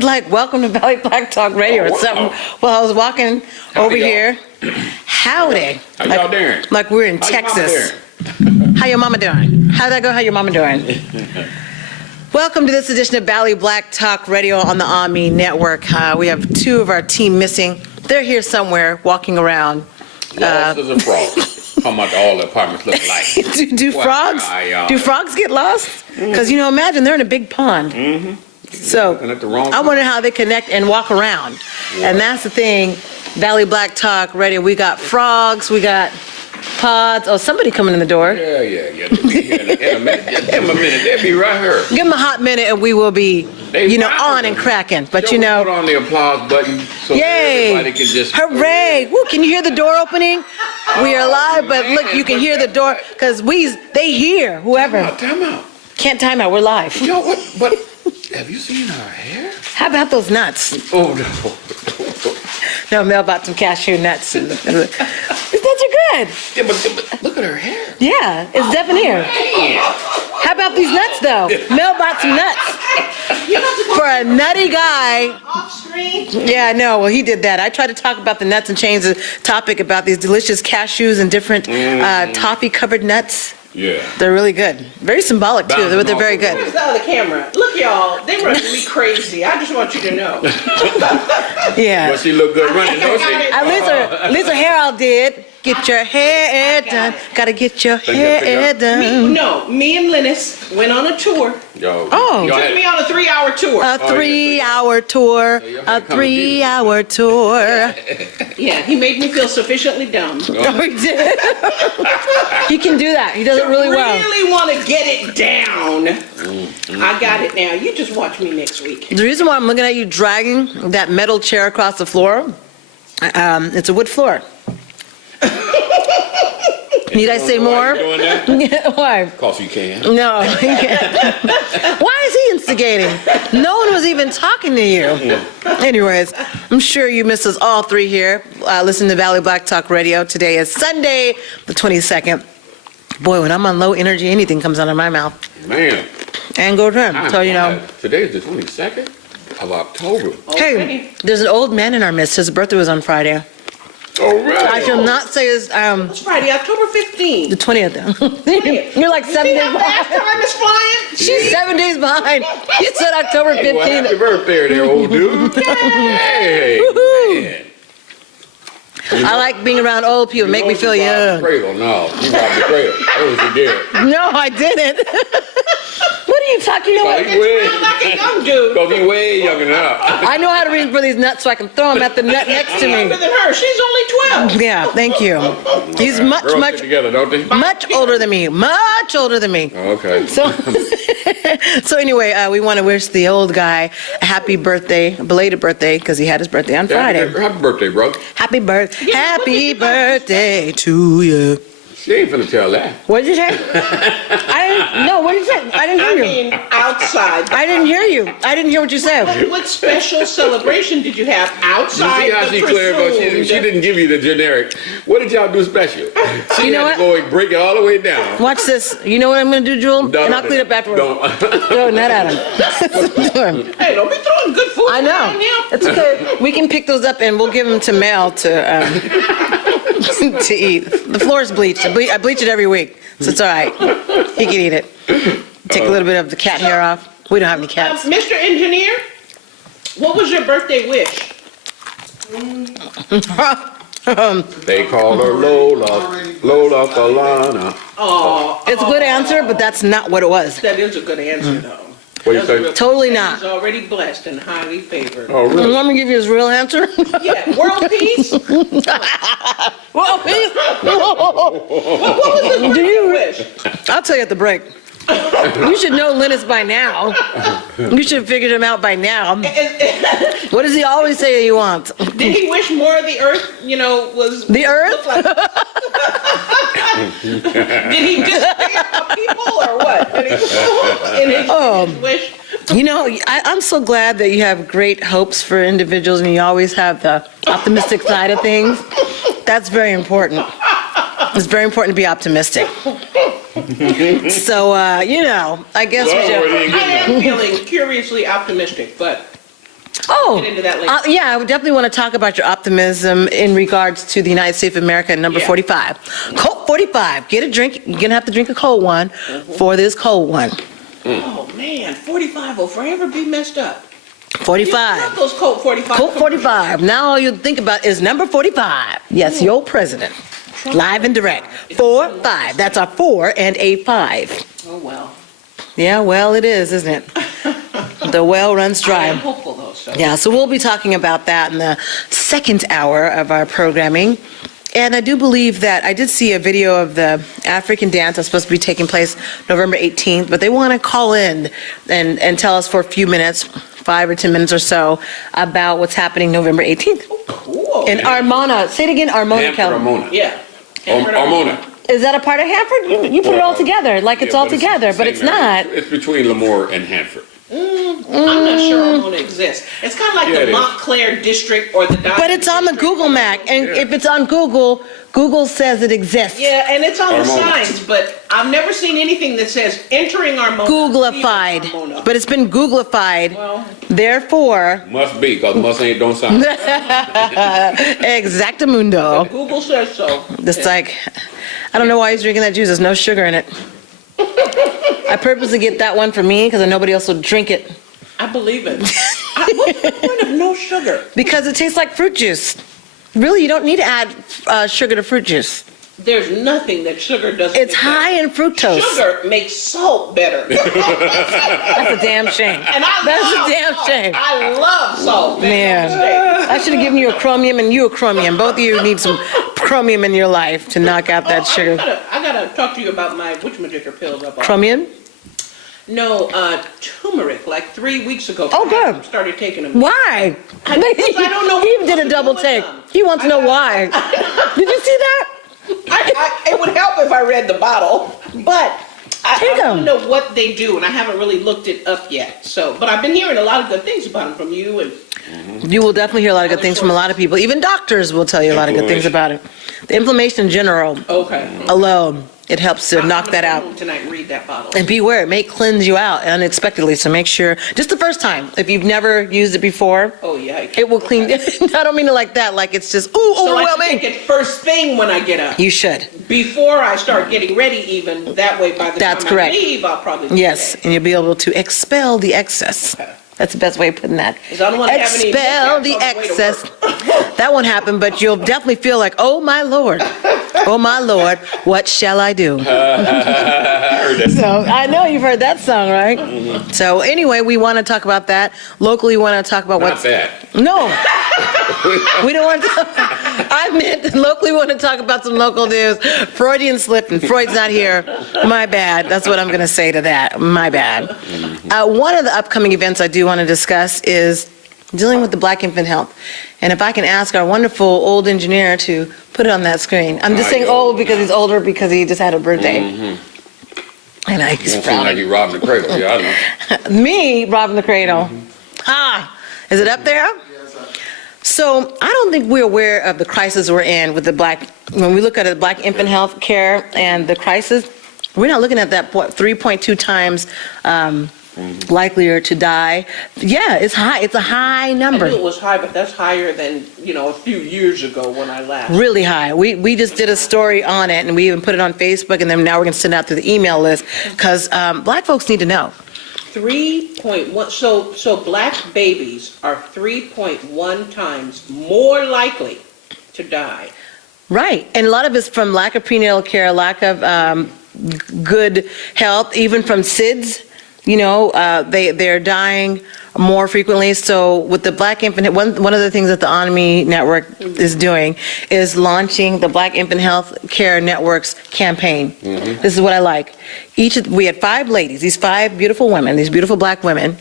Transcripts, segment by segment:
Like, welcome to Valley Black Talk Radio or something. Well, I was walking over here. Howdy. How y'all doing? Like we're in Texas. How your mama doing? How'd that go? How your mama doing? Welcome to this edition of Valley Black Talk Radio on the AMI Network. We have two of our team missing. They're here somewhere walking around. Lost as a frog. How much all the apartments look like. do frogs get lost? Because, imagine they're in a big pond. Mm-hmm. So I wonder how they connect and walk around. Yeah. And that's the thing, Valley Black Talk Radio. We got frogs, we got pods. Oh, somebody coming in the door. Yeah. In a minute. Just give them a minute. They'll be right here. Give them a hot minute and we will be, on and cracking. But put on the applause button so everybody can just. Hooray! Woo, can you hear the door opening? We are live, but look, you can hear the door because they hear whoever. Time out. Can't time out. We're live. But have you seen her hair? How about those nuts? Oh, no. No, Mel bought some cashew nuts. These nuts are good. Yeah, but look at her hair. Yeah, it's debonair. How about these nuts, though? Mel bought some nuts. For a nutty guy. Off screen? Yeah, I know. Well, he did that. I tried to talk about the nuts and change the topic about these delicious cashews and different toffee-covered nuts. Yeah. They're really good. Very symbolic, too, but they're very good. Where's the other camera? Look, y'all, they running me crazy. I just want you to know. Yeah. But she look good running, don't she? At least her hair all did. Get your hair done. Gotta get your hair done. Me and Linus went on a tour. Oh. Took me on a 3-hour tour. A 3-hour tour. A 3-hour tour. Yeah, he made me feel sufficiently dumb. Oh, he did. He can do that. He does it really well. I really want to get it down. I got it now. You just watch me next week. The reason why I'm looking at you dragging that metal chair across the floor, it's a wood floor. Need I say more? Doing that? Why? Because you can. No, he can't. Why is he instigating? No one was even talking to you. Anyways, I'm sure you missed us all three here. Listen to Valley Black Talk Radio. Today is Sunday, the 22nd. Boy, when I'm on low energy, anything comes out of my mouth. Man. And go to him. So, Today is the 22nd of October. Hey, there's an old man in our midst. His birthday was on Friday. Oh, really? I shall not say his, It's Friday, October 15th. The 20th. You're like 7 days behind. Fast time is flying. She's 7 days behind. You said October 15th. Well, happy birthday there, old dude. Hey, man. I like being around old people. Make me feel young. No, you robbed the cradle. That was you did. No, I didn't. What are you talking about? Like a young dude. Because he's way younger than us. I know how to reach for these nuts so I can throw them at the nut next to me. Younger than her. She's only 12. Yeah, thank you. He's much together, don't they? Much older than me. Much older than me. Okay. So anyway, we want to wish the old guy a happy birthday, a belated birthday, because he had his birthday on Friday. Happy birthday, brother. Happy birthday to you. She ain't finna tell that. What did you say? What did you say? I didn't I hear you. mean, outside. I didn't hear you. I didn't hear what you said. What special celebration did you have You outside see how the she clarified? She presumed? didn't give you the generic. What did y'all do special? She You know had what? to go and break it all the way down. Watch this. You know what I'm going to do, Jewel? Don't- And I'll clean up afterwards. Don't. Throwing that at him. Hey, don't be throwing good food I know. around here. It's okay. We can pick those up and we'll give them to Mel to to eat. The floor is bleached. I bleach it every week, so it's all right. He can eat it. Take a little bit of the cat hair off. We don't have any cats. Mr. Engineer, what was your birthday wish? They call her Lola Falana. Oh, It's a good answer, but that's not what it was. that is a good answer, though. What do you That's say? real- Totally He's not. already blessed and highly favored. Oh, You really? want me to give you his real answer? Yeah, world peace. Well, please. What was his birthday wish? I'll tell you at the break. You should know Linus by now. You should have figured him out by now. What does he always say he wants? Did he wish more of the earth? Was The earth? looked like? Did he disappear from people or what? In his wish. I'm so glad that you have great hopes for individuals and you always have the optimistic side of things. That's very important. It's very important to be optimistic. So, I guess we I should. am feeling curiously optimistic, but get into that later. Yeah, I would definitely want to talk about your optimism in regards to the United States of America and number Yeah. 45. Colt 45. Get a drink. You're going to have to drink a cold one for this cold one. Oh man, 45 will forever be messed up. 45. You love those Colt 45. Colt 45. Now all you think about is number 45. Yes, your president. Live and direct. 4, 5. That's a 4 and a 5. Oh well. Yeah, well, it is, isn't it? The well runs I dry. am hopeful though. So. Yeah, so we'll be talking about that in the second hour of our programming. And I do believe that I did see a video of the African dance that's supposed to be taking place November 18th, but they want to call in and tell us for a few minutes, 5 or 10 minutes or so, about what's happening November 18th. Cool. In Armona. Say it again, Armona, Hanford, California. Armona. Yeah. Armona. Is that a part of Hanford? You put it all together, like it's Yeah, all together, but it's same not. area. It's between Lemoore and Hanford. I'm not sure Armona exists. It's kind of like Yeah, it the is. Montclair district or the Dodge But it's on the district. Google map, and Yeah. if it's on Google, Google says it exists. Yeah, and it's on the Armona. signs, but I've never seen anything that says entering Armona. Googlified, leaving Armona. but it's been Googlified. Well, Therefore, Must be, because must ain't don't sound. exactamundo. Google says so. It's like, I don't know why he's drinking that juice. There's no sugar in it. I purposely get that one for me because nobody else will drink it I believe it. What's the point of no sugar? because it tastes like fruit juice. Really, you don't need to add sugar to fruit juice. There's nothing that sugar doesn't It's make high in fructose. Sugar makes salt better. That's a damn shame. And I That's love a damn salt. shame. I love salt. Make no Man, mistake. I should have given you a chromium and you a chromium. Both of you need some chromium in your life to knock out that sugar. I gotta talk to you about my whatchamajigger pills I bought. Chromium? No, turmeric. Like 3 weeks ago. Oh, good. I started taking them. Why? I don't know He what did a to double do with take. them. He wants to know why. Did you see that? It would help if I read the bottle, but I Take 'em. don't know what they do, and I haven't really looked it up yet. So, but I've been hearing a lot of good things about them from you, and You will definitely hear a lot of good things from a lot of people. Even doctors will tell you a lot of good things about it. The inflammation in general okay. alone, it helps to knock that out. I'm gonna go home tonight and read that bottle. And beware, it may cleanse you out unexpectedly. So make sure, just the first time, if you've never used it before, Oh yeah. it will clean. I don't mean it like that, like it's just, ooh, So I should overwhelming. take it first thing when I get up. You should. Before I start getting ready, even that way. By the That's time correct. I leave, I'll probably be Yes, okay. and you'll be able to expel the excess. Okay. That's the best way of putting that. 'Cause I don't wanna have any Expel mishaps the on the way to excess. That won't happen, but you'll definitely feel like, oh my Lord, oh my Lord, what shall I do? I heard that. So I know you've heard that song, right? So anyway, we want to talk about that. Locally, we want to talk about Not what's. that. No, we don't want to. I meant locally. We want to talk about some local news. Freudian slip, and Freud's not here. My bad. That's what I'm going to say to that. My bad. One of the upcoming events I do want to discuss is dealing with the Black infant health. And if I can ask our wonderful old engineer to Put it on that screen. I'm just saying old because he's older because he just had a birthday. And he's You don't seem like you robbing the cradle. Yeah, I know. Me robbing the cradle. Is it up there? So I don't think we're aware of the crisis we're in with when we look at the black infant health care and the crisis, we're not looking at that 3.2 times likelier to die. Yeah, it's high. It's a high number. I knew it was high, but that's higher than, a few years ago when I last. Really high. We just did a story on it, and we even put it on Facebook, and then now we're going to send it out through the email list, because black folks need to know. 3.1, so black babies are 3.1 times more likely to die. Right, and a lot of it's from lack of prenatal care, lack of good health, even from SIDS. They're dying more frequently. So with the Black Infant, one of the things that the ONMI Network is doing is launching the Black Infant Health Care Network's campaign. This is what I like. We had 5 ladies, these 5 beautiful women, these beautiful black women,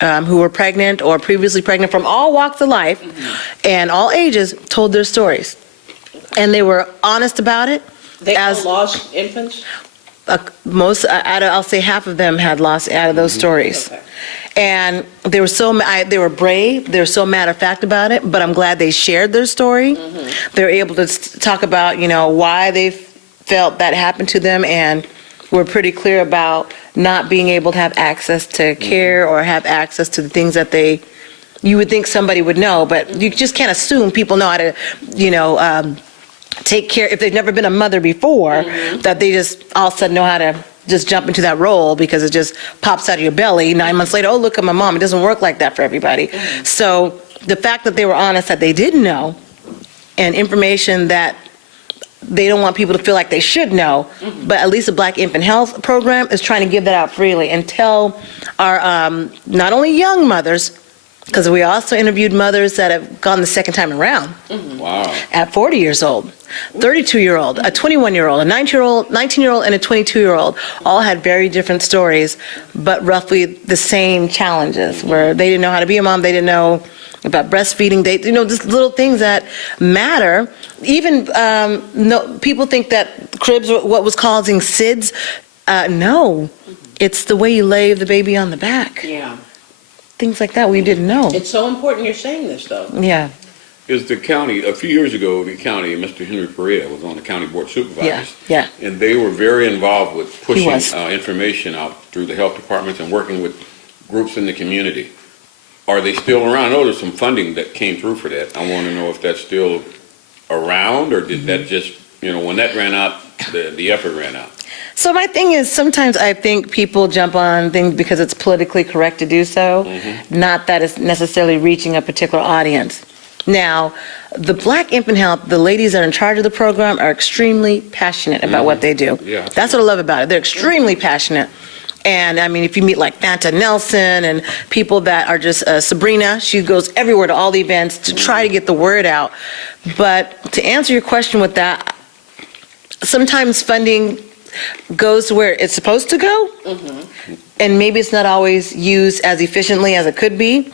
who were pregnant or previously pregnant from all walks of life and all ages, told their stories. And they were honest about it. They all lost infants? I'll say half of them had lost out of those stories. Okay. And they were brave, they were so matter of fact about it, but I'm glad they shared their story. They were able to talk about, why they felt that happened to them, and were pretty clear about not being able to have access to care or have access to the things that you would think somebody would know, but you just can't assume people know how to, take care, if they've never been a mother before, that they just all of a sudden know how to just jump into that role because it just pops out of your belly 9 months later. Oh, look at my mom. It doesn't work like that for everybody. So the fact that they were honest, that they didn't know, and information that they don't want people to feel like they should know, but at least the Black Infant Health Program is trying to give that out freely and tell our not only young mothers, because we also interviewed mothers that have gone the second time around. Wow. At 40 years old, 32-year-old, a 21-year-old, a 19-year-old, and a 22-year-old all had very different stories, but roughly the same challenges, where they didn't know how to be a mom, they didn't know about breastfeeding, just little things that matter. Even people think that cribs were what was causing SIDS. No, it's the way you lay the baby on the back. Yeah. Things like that we didn't know. It's so important you're saying this, though. Yeah. Is the county, a few years ago, the county, Mr. Henry Perea was on the county board of supervisors. Yeah. And they were very involved with pushing was. information out through the health departments and working with groups in the community. Are they still around? I know there's some funding that came through for that. I want to know if that's still around, or did that just, when that ran out, the effort ran out? So my thing is, sometimes I think people jump on things because it's politically correct to do so, not that it's necessarily reaching a particular audience. Now, the Black Infant Health, the ladies that are in charge of the program are extremely passionate about what they do. Yeah. That's what I love about it. They're extremely passionate. And I mean, if you meet like Fanta Nelson and people that are just, Sabrina, she goes everywhere to all the events to try to get the word out. But to answer your question with that, sometimes funding goes to where it's supposed to go, and maybe it's not always used as efficiently as it could be.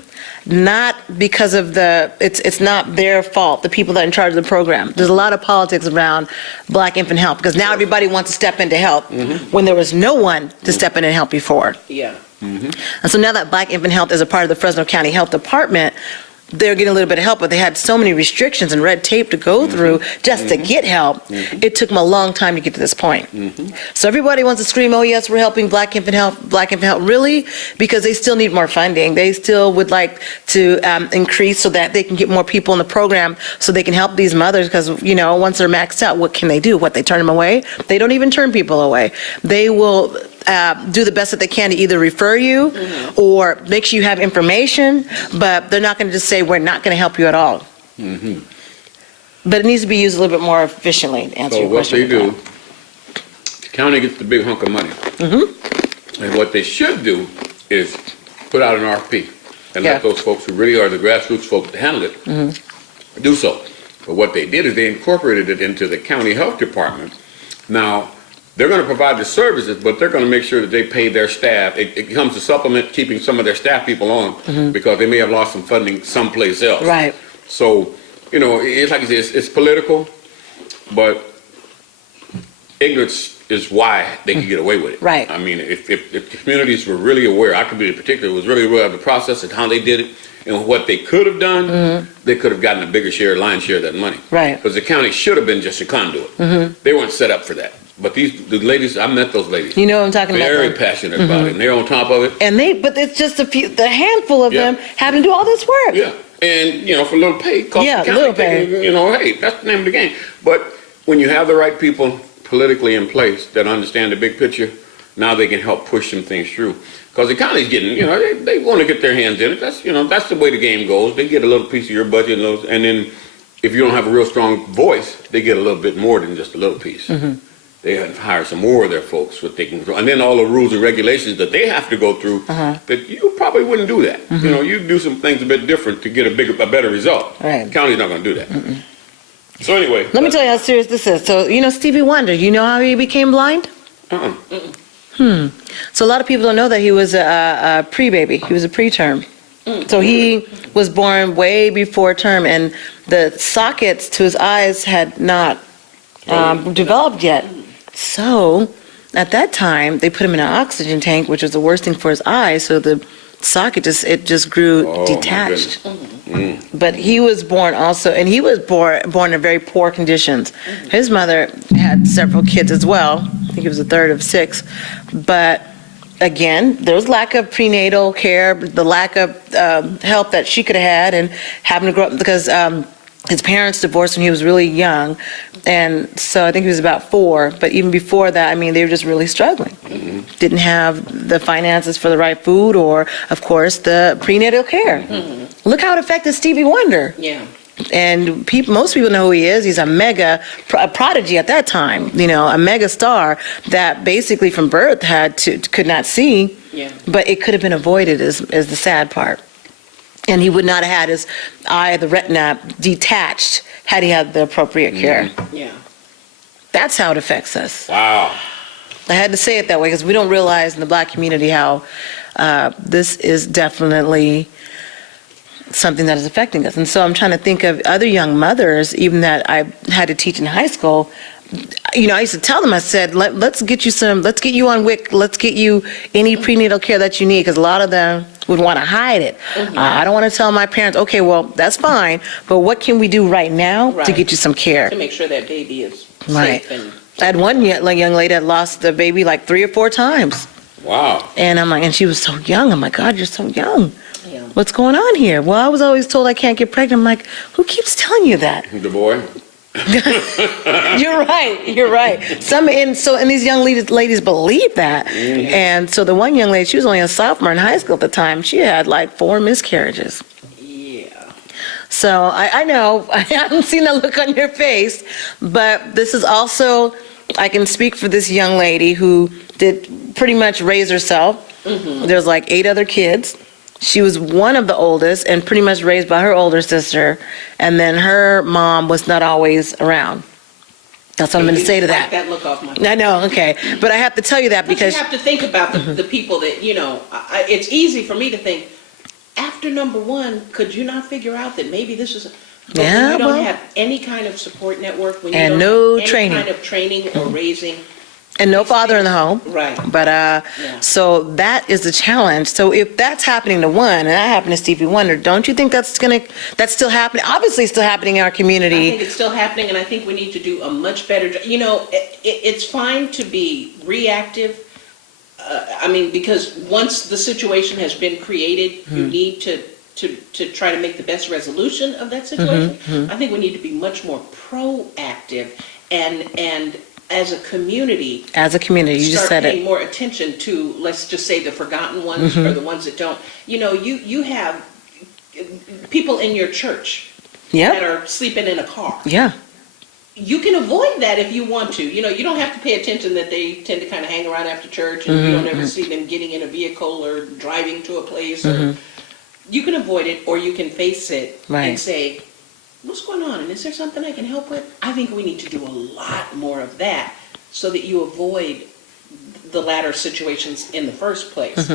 Not because of it's not their fault, the people that are in charge of the program. There's a lot of politics around Black Infant Health because now everybody wants to step into help when there was no one to step in and help before. Yeah. And so now that Black Infant Health is a part of the Fresno County Health Department, they're getting a little bit of help, but they had so many restrictions and red tape to go through just to get help. It took them a long time to get to this point. So everybody wants to scream, oh yes, we're helping Black Infant Health, really? Because they still need more funding. They still would like to increase so that they can get more people in the program so they can help these mothers, because, once they're maxed out, what can they do? They turn them away? They don't even turn people away. They will do the best that they can to either refer you or make sure you have information, but they're not going to just say, we're not going to help you at all. But it needs to be used a little bit more efficiently, to answer your question. So what they do, the county gets the big hunk of money. And what they should do is put out an RFP and let those folks who really are the grassroots folks to handle it do so. But what they did is they incorporated it into the county health department. Now, they're going to provide the services, but they're going to make sure that they pay their staff. It comes to supplement keeping some of their staff people on because they may have lost some funding someplace else. Right. So, it's like you say, it's political, but ignorance is why they can get away with it. Right. I mean, if the communities were really aware, I could be in particular, was really aware of the process and how they did it and what they could have done, they could have gotten a bigger share, lion's share of that money. Right. Because the county should have been just a conduit. They weren't set up for that. But the ladies, I met those ladies. You know what I'm talking about? Very passionate about it, and they're on top of it. And but it's just the handful of Yeah. them having to do all this work. Yeah, and for a little pay, cost Yeah, the county little pay. taking, hey, that's the name of the game. But when you have the right people politically in place that understand the big picture, now they can help push some things through. Because the county's getting, they want to get their hands in it. That's that's the way the game goes. They get a little piece of your budget, and then if you don't have a real strong voice, they get a little bit more than just a little piece. They have to hire some more of their folks so they can control. And then all the rules and regulations that they have to go through, that you probably wouldn't do that. You do some things a bit different to get a better result. Right. The county's not going to do that. So anyway. Let me tell you how serious this is. So, Stevie Wonder, you know how he became blind? So a lot of people don't know that he was a pre-baby. He was a preterm. So he was born way before term, and the sockets to his eyes had not developed yet. So at that time, they put him in an oxygen tank, which was the worst thing for his eyes. So the socket just grew detached. But he was born also, and he was born in very poor conditions. His mother had several kids as well. I think he was the third of 6. But again, there was lack of prenatal care, the lack of help that she could have had, and having to grow up because his parents divorced when he was really young. And so I think he was about 4. But even before that, they were just really struggling. Didn't have the finances for the right food or, of course, the prenatal care. Look how it affected Stevie Wonder. Yeah. And most people know who he is. He's a mega prodigy at that time, a mega star that basically from birth could not see. Yeah. But it could have been avoided is the sad part. And he would not have had his eye, the retina, detached had he had the appropriate care. Yeah. That's how it affects us. Wow. I had to say it that way because we don't realize in the Black community how this is definitely something that is affecting us. And so I'm trying to think of other young mothers, even that I had to teach in high school. I used to tell them, I said, let's get you on WIC, let's get you any prenatal care that you need, because a lot of them would want to hide it. I don't want to tell my parents, okay, well, that's fine, but what can we do right now to get you some care? To make sure that baby is Right. safe. And I had one young lady that lost the baby like 3 or 4 times. Wow. And I'm like, and she was so young. I'm like, God, you're so young. yeah. What's going on here? Well, I was always told I can't get pregnant. I'm like, who keeps telling you that? The boy. You're right. And these young ladies believe that. And so the one young lady, she was only a sophomore in high school at the time. She had like 4 miscarriages. Yeah. So I know, I haven't seen that look on your face, but this is also, I can speak for this young lady who did pretty much raise herself. There's like 8 other kids. She was one of the oldest and pretty much raised by her older sister, and then her mom was not always around. That's what I'm going to say to Wipe that. that look off my face. I know, okay. But I have to tell you that But because you have to think about the people that, it's easy for me to think, after number 1, could you not figure out that maybe this is... But when Yeah, you don't well- have any kind of support network, when you And don't no have any training. kind of training or raising, and no father in the home. right. But so that is the challenge. So if that's happening to one, and that happened to Stevie Wonder, don't you think that's still happening? Obviously, it's still happening in our I community. think it's still happening, and I think we need to do a much better job. It's fine to be reactive. Because once the situation has been created, you need to try to make the best resolution of that situation. I think we need to be much more proactive and as a community, You just start said paying it. more attention to, let's just say, the forgotten ones or the ones that don't. You have people in your church that Yep. are sleeping in a car. Yeah. You can avoid that if you want to. You don't have to pay attention that they tend to kind of hang around after church and you don't ever see them getting in a vehicle or driving to a place. Or you can avoid it, or you can face it Right. and say, what's going on? And is there something I can help with? I think we need to do a lot more of that so that you avoid the latter situations in the first place.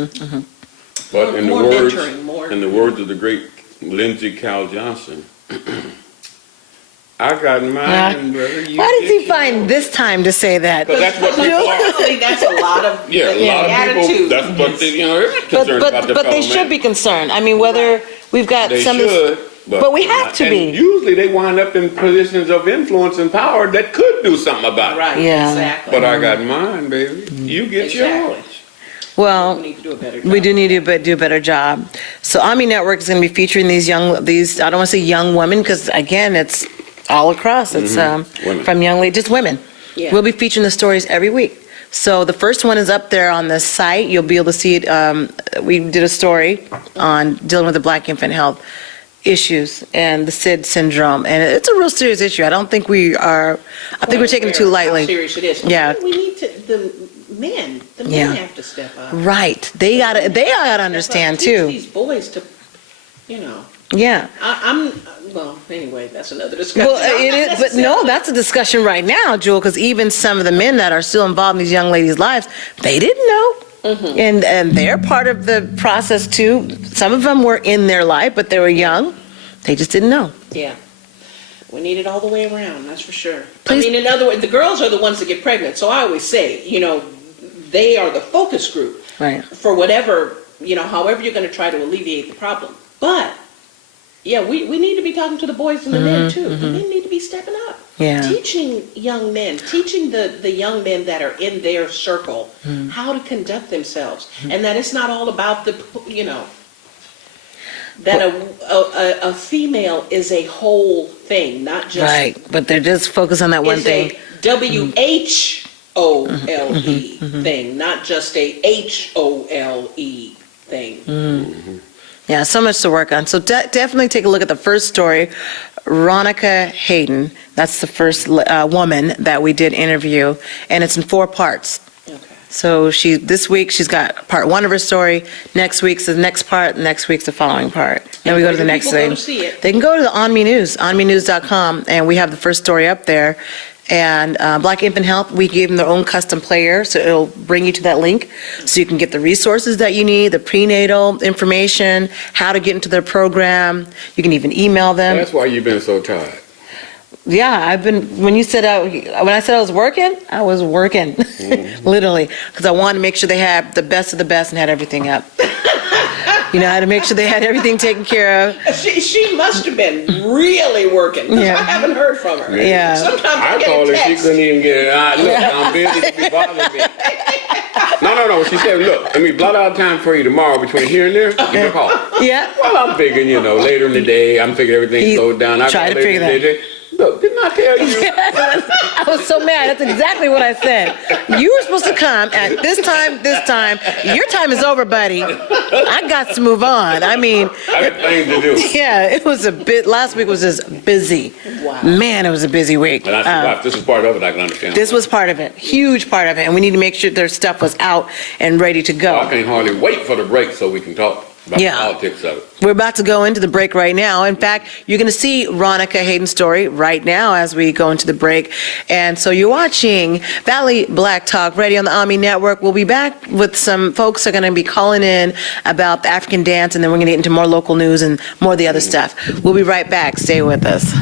But in the More words, mentoring, more- in the words of the great Lindsey Cal Johnson, I got mine, brother. Why did he find this time to say that? Because that's what people are. I think that's a lot of Yeah, a lot of people, attitude. that's what they, they're concerned about the But they fellow should man. be concerned. I mean, whether we've got They some should. but we have to and be. Usually they wind up in positions of influence and power that could do something about it. Right, Yeah. exactly. But I got mine, baby. You get Exactly. yours. Well, We need to do a better job. we do need to do a better job. So Army Network is going to be featuring these I don't want to say young women, because again, it's all across. It's Women. from young ladies, just women. Yeah. We'll be featuring the stories every week. So the first one is up there on the site. You'll be able to see it. We did a story on dealing with the black infant health issues and the SID syndrome. And it's a real serious issue. I think we're taking it too lightly. How serious it is. Yeah. We need to, the men Yeah. have to step up. Right. They gotta understand Teach too. these boys to, Yeah. well, anyway, that's another discussion. Well, it is, but no, that's a discussion right now, Jewel, because even some of the men that are still involved in these young ladies' lives, they didn't know. Mm-hmm. And they're part of the process too. Some of them were in their life, but they were young. They just didn't know. Yeah. We need it all the way around, that's for sure. Please- I mean, in other words, the girls are the ones that get pregnant, so I always say, they are the focus group Right. for whatever, however you're going to try to alleviate the problem. But, yeah, we need to be talking to the boys and the men too. The men need to be stepping up. Yeah. Teaching young men, teaching the young men that are in their circle how to conduct themselves. And that it's not all about that a female is a whole thing, not just Right. But they're just focused on that one is thing. a WHOLE thing, not just a HOLE thing. Yeah, so much to work on. So definitely take a look at the first story. Ronica Hayden, that's the first woman that we did interview, and it's in 4 parts. Okay. So this week she's got part 1 of her story. Next week's the next part. Next week's the following part. Then we go to the next People go thing. to see it. They can go to the OnMe News, onmenews.com, and we have the first story up there. And Black Infant Health, we gave them their own custom player, so it'll bring you to that link, so you can get the resources that you need, the prenatal information, how to get into their program. You can even email them. That's why you've been so tired. Yeah, when I said I was working, I was working, literally, because I wanted to make sure they had the best of the best and had everything up. I had to make sure they had everything taken care of. She must have been really working, because Yeah. I haven't heard from her. Yeah. Sometimes I I get told a her she text. couldn't even get it out. Look, I'm busy. She bothering me. No. She said, look, let me blot out time for you tomorrow between here and there. Give me a call. Yeah. Well, I'm figuring, later in the day, I'm figuring everything He slowed down. tried to later figure in the day. Look, didn't I tell you? I was so mad. That's exactly what I said. You were supposed to come at this time. Your time is over, buddy. I got to move on. I mean, I got things to do. yeah, it was a bit, last week was just busy. Wow. Man, it was a busy week. And I said, well, if this is part of it, I can understand. This was part of it, huge part of it, and we need to make sure their stuff was out and ready to I go. can't hardly wait for the break so we can talk about Yeah. the politics of it. We're about to go into the break right now. In fact, you're going to see Ronica Hayden's story right now as we go into the break. And so you're watching Valley Black Talk Radio on the Army Network. We'll be back with some folks who are going to be calling in about the African dance, and then we're going to get into more local news and more of the other stuff. We'll be right back. Stay with us.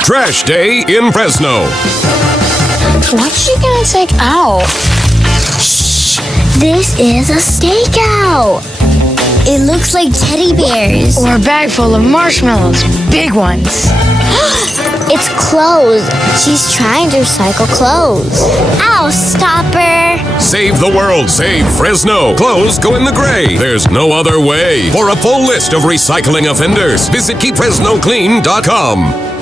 Trash Day in Fresno. What's she gonna take out? Shh! This is a stakeout. It looks like teddy bears. Or a bag full of marshmallows, big ones. It's clothes. She's trying to recycle clothes. Ow, stop her. Save the world. Save Fresno. Clothes go in the gray. There's no other way. For a full list of recycling offenders, visit keepfresnoclean.com.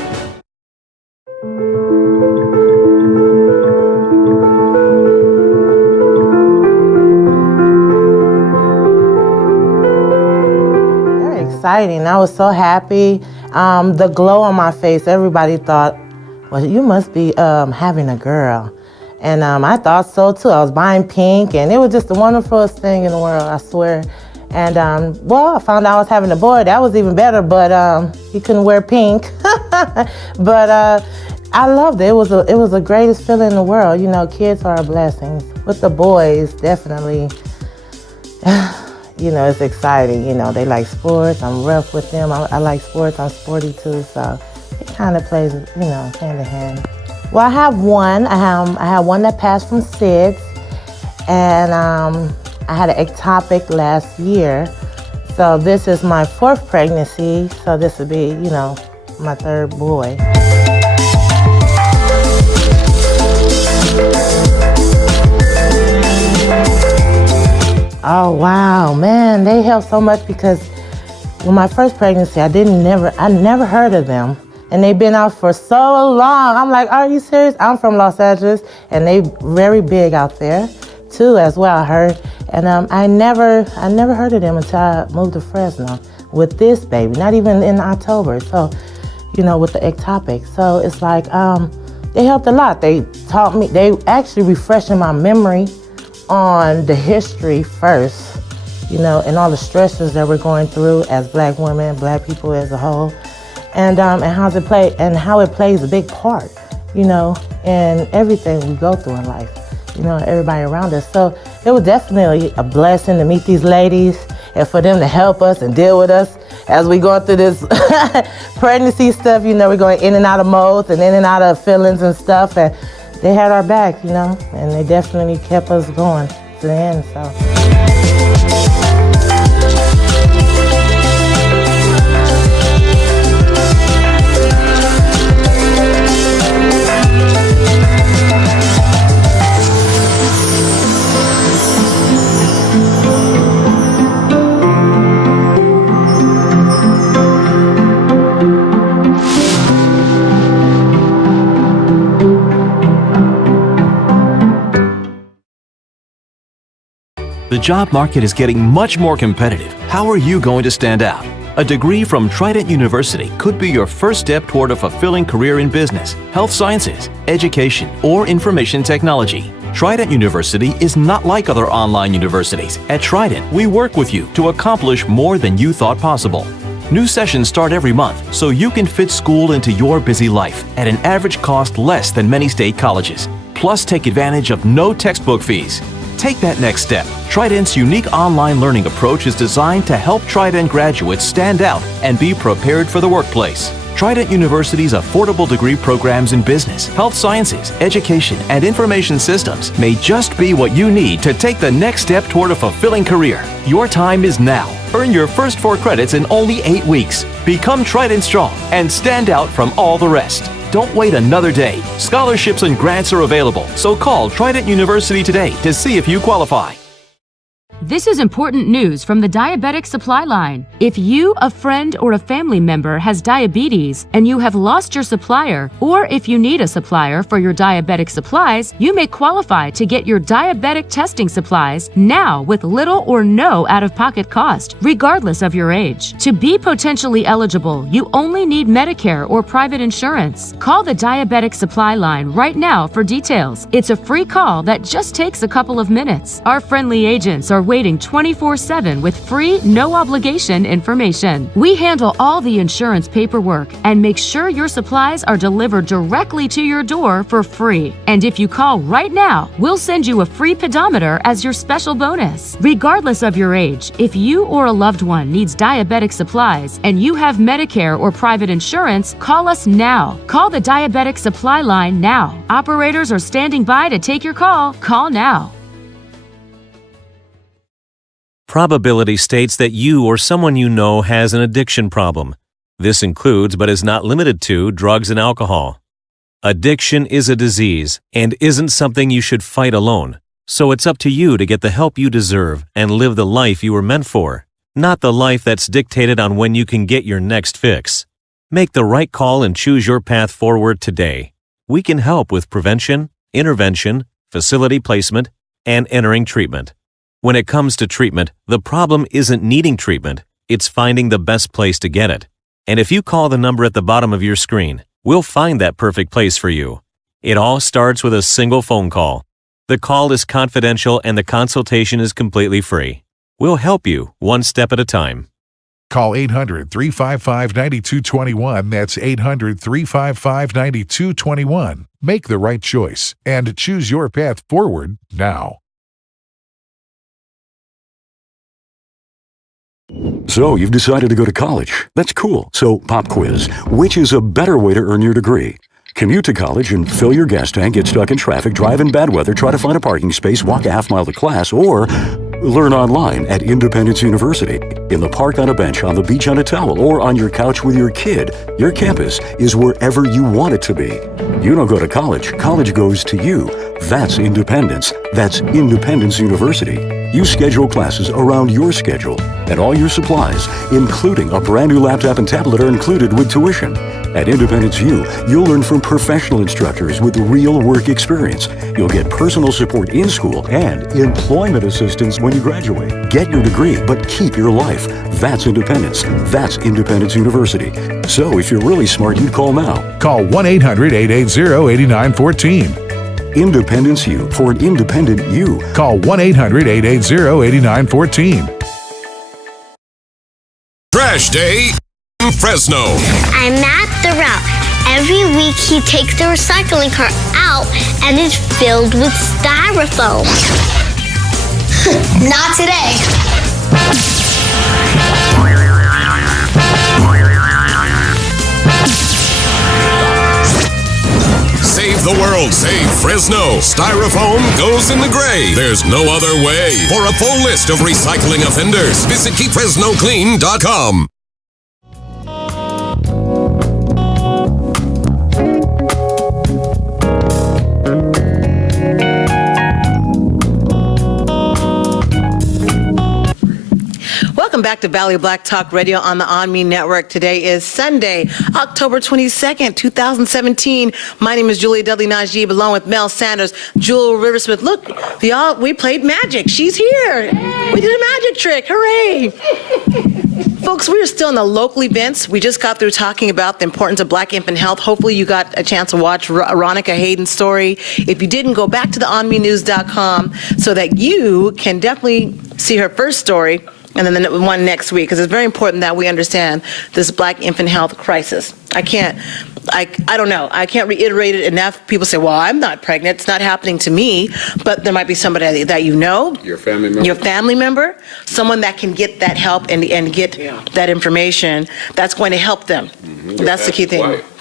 Exciting. I was so happy. The glow on my face, everybody thought, well, you must be having a girl. And I thought so too. I was buying pink, and it was just the wonderfulest thing in the world, I swear. And I found out I was having a boy. That was even better, but he couldn't wear pink. But I loved it. It was the greatest feeling in the world. You know, kids are a blessing. With the boys, definitely, you know, it's exciting. You know, they like sports. I'm rough with them. I like sports. I'm sporty too. So it kind of plays, you know, hand in hand. Well, I have one. I have one that passed from SIDS, and I had an ectopic last year. So this is my 4th pregnancy. So this would be, you know, my 3rd boy. Oh wow, man, they helped so much because with my first pregnancy, I never heard of them. And they've been out for so long. I'm like, are you serious? I'm from Los Angeles, and they very big out there too, as well, I heard. And I never heard of them until I moved to Fresno with this baby, not even in October. So, you know, with the ectopic. So it's like, they helped a lot. They taught me, they actually refreshing my memory on the history first, you know, and all the stresses that we're going through as Black women, Black people as a whole, and how it plays a big part, you know, in everything we go through in life, you know, everybody around us. So it was definitely a blessing to meet these ladies and for them to help us and deal with us as we go through this pregnancy stuff. You know, we're going in and out of modes and in and out of feelings and stuff, and they had our back, you know, and they definitely kept us going to the end, so. The job market is getting much more competitive. How are you going to stand out? A degree from Trident University could be your first step toward a fulfilling career in business, health sciences, education, or information technology. Trident University is not like other online universities. At Trident, we work with you to accomplish more than you thought possible. New sessions start every month, so you can fit school into your busy life at an average cost less than many state colleges. Plus, take advantage of no textbook fees. Take that next step. Trident's unique online learning approach is designed to help Trident graduates stand out and be prepared for the workplace. Trident University's affordable degree programs in business, health sciences, education, and information systems may just be what you need to take the next step toward a fulfilling career. Your time is now. Earn your first 4 credits in only 8 weeks. Become Trident Strong and stand out from all the rest. Don't wait another day. Scholarships and grants are available, so call Trident University today to see if you qualify. This is important news from the Diabetic Supply Line. If you, a friend, or a family member has diabetes and you have lost your supplier, or if you need a supplier for your diabetic supplies, you may qualify to get your diabetic testing supplies now with little or no out-of-pocket cost, regardless of your age. To be potentially eligible, you only need Medicare or private insurance. Call the Diabetic Supply Line right now for details. It's a free call that just takes a couple of minutes. Our friendly agents are waiting 24/7 with free, no-obligation information. We handle all the insurance paperwork and make sure your supplies are delivered directly to your door for free. And if you call right now, we'll send you a free pedometer as your special bonus. Regardless of your age, if you or a loved one needs diabetic supplies and you have Medicare or private insurance, call us now. Call the Diabetic Supply Line now. Operators are standing by to take your call. Call now. Probability states that you or someone you know has an addiction problem. This includes, but is not limited to, drugs and alcohol. Addiction is a disease and isn't something you should fight alone. So it's up to you to get the help you deserve and live the life you were meant for, not the life that's dictated on when you can get your next fix. Make the right call and choose your path forward today. We can help with prevention, intervention, facility placement, and entering treatment. When it comes to treatment, the problem isn't needing treatment, it's finding the best place to get it. And if you call the number at the bottom of your screen, we'll find that perfect place for you. It all starts with a single phone call. The call is confidential and the consultation is completely free. We'll help you one step at a time. Call 800-355-9221. That's 800-355-9221. Make the right choice and choose your path forward now. So, you've decided to go to college. That's cool. So, pop quiz. Which is a better way to earn your degree? Commute to college and fill your gas tank, get stuck in traffic, drive in bad weather, try to find a parking space, walk a half mile to class, or learn online at Independence University. In the park on a bench, on the beach on a towel, or on your couch with your kid, your campus is wherever you want it to be. You don't go to college. College goes to you. That's independence. That's Independence University. You schedule classes around your schedule, and all your supplies, including a brand new laptop and tablet, are included with tuition. At Independence U, you'll learn from professional instructors with real work experience. You'll get personal support in school and employment assistance when you graduate. Get your degree, but keep your life. That's independence. That's Independence University. So if you're really smart, you'd call now. Call 1-800-880-8914. Independence U, for an independent you. Call 1-800-880-8914. Trash Day in Fresno. I'm at the route. Every week he takes the recycling cart out and it's filled with styrofoam. Not today. Save the world. Save Fresno. Styrofoam goes in the gray. There's no other way. For a full list of recycling offenders, visit KeepFresnoClean.com. Welcome back to Valley Black Talk Radio on the On Me Network. Today is Sunday, October 22nd, 2017. My name is Julia Dudley Najib, along with Mel Sanders, Jewel Riversmith. Look, we played magic. She's here. We did a magic trick. Hooray. Folks, we are still in the local events. We just got through talking about the importance of black infant health. Hopefully you got a chance to watch Veronica Hayden's story. If you didn't, go back to the onmenews.com so that you can definitely see her first story and then the one next week, because it's very important that we understand this black infant health crisis. I don't know. I can't reiterate it enough. People say, well, I'm not pregnant. It's not happening to me. But there might be somebody that you know. Your family member. Your family member. Someone that can get that help and get that information that's going to help them. Mm-hmm. That's the key thing. Wife.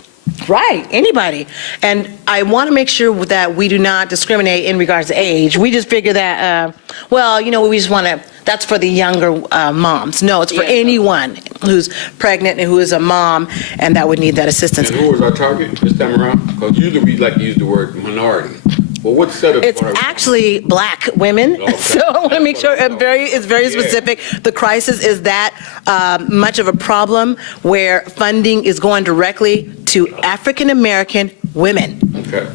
Right, anybody. And I want to make sure that we do not discriminate in regards to age. We just figure that, we just want to, that's for the younger moms. No, it's for anyone who's pregnant and who is a mom and that would need that assistance. And who was our target this time around? Because usually we like to use the word minority. Well, what set of... It's actually black women. Okay. So I want to make sure it's very specific. The crisis is that much of a problem where funding is going directly to African American women.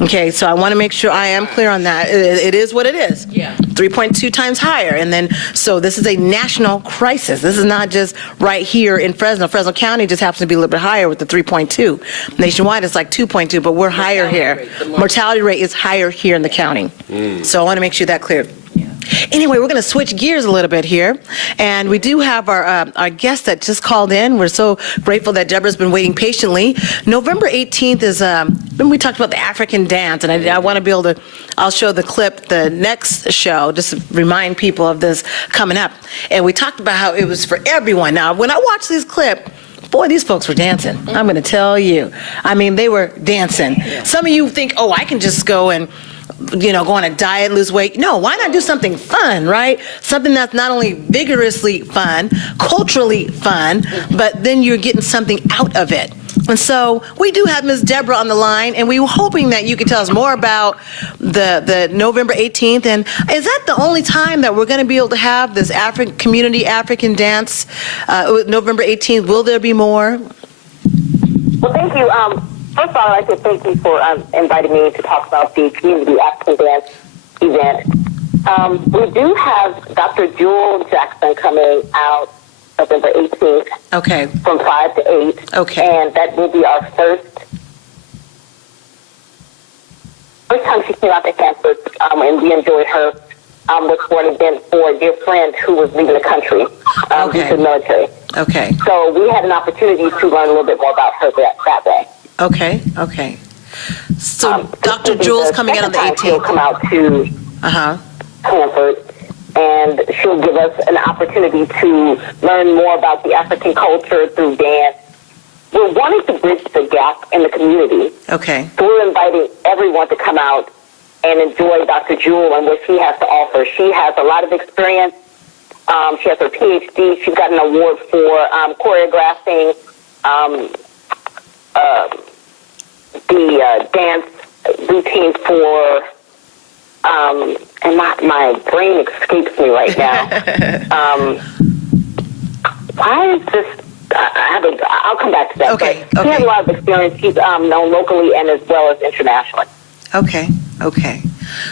Okay, so I want to make sure I am clear on that. It is what it is. Yeah. 3.2 times higher. And then, so this is a national crisis. This is not just right here in Fresno. Fresno County just happens to be a little bit higher with the 3.2. Nationwide, it's like 2.2, but we're higher here. Mortality rate is higher here in the county. So I want to make sure that clear. Anyway, we're going to switch gears a little bit here, and we do have our guest that just called in. We're so grateful that Deborah's been waiting patiently. November 18th is, when we talked about the African dance, and I want to be able to, I'll show the clip the next show, just to remind people of this coming up. And we talked about how it was for everyone. Now, when I watched this clip, boy, these folks were dancing. I'm going to tell you. I mean, they were dancing. Some of you think, I can just go and go on a diet, lose weight. No, why not do something fun, right? Something that's not only vigorously fun, culturally fun, but then you're getting something out of it. And so we do have Ms. Deborah on the line, and we were hoping that you could tell us more about the November 18th. And is that the only time that we're going to be able to have this African dance, November 18th? Will there be more? Well, thank you. First of all, I'd like to thank you for inviting me to talk about the Community African Dance event. We do have Dr. Jewel Jackson coming out November 18th. Okay. From 5 to 8. Okay. And that will be our first time she came out to campus, and we enjoyed her. Was for an event for a dear friend who was leaving the country. She's in the military. Okay. So we had an opportunity to learn a little bit more about her that way. Okay. So Dr. Jewel's coming out on the 18th. She'll come out to Hanford, and she'll give us an opportunity to learn more about the African culture through dance. We're wanting to bridge the gap in the community. Okay. So we're inviting everyone to come out and enjoy Dr. Jewel and what she has to offer. She has a lot of experience. She has her PhD. She's got an award for choreographing the dance routine for, and my brain escapes me right now. Why is this? I'll come back to that. Okay. She has a lot of experience. She's known locally and as well as internationally. Okay.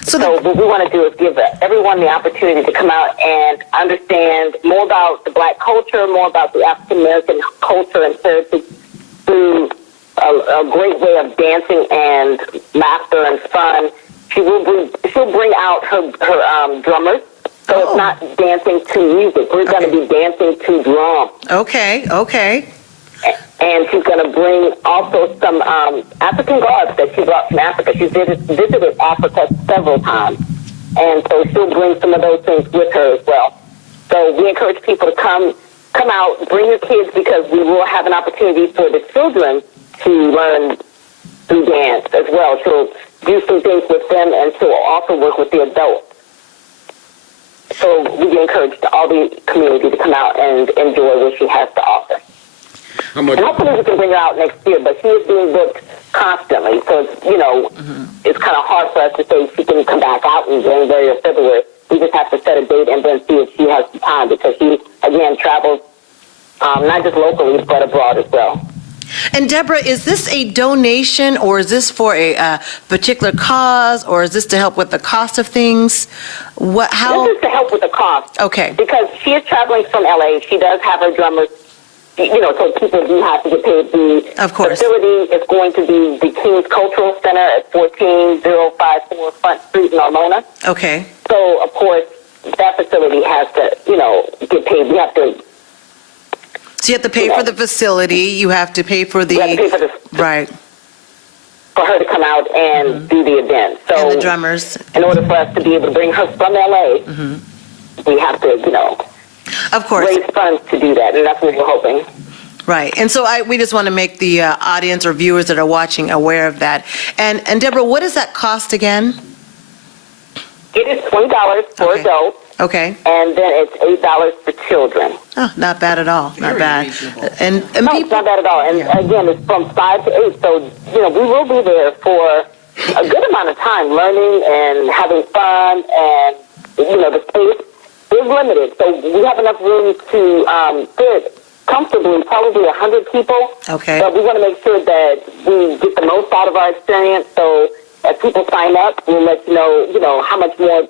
So what we want to do is give everyone the opportunity to come out and understand more about the Black culture, more about the African American culture and heritage through a great way of dancing and laughter and fun. She'll bring out her drummers. So it's not dancing to music. We're going to be dancing to drums. Okay. And she's going to bring also some African gods that she brought from Africa. She's visited Africa several times. And so she'll bring some of those things with her as well. So we encourage people to come out, bring your kids, because we will have an opportunity for the children to learn through dance as well. She'll do some things with them, and she'll also work with the adults. So we encourage all the community to come out and enjoy what she has to offer. And hopefully we can bring her out next year, but she is being booked constantly. So, it's kind of hard for us to say she can come back out in January or February. We just have to set a date and then see if she has the time, because she, again, travels not just locally, but abroad as well. And Deborah, is this a donation, or is this for a particular cause, or is this to help with the cost of things? This is to help with the cost. Okay. Because she is traveling from LA. She does have her drummers, so people do have to get paid. The facility is going to be the King's Cultural Center at 14054 Front Street in Armona. Okay. So, of course, that facility has to, get paid. We have to. So you have to pay for the facility. You have to pay for the. You have to pay for right. For her to come out and do the event. So, and the drummers. In order for us to be able to bring her from LA, we have to, of course, raise funds to do that, and that's what we're hoping. Right, and so we just want to make the audience or viewers that are watching aware of that. And Deborah, what does that cost again? It is $20 for adults. Okay. And then it's $8 for children. Oh, not bad at all. Not bad. And no, it's not bad at all. And again, it's from 5 to 8. So, we will be there for a good amount of time, learning and having fun. And, the space is limited. So we have enough room to fit comfortably, probably 100 people. Okay. But we want to make sure that we get the most out of our experience. So as people sign up, we'll let you know, how much more,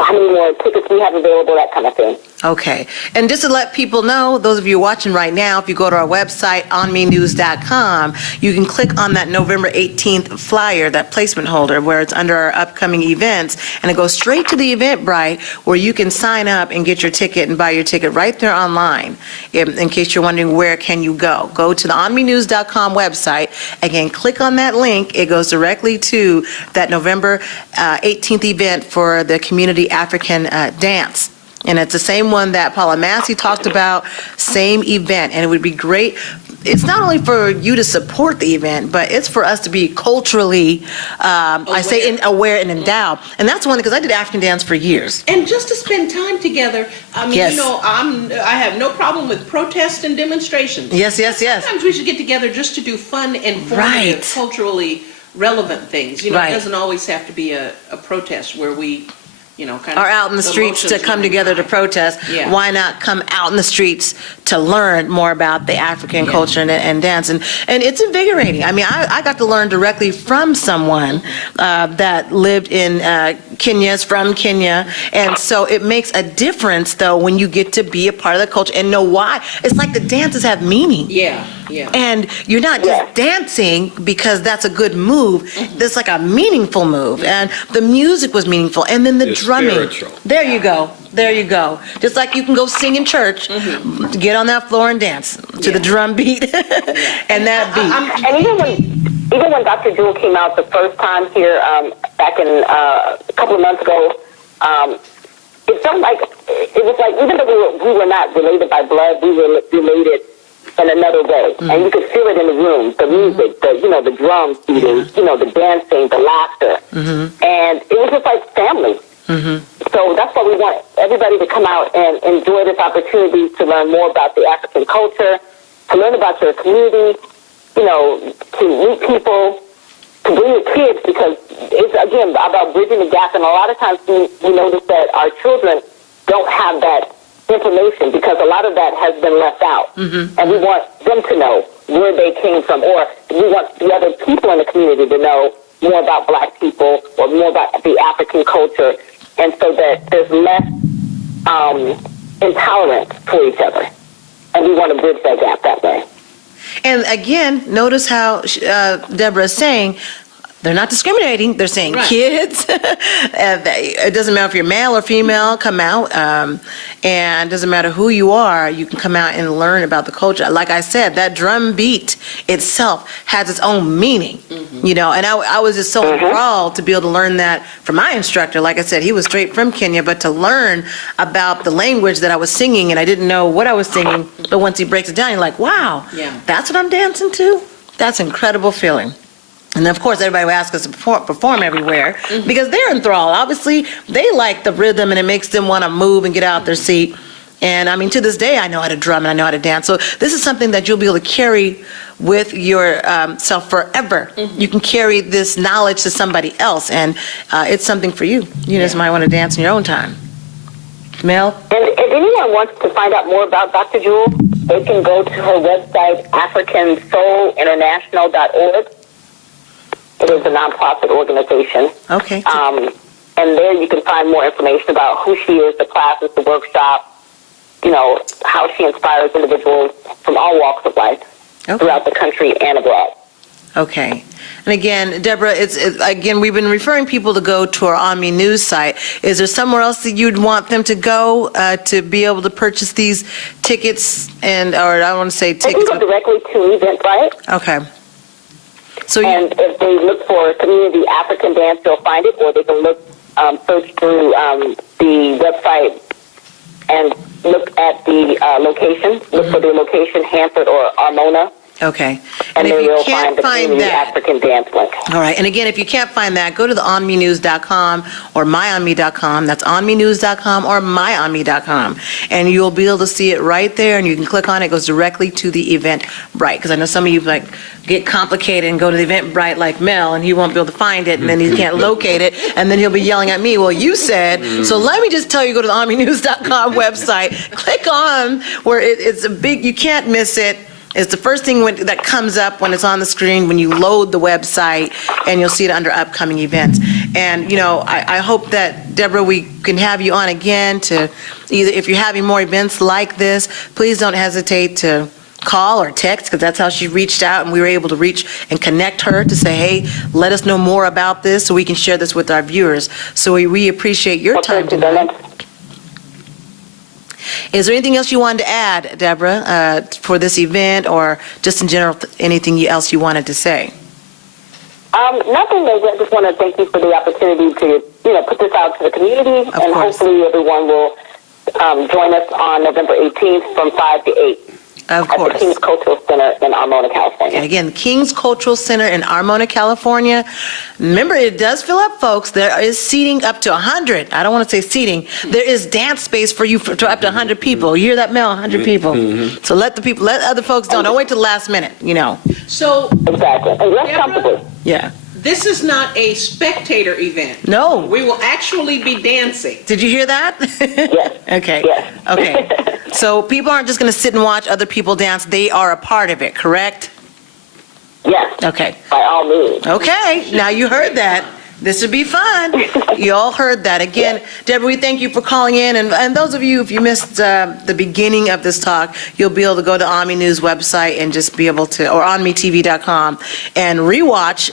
how many more tickets we have available, that kind of thing. Okay. And just to let people know, those of you watching right now, if you go to our website, onmenews.com, you can click on that November 18th flyer, that placement holder, where it's under our upcoming events, and it goes straight to the Eventbrite, where you can sign up and get your ticket and buy your ticket right there online. In case you're wondering, where can you go? Go to the onmenews.com website. Again, click on that link. It goes directly to that November 18th event for the Community African Dance. And it's the same one that Paula Massey talked about, same event. And it would be great. It's not only for you to support the event, but it's for us to be culturally, aware and endowed. And that's one, because I did African dance for years. And just to spend time together. I mean, I have no problem with protests and demonstrations. Yes. Sometimes we should get together just to do fun, informative, culturally relevant things. It doesn't always have to be a protest where we are out in the streets to come together to protest. Yeah. Why not come out in the streets to learn more about the African culture and dance? And it's invigorating. I mean, I got to learn directly from someone that lived in Kenya, is from Kenya. And so it makes a difference, though, when you get to be a part of the culture and know why. It's like the dances have meaning. Yeah. Yeah. And you're not just dancing because that's a good move. It's like a meaningful move. And the music was meaningful. And then the It's drumming. spiritual. There you go. There you go. Just like you can go sing in church, get on that floor and dance to the drum beat and that beat. And even when Dr. Jewel came out the first time here back in a couple of months ago, it felt like it was like even though we were not related by blood, we were related in another way, and you could feel it in the room, the music, the drums beating, the dancing, the laughter, and it was just like family. So that's why we want everybody to come out and enjoy this opportunity to learn more about the African culture, to learn about your community, to meet people, to bring your kids, because it's, again, about bridging the gap. And a lot of times we notice that our children don't have that information because a lot of that has been left out. And we want them to know where they came from, or we want the other people in the community to know more about Black people or more about the African culture, and so that there's less intolerance for each other. And we want to bridge that gap that way. And again, notice how Deborah is saying, they're not discriminating. They're saying kids. It doesn't matter if you're male or female, come out. And it doesn't matter who you are, you can come out and learn about the culture. Like I said, that drum beat itself has its own meaning, And I was just so enthralled to be able to learn that from my instructor. Like I said, he was straight from Kenya, but to learn about the language that I was singing, and I didn't know what I was singing, but once he breaks it down, you're like, wow, that's what I'm dancing to? That's an incredible feeling. And of course, everybody would ask us to perform everywhere because they're enthralled. Obviously, they like the rhythm and it makes them want to move and get out their seat. And I mean, to this day, I know how to drum and I know how to dance. So this is something that you'll be able to carry with yourself forever. You can carry this knowledge to somebody else, and it's something for you. You just might want to dance in your own time. Mel? And if anyone wants to find out more about Dr. Jewel, they can go to her website, AfricanSoulInternational.org. It is a nonprofit organization. Okay. And there you can find more information about who she is, the classes, the workshop, how she inspires individuals from all walks of life throughout the country and abroad. Okay. And again, Deborah, again, we've been referring people to go to our Omni News site. Is there somewhere else that you'd want them to go to be able to purchase these tickets? Or I don't want to say tickets. They can go directly to Eventbrite. Okay. And if they look for Community African Dance, they'll find it, or they can search through the website and look at the location. Look for the location, Hanford or Armona. Okay. And if then you you'll can't find the Community African Dance link. All right. And again, if you can't find that, go to the onmenews.com or myonme.com. That's onmenews.com or myonme.com. And you'll be able to see it right there, and you can click on it. It goes directly to the Eventbrite. Because I know some of you get complicated and go to the Eventbrite like Mel, and he won't be able to find it, and then he can't locate it, and then he'll be yelling at me, well, you said. So let me just tell you, go to the onmenews.com website. Click on where it's a big, you can't miss it. It's the first thing that comes up when it's on the screen when you load the website, and you'll see it under upcoming events. And, I hope that, Deborah, we can have you on again to either, if you're having more events like this, please don't hesitate to call or text, because that's how she reached out, and we were able to reach and connect her to say, hey, let us know more about this so we can share this with our viewers. So we appreciate your time tonight. Is there anything else you wanted to add, Deborah, for this event, or just in general, anything else you wanted to say? Nothing. I just want to thank you for the opportunity to, put this out to the community, and hopefully everyone will join us on November 18th from 5 to 8. Of course. At the King's Cultural Center in Armona, California. And again, the King's Cultural Center in Armona, California. Remember, it does fill up, folks. There is seating up to 100. I don't want to say seating. There is dance space for you to up to 100 people. You hear that, Mel? 100 people. So let other folks know. Don't wait till the last minute, So, exactly. And rest comfortably. Yeah. This is not a spectator event. No. We will actually be dancing. Did you hear that? Yes. Okay. Yes. Okay. So people aren't just going to sit and watch other people dance. They are a part of it, correct? Yes. Okay. By all means. Okay. Now you heard that. This would be fun. You all heard that. Again, Deborah, we thank you for calling in. And those of you, if you missed the beginning of this talk, you'll be able to go to Omni News website and just be able to, or OmniTV.com, and rewatch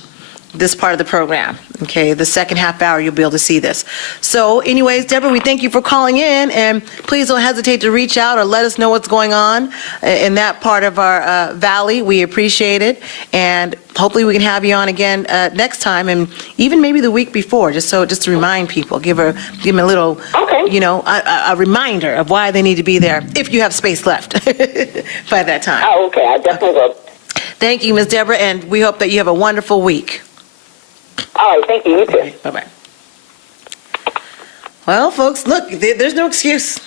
this part of the program. Okay, the second half hour, you'll be able to see this. So anyways, Deborah, we thank you for calling in, and please don't hesitate to reach out or let us know what's going on in that part of our valley. We appreciate it, and hopefully we can have you on again next time, and even maybe the week before, just to remind people, give them a little, a reminder of why they need to be there, if you have space left by that time. Oh, okay, I definitely will. Thank you, Ms. Deborah, and we hope that you have a wonderful week. All right, thank you. You too. Bye-bye. Well, folks, look, there's no excuse.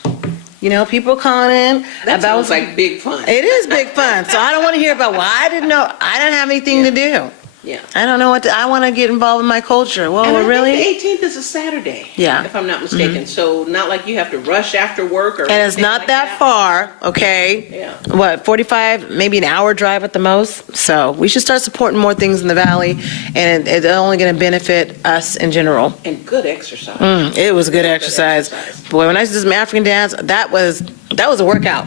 People calling in That about sounds like big fun. It is big fun. So I don't want to hear about, well, I didn't know. I didn't have anything to do. Yeah. I don't know I want to get involved in my culture. Well, And I really? think the 18th is a Saturday. Yeah. If I'm not mistaken. So not like you have to rush after work or And it's anything not like that far, okay? Yeah. What, 45, maybe an hour drive at the most? So we should start supporting more things in the valley, and it's only going to benefit us in general. And good exercise. It was good exercise. Boy, when I used to do some African dance, that was a workout.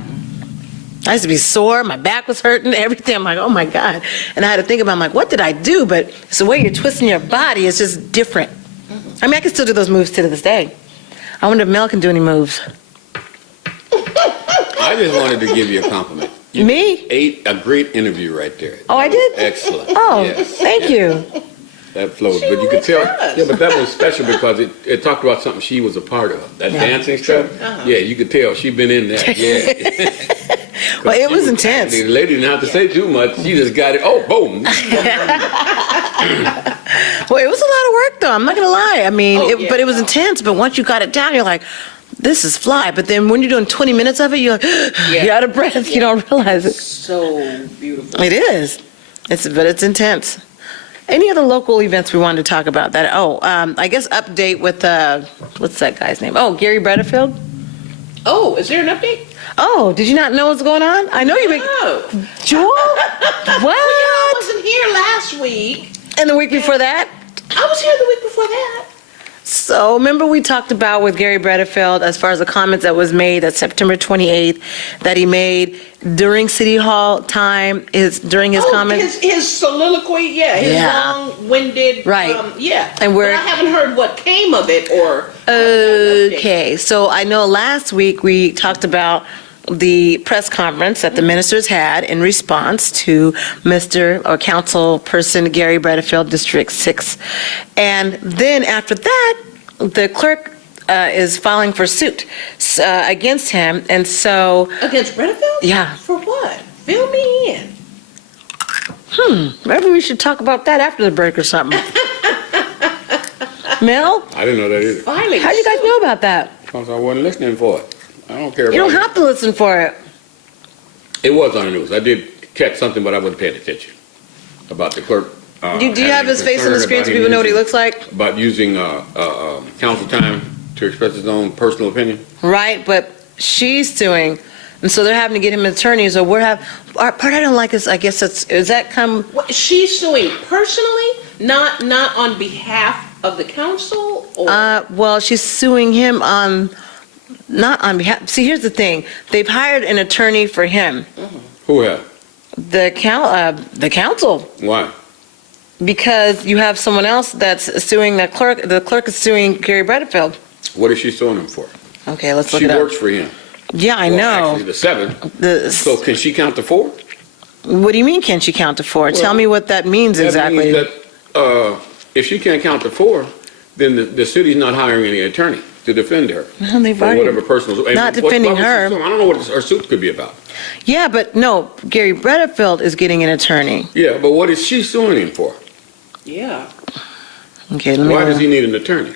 I used to be sore, my back was hurting, everything. I'm like, oh my God. And I had to think about, I'm like, what did I do? But it's the way you're twisting your body, it's just different. I mean, I can still do those moves to this day. I wonder if Mel can do any moves. I just wanted to give you a compliment. Me? A great interview right there. Oh, I did? Excellent. Oh, Yes. thank you. That flowed, but you could tell. Yeah, but that was special because it talked about something she was a part of. That dancing stuff. Yeah, you could tell she'd been in that. Yeah. Well, it was intense. The lady didn't have to say too much. She just got it. Oh, boom. Well, it was a lot of work, though. I'm not going to lie. I mean, but it was intense. But once you got it down, you're like, this is fly. But then when you're doing 20 minutes of it, you're like, you're out of breath. You don't realize it. So beautiful. It is. But it's intense. Any other local events we wanted to talk about? I guess update with, what's that guy's name? Oh, Garry Bredefeld? Oh, is there an update? Oh, did you not know what's going on? I know you been... Jewel? What? Well, I wasn't here last week. And the week before that? I was here the week before that. So remember we talked about with Garry Bredefeld as far as the comments that was made at September 28th that he made during City Hall time, during his comments? His soliloquy, his long-winded, right. And but I haven't heard what came of it or... Okay, so I know last week we talked about the press conference that the ministers had in response to Council Person Garry Bredefeld, District 6. And then after that, the clerk is filing for suit against him, and so... Against Bredefeld? Yeah. For what? Fill me in. Maybe we should talk about that after the break or something. Mel? I didn't know that either. Filing How do you guys know about that? Because I wasn't listening for it. I don't care about it. You don't have to listen for it. It was on the news. I did catch something, but I wasn't paying attention. About the clerk. Do you have his face on the screen so people know what he looks like? About using council time to express his own personal opinion? Right, but she's suing, and so they're having to get him an attorney. So our part I don't like is, I guess she's suing personally, not on behalf of the council? Or? Well, she's suing him not on behalf. See, here's the thing. They've hired an attorney for him. Mm-hmm. Who have? The council. Why? Because you have someone else that's suing the clerk. The clerk is suing Garry Bredefeld. What is she suing him for? Okay, let's look it up. She works for him. Yeah, I know. Actually, the 7. So can she count to 4? What do you mean, can she count to 4? Tell me what that means exactly. That means that if she can't count to 4, then the city's not hiring any attorney to defend her. Well, they've or already whatever personal. not defending her. I don't know what her suit could be about. Yeah, but no, Garry Bredefeld is getting an attorney. Yeah, but what is she suing him for? Yeah. Okay, Why does he need an attorney?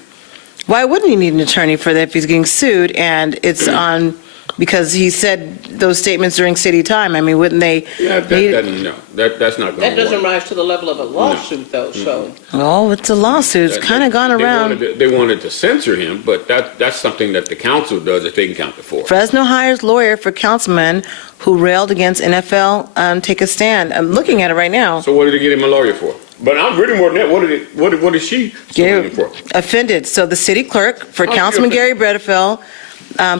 Why wouldn't he need an attorney for that if he's getting sued and it's on because he said those statements during city time? I mean, wouldn't they? Yeah, that's not going to That doesn't rise to the level of a lawsuit, though. So. Well, it's a lawsuit. It's kind of gone around. They wanted to censor him, but that's something that the council does if they can count to 4. Fresno hires lawyer for councilman who railed against NFL take a stand. I'm looking at it right now. So what did they get him a lawyer for? But I'm really more than that. What is she suing him for? Offended. So the city clerk for Oh, Councilman she Garry Bredefeld,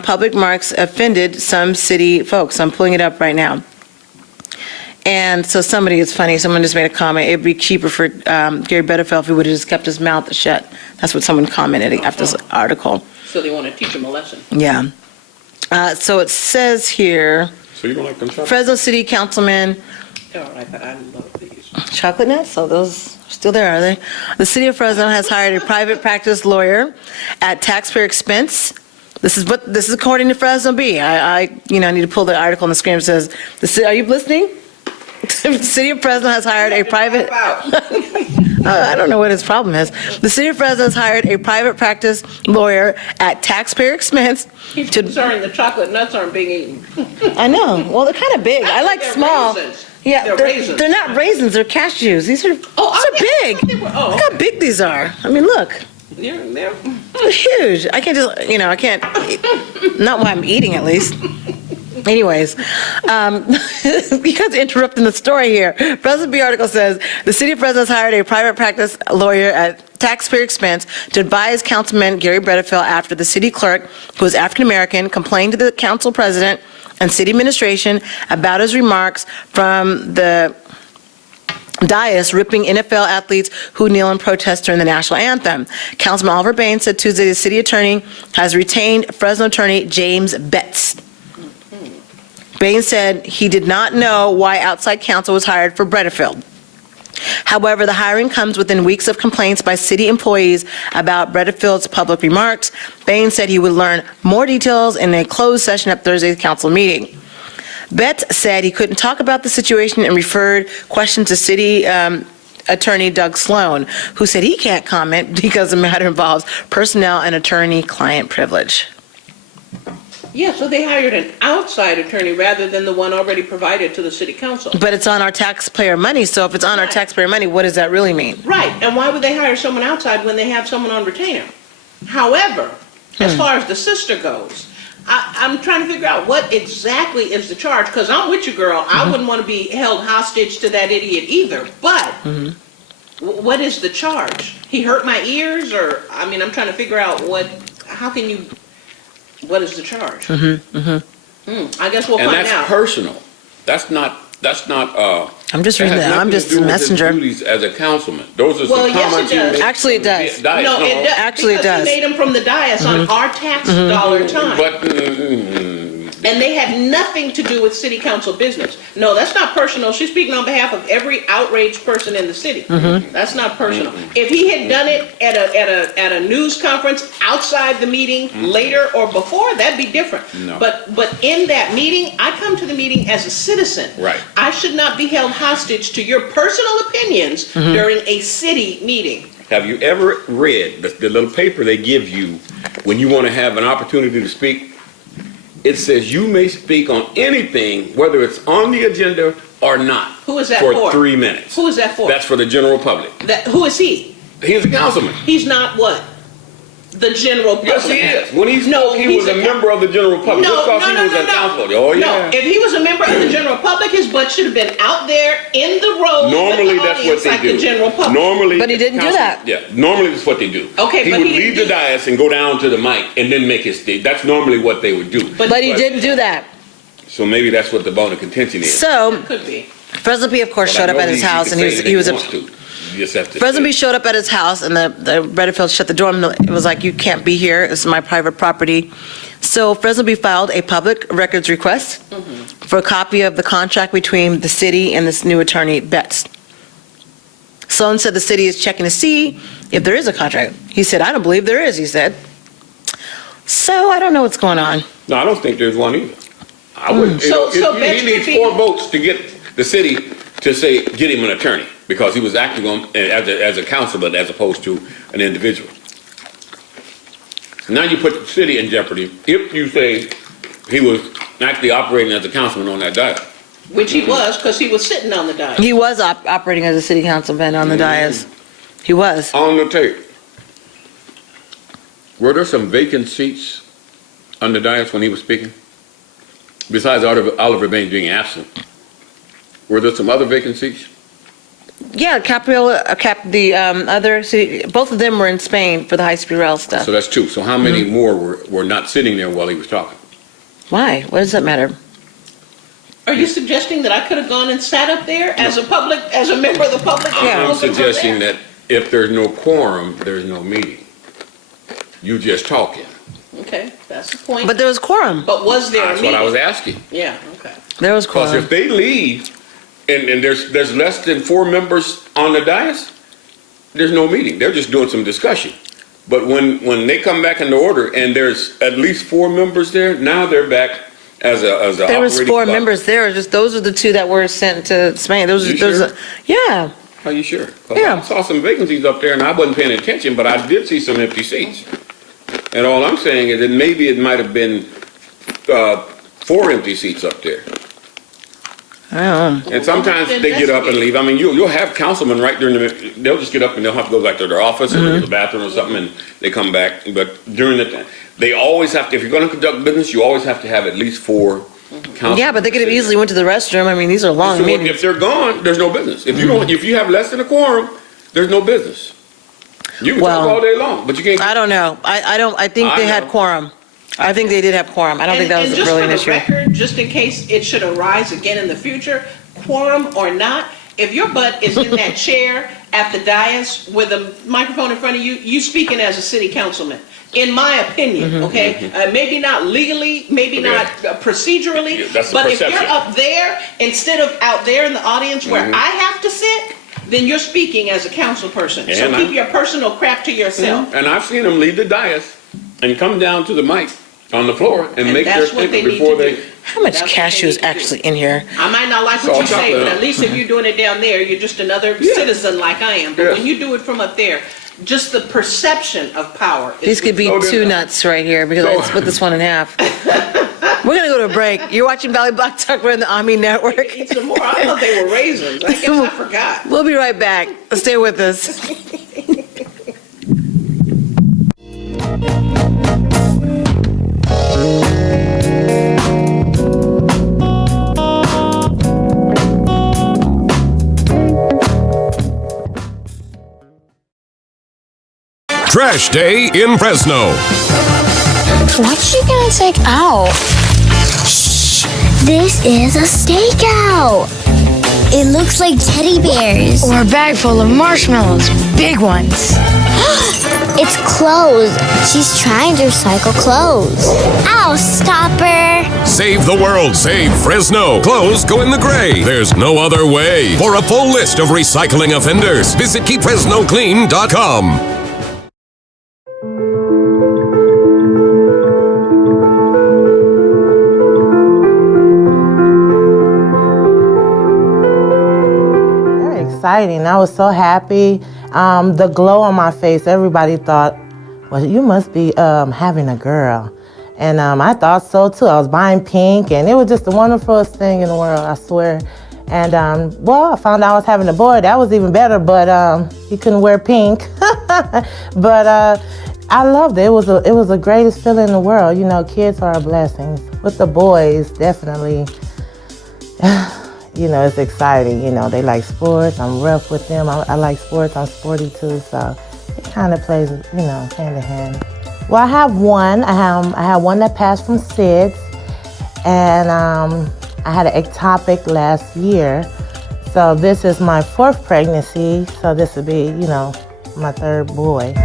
public marks offended some city folks. I'm pulling it up right now. And so it's funny, someone just made a comment, it'd be cheaper for Garry Bredefeld if he would have just kept his mouth shut. That's what someone commented after this article. So they want to teach him a lesson. Yeah. So it says here, So you don't like them chocolate? Fresno City Councilman, All right, but I love these. chocolate nuts, so those are still there, are they? The city of Fresno has hired a private practice lawyer at taxpayer expense. This is according to Fresno Bee. I need to pull the article on the screen. It says, are you listening? The city of Fresno has hired a private. I don't know what his problem is. The city of Fresno has hired a private practice lawyer at taxpayer expense. He's concerned the chocolate nuts aren't being eaten. I know. Well, they're kind of big. I like They're small. raisins. Yeah, They're raisins. they're not raisins. They're cashews. These are big. Look how big these are. I mean, look. They're Huge. I can't just, I can't, not while I'm eating at least. Anyways, because interrupting the story here, Fresno Bee article says, the city of Fresno has hired a private practice lawyer at taxpayer expense to advise Councilman Garry Bredefeld after the city clerk, who is African-American, complained to the council president and city administration about his remarks from the dais ripping NFL athletes who kneel in protest during the national anthem. Councilman Oliver Baines said Tuesday the city attorney has retained Fresno attorney James Betts. Baines said he did not know why outside counsel was hired for Bredefeld. However, the hiring comes within weeks of complaints by city employees about Bredefeld's public remarks. Baines said he would learn more details in a closed session at Thursday's council meeting. Betts said he couldn't talk about the situation and referred questions to city attorney Doug Sloan, who said he can't comment because the matter involves personnel and attorney-client privilege. Yeah, so they hired an outside attorney rather than the one already provided to the city council. But it's on our taxpayer money, so if it's on our taxpayer money, what does that really mean? Right, and why would they hire someone outside when they have someone on retainer? However, as far as the sister goes, I'm trying to figure out what exactly is the charge, because I'm with you, girl. I wouldn't want to be held hostage to that idiot either, but what is the charge? He hurt my ears, or, I'm trying to figure out what is the charge? I guess we'll find out. And that's personal. That's not. I'm just reading that. I'm just a messenger. Duties as a councilman. Those are some comments you make. Actually, it does. No, it does. Actually, it does. Because he made them from the dais on our tax dollar time. But And they had nothing to do with city council business. No, that's not personal. She's speaking on behalf of every outraged person in the city. That's not personal. If he had done it at a news conference outside the meeting later or before, that'd be different. No. But in that meeting, I come to the meeting as a citizen. Right. I should not be held hostage to your personal opinions during a city meeting. have you ever read the little paper they give you when you want to have an opportunity to speak? It says you may speak on anything, whether it's on the agenda or not. Who is that for? For 3 minutes. Who is that for? That's for the general public. Who is he? He's a councilman. He's not what? The general public. Yes, he is. When he spoke, he was a member of the general public. Just because he was a councilman. Oh, yeah. No, if he was a member of the general public, his butt should have been out there in the road. Normally, that's what they do. The general public. Normally, but he didn't do that. Yeah, normally that's what they do. Okay, he but would he leave the dais and go down to the mic and then make his state. That's normally what they would do. But he didn't do that. So maybe that's what the bone of contention is. So, Could be. Fresno Bee, of course, showed up at his house, and he was Fresno Bee showed up at his house, and the Bredefeld shut the door. And it was like, you can't be here. This is my private property. So Fresno Bee filed a public records request for a copy of the contract between the city and this new attorney, Betts. Sloan said the city is checking to see if there is a contract. He said, I don't believe there is, he said. So I don't know what's going on. No, I don't think there's one either. I wouldn't. He needs 4 votes to get the city to say, get him an attorney, because he was acting on as a councilman as opposed to an individual. Now you put the city in jeopardy if you say he was actually operating as a councilman on that dais. Which he was, because he was sitting on the dais. He was operating as a city councilman on the dais. He was. On the tape. Were there some vacant seats on the dais when he was speaking? Besides Oliver Baines being absent. Were there some other vacant seats? Yeah, Capriola, both of them were in Spain for the high-speed rail stuff. So that's two. So how many more were not sitting there while he was talking? Why? What does that matter? Are you suggesting that I could have gone and sat up there as a member of the public? I'm suggesting that if there's no quorum, there's no meeting. You just talking. Okay, that's the point. But there was quorum. But was there a That's meeting? what I was asking. Yeah, okay. There was quorum. Because if they leave and there's less than 4 members on the dais, there's no meeting. They're just doing some discussion. But when they come back into order and there's at least 4 members there, now they're back as a There was 4 club. members there. Just those are the 2 that were sent to Spain. Yeah. Are you sure? 'Cause Yeah. I saw some vacancies up there and I wasn't paying attention, but I did see some empty seats. And all I'm saying is that maybe it might have been 4 empty seats up there. I don't know. And sometimes they get up and leave. I mean, you'll have councilmen right during they'll just get up and they'll have to go back to their office or to the bathroom or something, and they come back. But during the time, they always have to, if you're going to conduct business, you always have to have at least 4 councilmen. Yeah, but they could have easily went to the restroom. I mean, these are long So meetings. if they're gone, there's no business. If you have less than a quorum, there's no business. You can talk all day long, but you can't. I don't know. I think they had quorum. I think they did have quorum. I don't think that was really an issue. And just for the record, just in case it should arise again in the future, quorum or not, if your butt is in that chair at the dais with a microphone in front of you, you speaking as a city councilman. In my opinion, okay? Maybe not legally, maybe not procedurally, that's the but if perception. you're up there instead of out there in the audience where I have to sit, then you're speaking as a council person. So And keep your personal crap to yourself. And I've seen them leave the dais and come down to the mic on the floor and make their that's what statement they need before to they. do. How much cashew is actually in here? I might not like what you say, but at least if you're doing it down there, you're just another citizen like I am. But when you do it from up there, just the perception of power. These could be 2 nuts right here because I split this one in half. We're going to go to a break. You're watching Valley Block Talk. We're on the Ami Network. Eat some more. I thought they were raisins. I guess I forgot. We'll be right back. Stay with us. Trash Day in Fresno. What's she gonna take out? Shh! This is a stakeout. It looks like teddy bears. Or a bag full of marshmallows, big ones. It's clothes. She's trying to recycle clothes. Ow, stop her. Save the world, save Fresno. Clothes go in the gray. There's no other way. For a full list of recycling offenders, visit keepfresnoclean.com. Exciting. I was so happy. The glow on my face, everybody thought, well, you must be having a girl. And I thought so too. I was buying pink and it was just the wonderfulest thing in the world, I swear. And well, I found out I was having a boy. That was even better, but he couldn't wear pink. But I loved it. It was the greatest feeling in the world. You know, kids are a blessing. With the boys, definitely. You know, it's exciting. You know, they like sports. I'm rough with them. I like sports. I'm sporty too. So it kind of plays, you know, hand in hand. Well, I have one. I have one that passed from SIDS, and I had an ectopic last year. So this is my 4th pregnancy. So this would be, you know, my 3rd boy.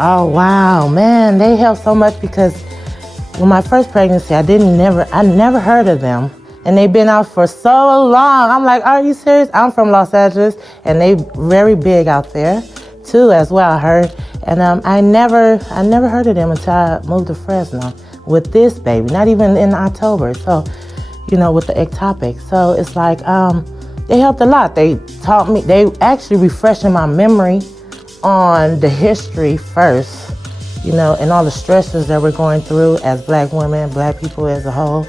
Oh wow, man, they helped so much because with my first pregnancy, I never heard of them. And they've been out for so long. I'm like, are you serious? I'm from Los Angeles and they very big out there too as well, I heard. And I never heard of them until I moved to Fresno with this baby, not even in October. So, you know, with the ectopic. So it's like, they helped a lot. They taught me, they actually refreshing my memory on the history first, you know, and all the stresses that we're going through as Black women, Black people as a whole,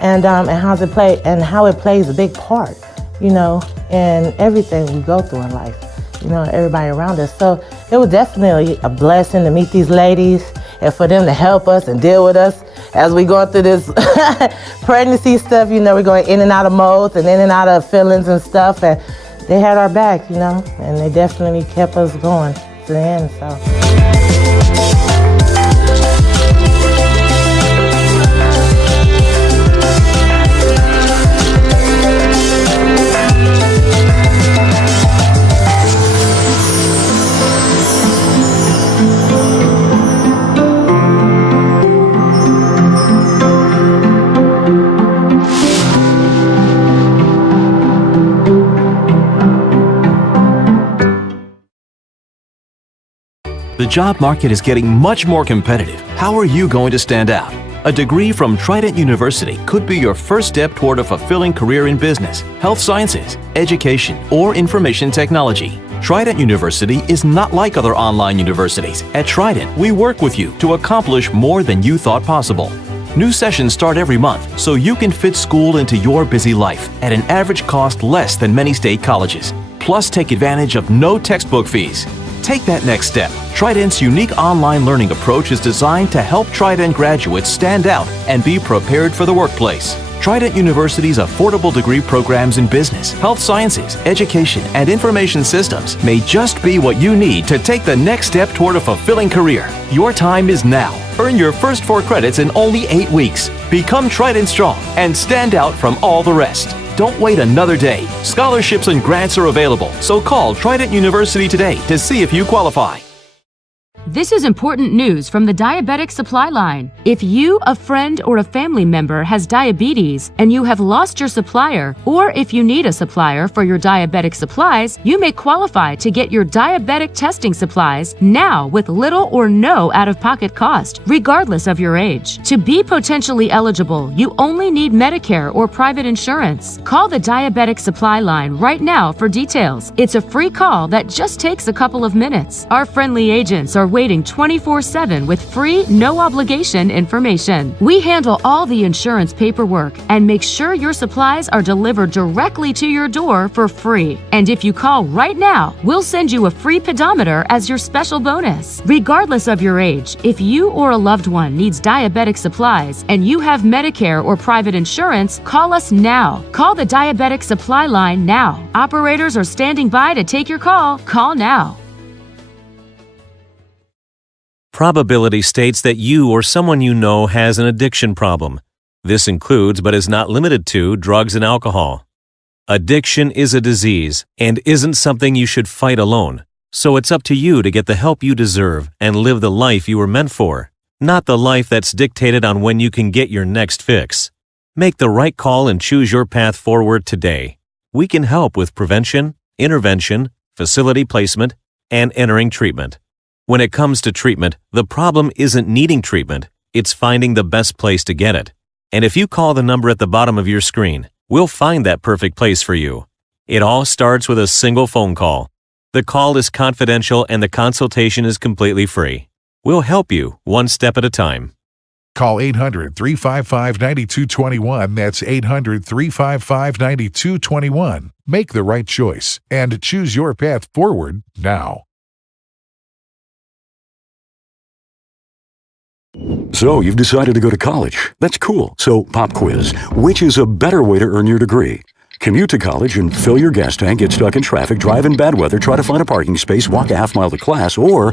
and how it plays a big part, you know, in everything we go through in life, you know, everybody around us. So it was definitely a blessing to meet these ladies and for them to help us and deal with us as we go through this pregnancy stuff, we're going in and out of modes and in and out of feelings and stuff. And they had our back, and they definitely kept us going to the end. So. The job market is getting much more competitive. How are you going to stand out? A degree from Trident University could be your first step toward a fulfilling career in business, health sciences, education, or information technology. Trident University is not like other online universities. At Trident, we work with you to accomplish more than you thought possible. New sessions start every month, so you can fit school into your busy life at an average cost less than many state colleges. Plus, take advantage of no textbook fees. Take that next step. Trident's unique online learning approach is designed to help Trident graduates stand out and be prepared for the workplace. Trident University's affordable degree programs in business, health sciences, education, and information systems may just be what you need to take the next step toward a fulfilling career. Your time is now. Earn your first 4 credits in only 8 weeks. Become Trident Strong and stand out from all the rest. Don't wait another day. Scholarships and grants are available, so call Trident University today to see if you qualify. This is important news from the Diabetic Supply Line. If you, a friend, or a family member has diabetes and you have lost your supplier, or if you need a supplier for your diabetic supplies, you may qualify to get your diabetic testing supplies now with little or no out-of-pocket cost, regardless of your age. To be potentially eligible, you only need Medicare or private insurance. Call the Diabetic Supply Line right now for details. It's a free call that just takes a couple of minutes. Our friendly agents are waiting 24/7 with free, no-obligation information. We handle all the insurance paperwork and make sure your supplies are delivered directly to your door for free. And if you call right now, we'll send you a free pedometer as your special bonus. Regardless of your age, if you or a loved one needs diabetic supplies and you have Medicare or private insurance, call us now. Call the Diabetic Supply Line now. Operators are standing by to take your call. Call now. Probability states that you or someone you know has an addiction problem. This includes, but is not limited to, drugs and alcohol. Addiction is a disease and isn't something you should fight alone. So it's up to you to get the help you deserve and live the life you were meant for, not the life that's dictated on when you can get your next fix. Make the right call and choose your path forward today. We can help with prevention, intervention, facility placement, and entering treatment. When it comes to treatment, the problem isn't needing treatment, it's finding the best place to get it. And if you call the number at the bottom of your screen, we'll find that perfect place for you. It all starts with a single phone call. The call is confidential and the consultation is completely free. We'll help you one step at a time. Call 800-355-9221. That's 800-355-9221. Make the right choice and choose your path forward now. So you've decided to go to college. That's cool. So pop quiz. Which is a better way to earn your degree? Commute to college and fill your gas tank, get stuck in traffic, drive in bad weather, try to find a parking space, walk a half mile to class, or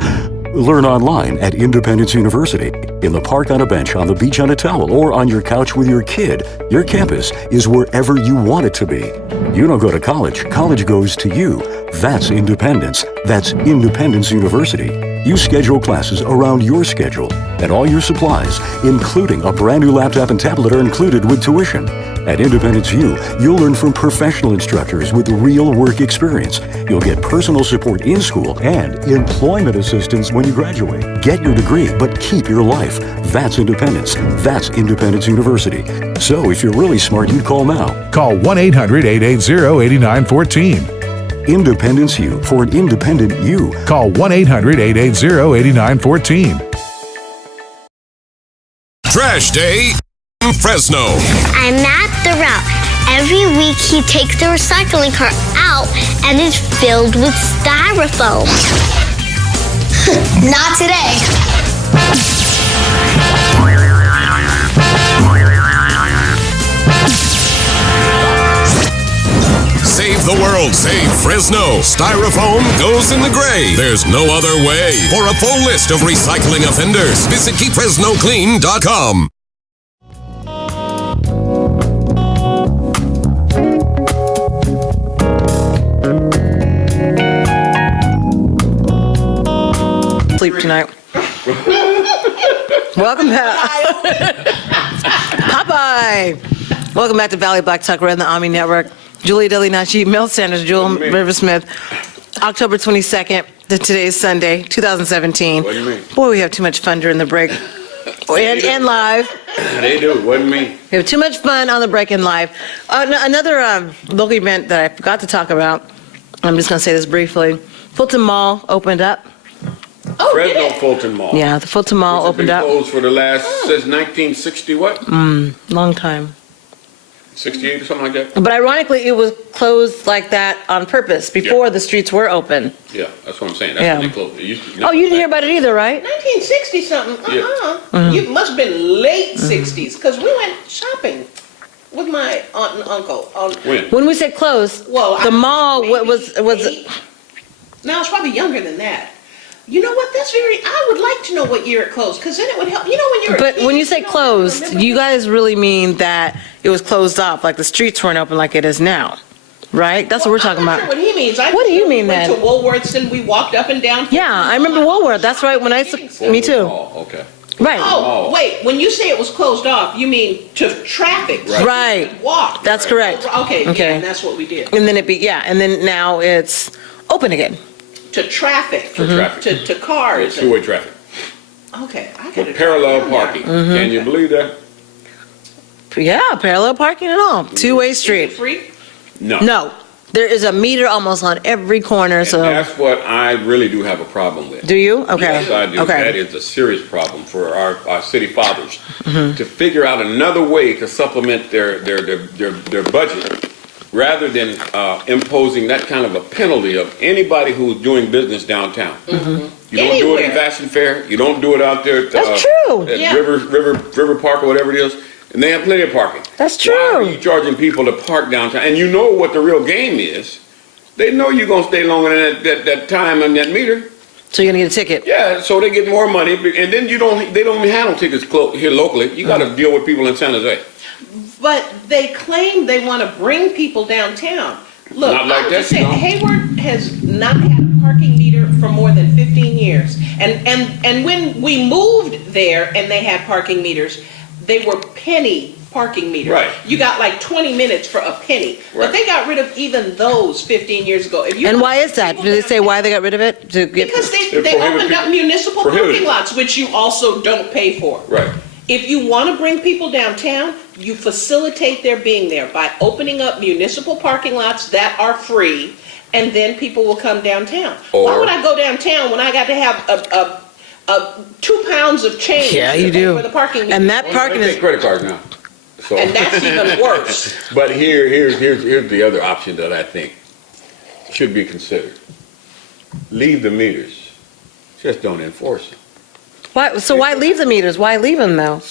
learn online at Independence University. In the park on a bench, on the beach on a towel, or on your couch with your kid, your campus is wherever you want it to be. You don't go to college. College goes to you. That's independence. That's Independence University. You schedule classes around your schedule, and all your supplies, including a brand new laptop and tablet, are included with tuition. At Independence U, you'll learn from professional instructors with real work experience. You'll get personal support in school and employment assistance when you graduate. Get your degree, but keep your life. That's independence. That's Independence University. So if you're really smart, you'd call now. Call 1-800-880-8914. Independence U, for an independent you. Call 1-800-880-8914. Trash Day in Fresno. I'm at the route. Every week he takes the recycling cart out and it's filled with styrofoam. Not today. Save the world, save Fresno. Styrofoam goes in the gray. There's no other way. For a full list of recycling offenders, visit keepfresnoclean.com. Sleep tonight. Welcome back. Popeye. Welcome back to Valley Black Talk Radio on the Omni Network. Julia Deli Najee, Mel Sanders, Jewel River Smith. October 22nd, today is Sunday, 2017. What do you mean? Boy, we have too much fun during the break. And live. They do. What do you mean? We have too much fun on the break and live. Another local event that I forgot to talk about, I'm just going to say this briefly. Fulton Mall opened up. Oh, Fresno Fulton Mall. Yeah, the Fulton Mall opened up. It's been closed for the last, since 1960 what? Long time. 68 or something like that? But ironically, it was closed like that on purpose before the streets were open. Yeah, that's what I'm saying. That's Yeah. when they closed. It used to, Oh, you didn't hear about it either, right? 1960 something. Mhm. You must have been late 60s because we went shopping with my aunt and uncle. When we say closed, Well, the mall was No, it's probably younger than that. You know what? I would like to know what year it closed because then it would help. You know when you're. But when you say closed, you guys really mean that it was closed off, like the streets weren't open like it is now, right? That's what we're talking about. What he means. What do you mean then? then? We went to Woolworths and we walked up and down. Yeah, I remember Woolworth. That's right. When I me too. Oh, okay. Right. Oh, wait. When you say it was closed off, you mean to traffic? Right. Walk. That's correct. Okay. Okay. Yeah, that's what we did. And then and then now it's open again. To traffic. To traffic. To cars. Two-way traffic. Okay. I With gotta parallel drive down parking. there. Can you believe that? Yeah, parallel parking and all. Two-way street. Free? No. No. There is a meter almost on every corner, so. That's what I really do have a problem with. Do you? Okay. Yes, I do. Okay. That is a serious problem for our city fathers Mm-hmm. to figure out another way to supplement their budget rather than imposing that kind of a penalty of anybody who's doing business downtown. Mm-hmm. You don't do it in Fashion Fair. You don't do it out there at, That's true. at Yeah. River Park or whatever it is. And they have plenty of parking. That's true. Why are you charging people to park downtown? And you know what the real game is. They know you're going to stay longer than that time on that meter. So you're going to get a ticket. Yeah, so they get more money. And then they don't even have no tickets here locally. You got to deal with people in San Jose. But they claim they want to bring people downtown. Look, Not like I'm that, just saying, you know. Hayward has not had a parking meter for more than 15 years. And when we moved there and they had parking meters, they were penny parking meters. Right. You got like 20 minutes for a penny. But Right. they got rid of even those 15 years ago. If you And why is that? Did they say why they got rid of it? Because they prohibit opened up people- municipal prohibited. parking lots, which you also don't pay for. Right. If you want to bring people downtown, you facilitate their being there by opening up municipal parking lots that are free, and then people will come downtown. Why Or- would I go downtown when I got to have a 2 pounds of change Yeah, to you pay do. for the parking? And that parking They is. take credit cards now. So. And that's even worse. But here's the other option that I think should be considered. Leave the meters. Just don't enforce them. Why, so why leave the meters? Why leave them though?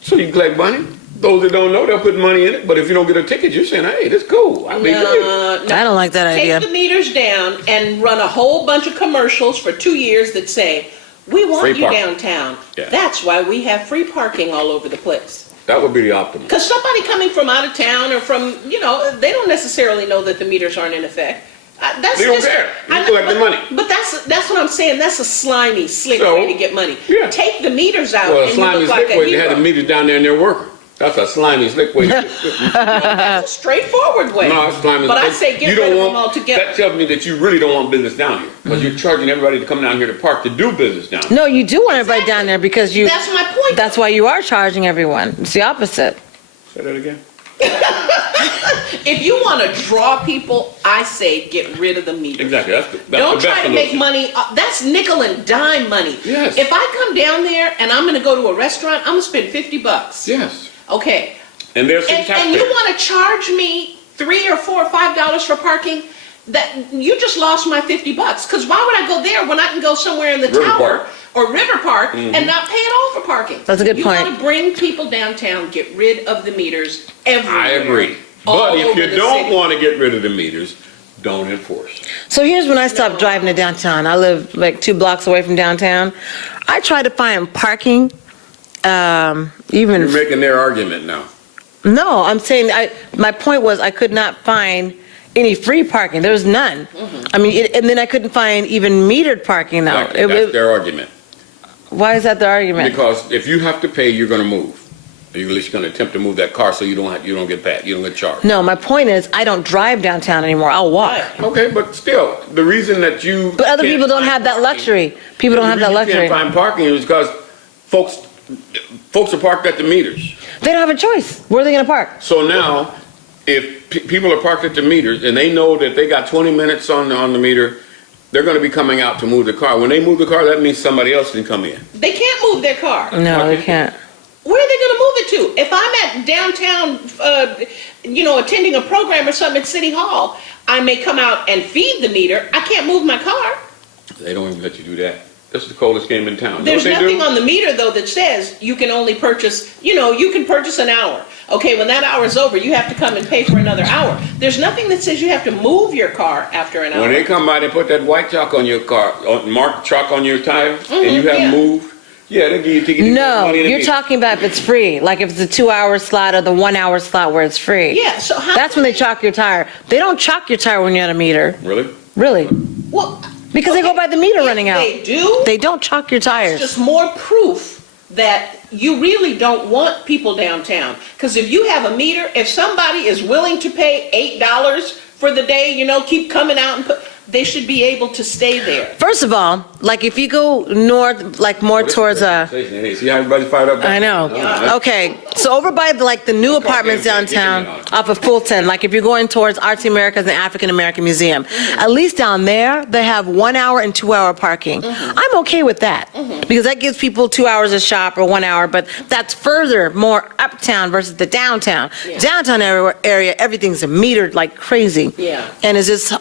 So you can collect money. Those that don't know, they'll put money in it. But if you don't get a ticket, you're saying, hey, that's cool. I mean, No, I don't like that idea. Take the meters down and run a whole bunch of commercials for 2 years that say, we want Free you parking. downtown. Yeah. That's why we have free parking all over the place. that would be the optimum. Because somebody coming from out of town or from, they don't necessarily know that the meters aren't in effect. That's They don't just, care. You collect the money. But that's what I'm saying. That's a slimy, slick So, way to get money. yeah. Take the meters out Well, a and you slimy look like slick a way, they had the hero. meters down there and they're working. That's a slimy slick way. That's a straightforward way. No, it's slimy. But I say get rid of them altogether. That tells me that you really don't want business down here. Because you're charging everybody to come down here to park to do business down here. No, you do want everybody down there because you. That's my point. That's why you are charging everyone. It's the opposite. Say that again. If you want to draw people, I say get rid of the meters. Exactly. That's Don't the best try to make solution. money. That's nickel and dime money. Yes. If I come down there and I'm going to go to a restaurant, I'm going to spend $50. Yes. Okay. And there's some And you taxpayers. want to charge me $3 or $4 or $5 for parking? that you just lost my $50. Because why would I go there when I can go somewhere in the River tower Park. or River Park and not pay at all for parking? That's a good point. You want to bring people downtown, get rid of the meters everywhere. I agree. all But if over you the don't city. want to get rid of the meters, don't enforce. So here's when I stopped driving to downtown. I live like 2 blocks away from downtown. I try to find parking, even. You're making their argument now. No, I'm saying my point was I could not find any free parking. There was none. I mean, and then I couldn't find even metered parking now. Exactly. That's their argument. Why is that the argument? Because if you have to pay, you're going to move. You're at least going to attempt to move that car so you don't get that. You don't get charged. No, my point is I don't drive downtown anymore. I'll walk. Okay, but still, the reason that you But other can't people don't find have that parking- luxury. People don't have that You luxury. can't find parking is because folks are parked at the meters. They don't have a choice. Where are they going to park? So now, if people are parked at the meters and they know that they got 20 minutes on the meter, they're going to be coming out to move the car. When they move the car, that means somebody else can come in. They can't move their car. No, they can't. Where are they going to move it to? If I'm at downtown, attending a program or something at City Hall, I may come out and feed the meter. I can't move my car. They don't even let you do that. This is the coldest game in town. There's Know what they nothing do? on the meter, though, that says you can only purchase, you can purchase an hour. Okay, when that hour is over, you have to come and pay for another hour. There's nothing that says you have to move your car after an hour. When they come by, they put that white chalk on your car, marked chalk on your tire, and you haven't moved. Yeah, they give you ticket. No, you're talking about if it's free, like if it's a 2-hour slot or the 1-hour slot where it's free. Yeah, so that's when they chalk your tire. They don't chalk your tire when you're at a meter. Really? Really? Well, because they go by the meter running out. They do. They don't chalk your tires. It's just more proof that you really don't want people downtown. Because if you have a meter, if somebody is willing to pay $8 for the day, keep coming out and they should be able to stay there. First of all, like if you go north, like more towards Hey, see how everybody's fired up? I know. Okay, so over by the new apartments downtown, off of Fulton, like if you're going towards Arts Americas and African American Museum, at least down there they have 1-hour and 2-hour parking. I'm okay with that because that gives people 2 hours to shop or 1 hour, but that's further more uptown versus the downtown. Downtown area, everything's metered like crazy. Yeah. And it's just.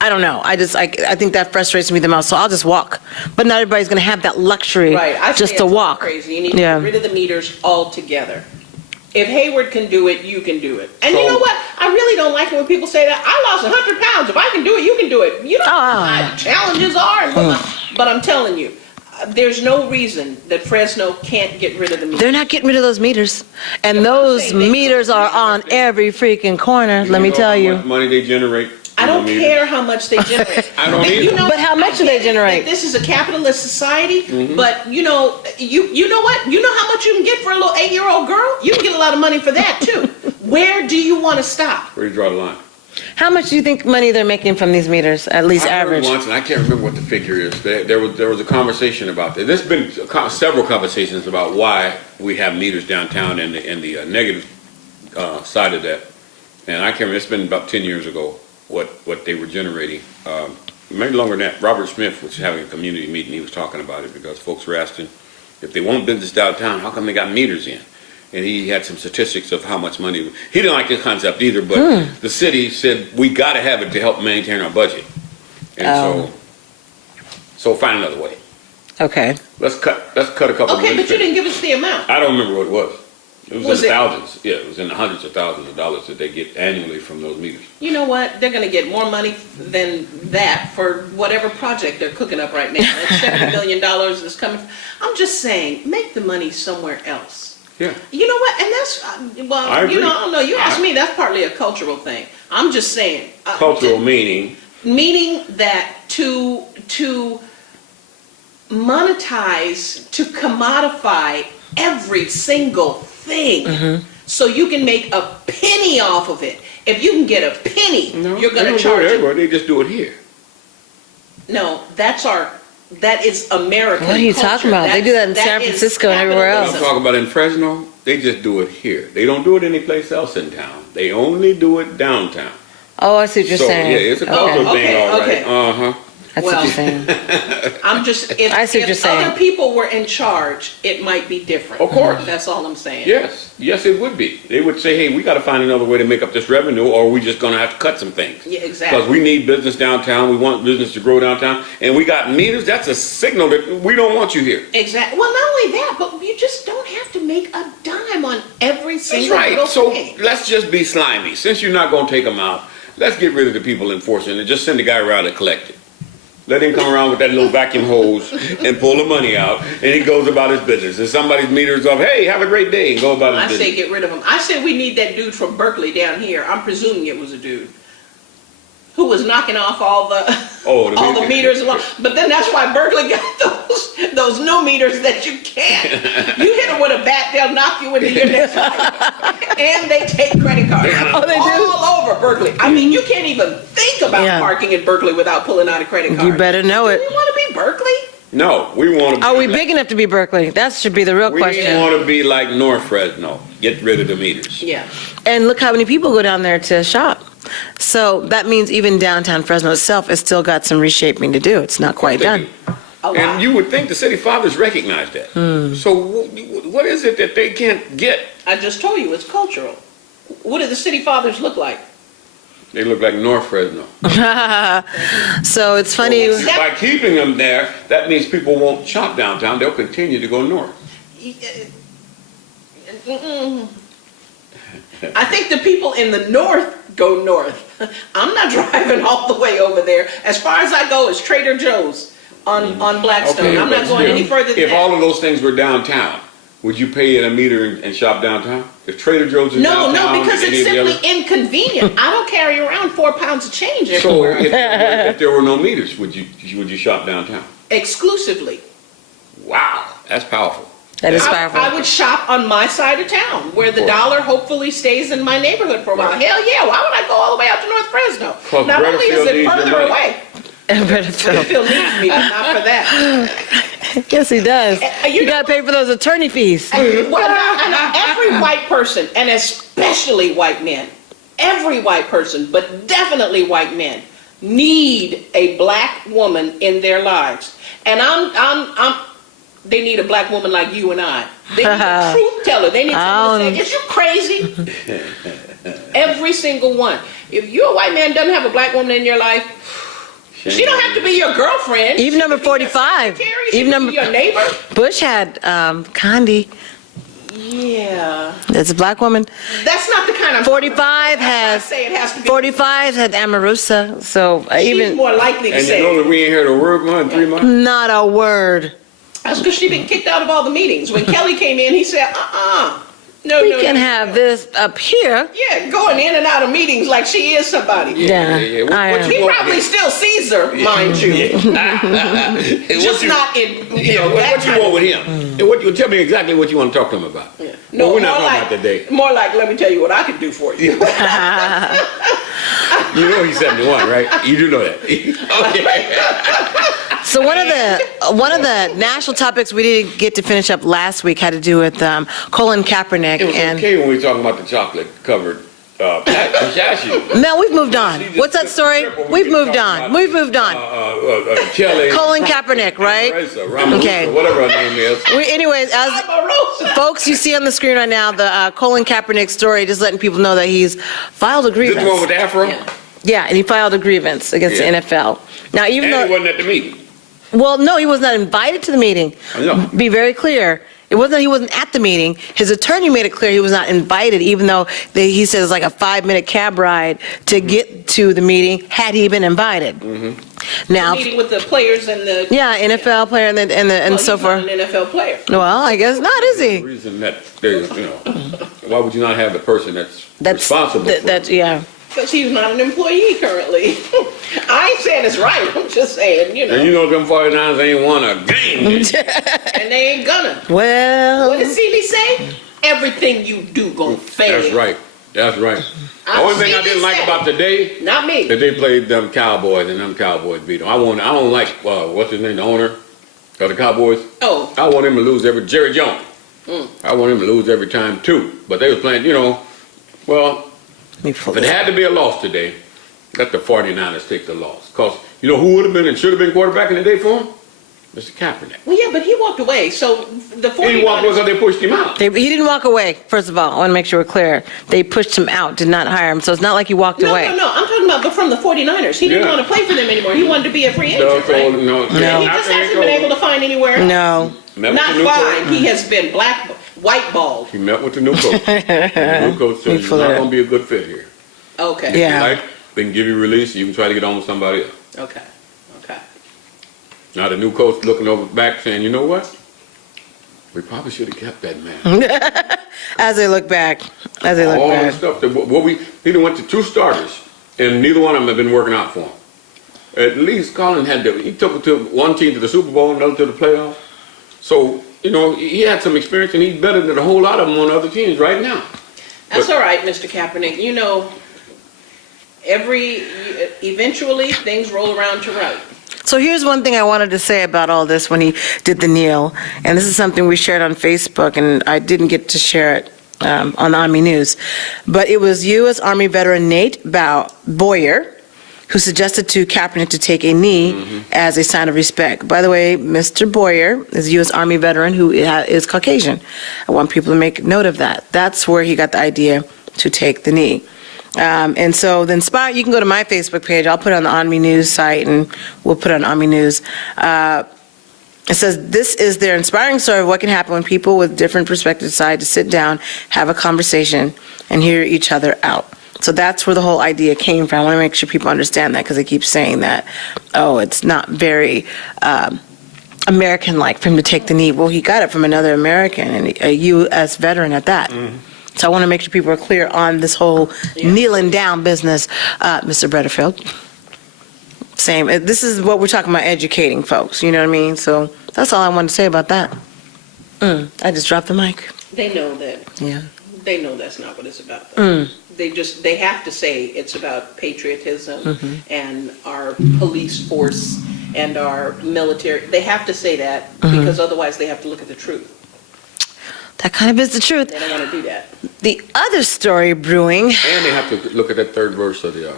I don't know. I think that frustrates me the most. So I'll just walk. But not everybody's going to have that luxury just to walk. Crazy. You need to get rid of the meters altogether. If Hayward can do it, you can do it. And you know what? I really don't like it when people say that. I lost 100 pounds. If I can do it, you can do it. You know what the challenges are and whatnot. But I'm telling you, there's no reason that Fresno can't get rid of the meters. They're not getting rid of those meters. And those meters are on every freaking corner, let me tell you. How much money they generate? I don't care how much they generate. I don't either. But how much do they generate? This is a capitalist society, but you know what? You know how much you can get for a little 8-year-old girl? You can get a lot of money for that too. Where do you want to stop? Where do you draw the line? How much do you think money they're making from these meters, at least average? I heard once, and I can't remember what the figure is. There was a conversation about that. There's been several conversations about why we have meters downtown and the negative side of that. And I can't remember. It's been about 10 years ago. What they were generating. Maybe longer than that. Robert Smith was having a community meeting. He was talking about it because folks were asking if they want business downtown, how come they got meters in? And he had some statistics of how much money. He didn't like this concept either, but the city said we got to have it to help maintain our budget. And so find another way. Okay. Let's cut a couple. Okay, but you didn't give us the amount. I don't remember what it was. It was in the it- thousands. Yeah, it was in the hundreds of thousands of dollars that they get annually from those meters. You know what? They're going to get more money than that for whatever project they're cooking up right now. That's $70 billion that's coming. I'm just saying, make the money somewhere else. Yeah. You know what? And that's, I agree. I don't know. You asked me, that's partly a cultural thing. I'm just saying. Cultural meaning? Meaning that to monetize, to commodify every single thing so you can make a penny off of it. If you can get a penny, you're going to charge it. They just do it here. No, that is American What are you culture. talking about? They do that in San Francisco and everywhere else. I'm talking about in Fresno, they just do it here. They don't do it anyplace else in town. They only do it downtown. Oh, I see what you're saying. Yeah, it's a cultural thing, all right. That's what you're saying. I'm just, if I see what you're saying. other people were in charge, it might be different. Of course. That's all I'm saying. Yes, it would be. They would say, hey, we got to find another way to make up this revenue, or we just going to have to cut some things. Yeah, exactly. Because we need business downtown. We want business to grow downtown. And we got meters. That's a signal that we don't want you here. Exactly. Well, not only that, but you just don't have to make a dime on every single That's right. little So thing. let's just be slimy. Since you're not going to take them out, let's get rid of the people enforcing it. Just send the guy around and collect it. Let him come around with that little vacuum hose and pull the money out, and he goes about his business. If somebody's meter's off, hey, have a great day, and go about his I business. say get rid of him. I say we need that dude from Berkeley down here. I'm presuming it was a dude who was knocking off all the meters along. But then that's why Berkeley got those new meters that you can't. You hit them with a bat, they'll knock you into your next life. And they take credit cards. Oh, they do? All over Berkeley. I mean, you can't even think about parking in Berkeley without pulling out a credit card. You better know it. Do we want to be Berkeley? No, we want to be. Are we big enough to be Berkeley? That should be the real question. We want to be like North Fresno. Get rid of the meters. Yeah. And look how many people go down there to shop. So that means even downtown Fresno itself has still got some reshaping to do. It's not quite done. And you would think the city fathers recognize that. So what is it that they can't get? I just told you, it's cultural. What do the city fathers look like? They look like North Fresno. So it's funny. By keeping them there, that means people won't shop downtown. They'll continue to go north. I think the people in the north go north. I'm not driving all the way over there. As far as I go is Trader Joe's on Blackstone. Okay, I'm not but going any further than if that. all of those things were downtown, would you pay at a meter and shop downtown? If Trader Joe's is downtown, No, because and any it's of the simply inconvenient. I don't carry around 4 pounds of change So everywhere. if there were no meters, would you shop downtown? Exclusively. Wow, that's powerful. That is powerful. I would shop on my side of town, where the dollar hopefully stays in my neighborhood for a while. Hell yeah, why would I go all the way out to North Fresno? Not only is Bredefeld it needs further your money. away. Bredefeld needs me, but not for that. Yes, he does. You got to pay for those attorney fees. Well, every white person, and especially white men, every white person, but definitely white men, need a black woman in their lives. And they need a black woman like you and I. They need a truth teller. They need someone to say, is you crazy? Every single one. If you're a white man doesn't have a black woman in your life, she don't have to be your girlfriend. Even number 45. Even number your neighbor. Bush had Condi. Yeah. That's a black woman. That's not the kind of 45 has. Say it has to be. 45 had Amarusa. So She's more likely to And say. you know that we ain't heard a word more in 3 months? Not a word. That's because she's been kicked out of all the meetings. When Kelly came in, he said, No, we can have this up here. Yeah, going in and out of meetings like she is somebody. Yeah. He probably still sees her, mind you. Just not in, what you want with him? And tell me exactly what you want to talk to him about. Yeah. No, we're not more talking like, about today. More like, let me tell you what I could do for you. You know he's 71, right? You do know that. Okay. So one of the national topics we didn't get to finish up last week had to do with Colin Kaepernick. It was okay when we were talking about the chocolate covered pistachio. Mel, we've moved on. What's that story? We've moved on. We've moved on. Kelly. Colin Kaepernick, right? Okay. Whatever her name is. Anyways, as folks, you see on the screen right now the Colin Kaepernick story, just letting people know that he's filed a grievance. This one with the afro? Yeah, and he filed a grievance against the NFL. Now, even though he wasn't at the meeting. Well, no, he was not invited to the meeting. Be very clear. He wasn't at the meeting. His attorney made it clear he was not invited, even though he says it's like a 5-minute cab ride to get to the meeting had he been invited. Now, the meeting with the players and the NFL player and so forth. He's not an NFL player. Well, I guess not, is he? The reason that why would you not have the person that's responsible for it? Yeah. Because he's not an employee currently. I ain't saying it's right. I'm just saying, And you know them 49ers ain't won a game. And they ain't gonna. Well. What did CB say? Everything you do gonna fail. That's right. That's right. The only thing I didn't like about today, not me, that they played them Cowboys and them Cowboys beat them. I don't like what's his name, the owner of the Cowboys. Oh. I want him to lose Jerry Jones. I want him to lose every time too. But they were playing, if it had to be a loss today, let the 49ers take the loss. Because You know who would have been and should have been quarterback in the day for him? Mr. Kaepernick. Well, yeah, but he walked away. So the 49ers... He walked away because they pushed him out. He didn't walk away, first of all. I want to make sure we're clear. They pushed him out, did not hire him. So it's not like he walked away. No. I'm talking about from the 49ers. He didn't want to play for them anymore. He wanted to be a free agent, right? No. He just hasn't been able to find anywhere. No. Not fine. He has been white-balled. He met with the new coach. The new coach said, you're not going to be a good fit here. Okay. If you like, they can give you release. You can try to get on with somebody else. Okay. Now the new coach looking over back saying, you know what? We probably should have kept that man. As they look back. All the stuff that he went to 2 starters, and neither one of them have been working out for him. At least Colin he took one team to the Super Bowl, another to the playoffs. So, he had some experience, and he's better than a whole lot of them on other teams right now. That's all right, Mr. Kaepernick. Eventually things roll around to right. So here's one thing I wanted to say about all this when he did the kneel, and this is something we shared on Facebook, and I didn't get to share it on the Army News, but it was U.S. Army veteran Nate Boyer who suggested to Kaepernick to take a knee as a sign of respect. By the way, Mr. Boyer is a U.S. Army veteran who is Caucasian. I want people to make note of that. That's where he got the idea to take the knee. And so the Inspire, you can go to my Facebook page. I'll put it on the Army News site, and we'll put it on Army News. It says, this is their inspiring story of what can happen when people with different perspectives decide to sit down, have a conversation, and hear each other out. So that's where the whole idea came from. I want to make sure people understand that, because they keep saying that, it's not very American-like for him to take the knee. Well, he got it from another American, and a U.S. veteran at that. So I want to make sure people are clear on this whole kneeling down business, Mr. Bredefeld. Same. This is what we're talking about, educating folks. You know what I mean? So that's all I wanted to say about that. I just dropped the mic. They know that. Yeah. They know that's not what it's about. They have to say it's about patriotism and our police force and our military. They have to say that because otherwise they have to look at the truth. That kind of is the truth. They don't want to do that. The other story brewing. And they have to look at that third verse of the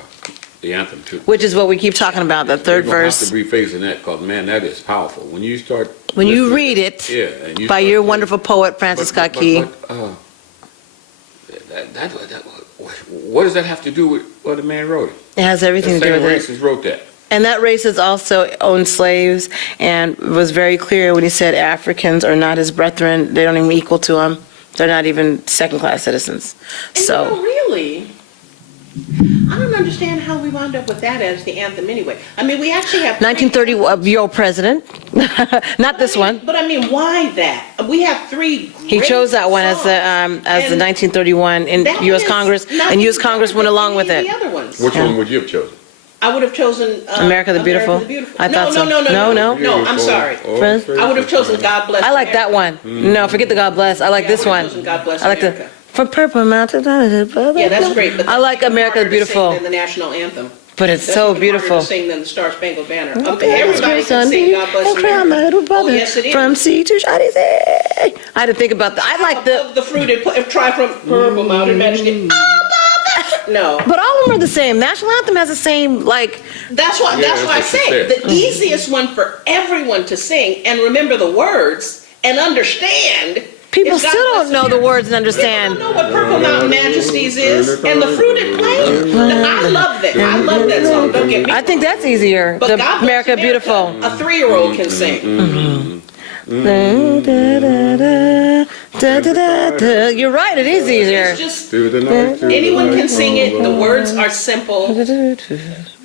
anthem, too. Which is what we keep talking about, the third verse. Have to be facing that, because, man, that is powerful. When you start... When you read it by your wonderful poet, Francis Scott Key. What does that have to do with what the man wrote? It has everything to do with it. The racist wrote that. And that racist also owned slaves and was very clear when he said Africans are not his brethren. They don't even equal to him. They're not even second-class citizens. And really, I don't understand how we wound up with that as the anthem anyway. I mean, we actually have... 1930-year-old president. Not this one. But I mean, why that? We have 3 great He chose that one as the 1931 in U.S. Congress, and U.S. Congress went along with it. Which one would you have chosen? I would have chosen America the Beautiful. I thought so. No, I'm sorry. I would have chosen God Bless. I like that one. No, forget the God Bless. I like this one. God Bless I like America. From Purple Mountain. Yeah, that's great. But I like America the Beautiful. Than the national anthem. But it's so beautiful. To sing than the Star Spangled Banner. Okay, everybody can sing God Bless America. Oh, yes, it is. From sea to shining sea. I had to think about that. I like the fruited try from Purple Mountain Majesty. No. But all of them are the same. National anthem has the same, like... That's why I say the easiest one for everyone to sing and remember the words and understand. People still don't know the words and understand. People don't know what Purple Mountain Majesties is and the fruited plain. I love that. I love that song. Don't get me wrong. I think that's easier. But the God America Beautiful. A 3-year-old can sing. You're right, it is easier. It's just, anyone can sing it. The words are simple,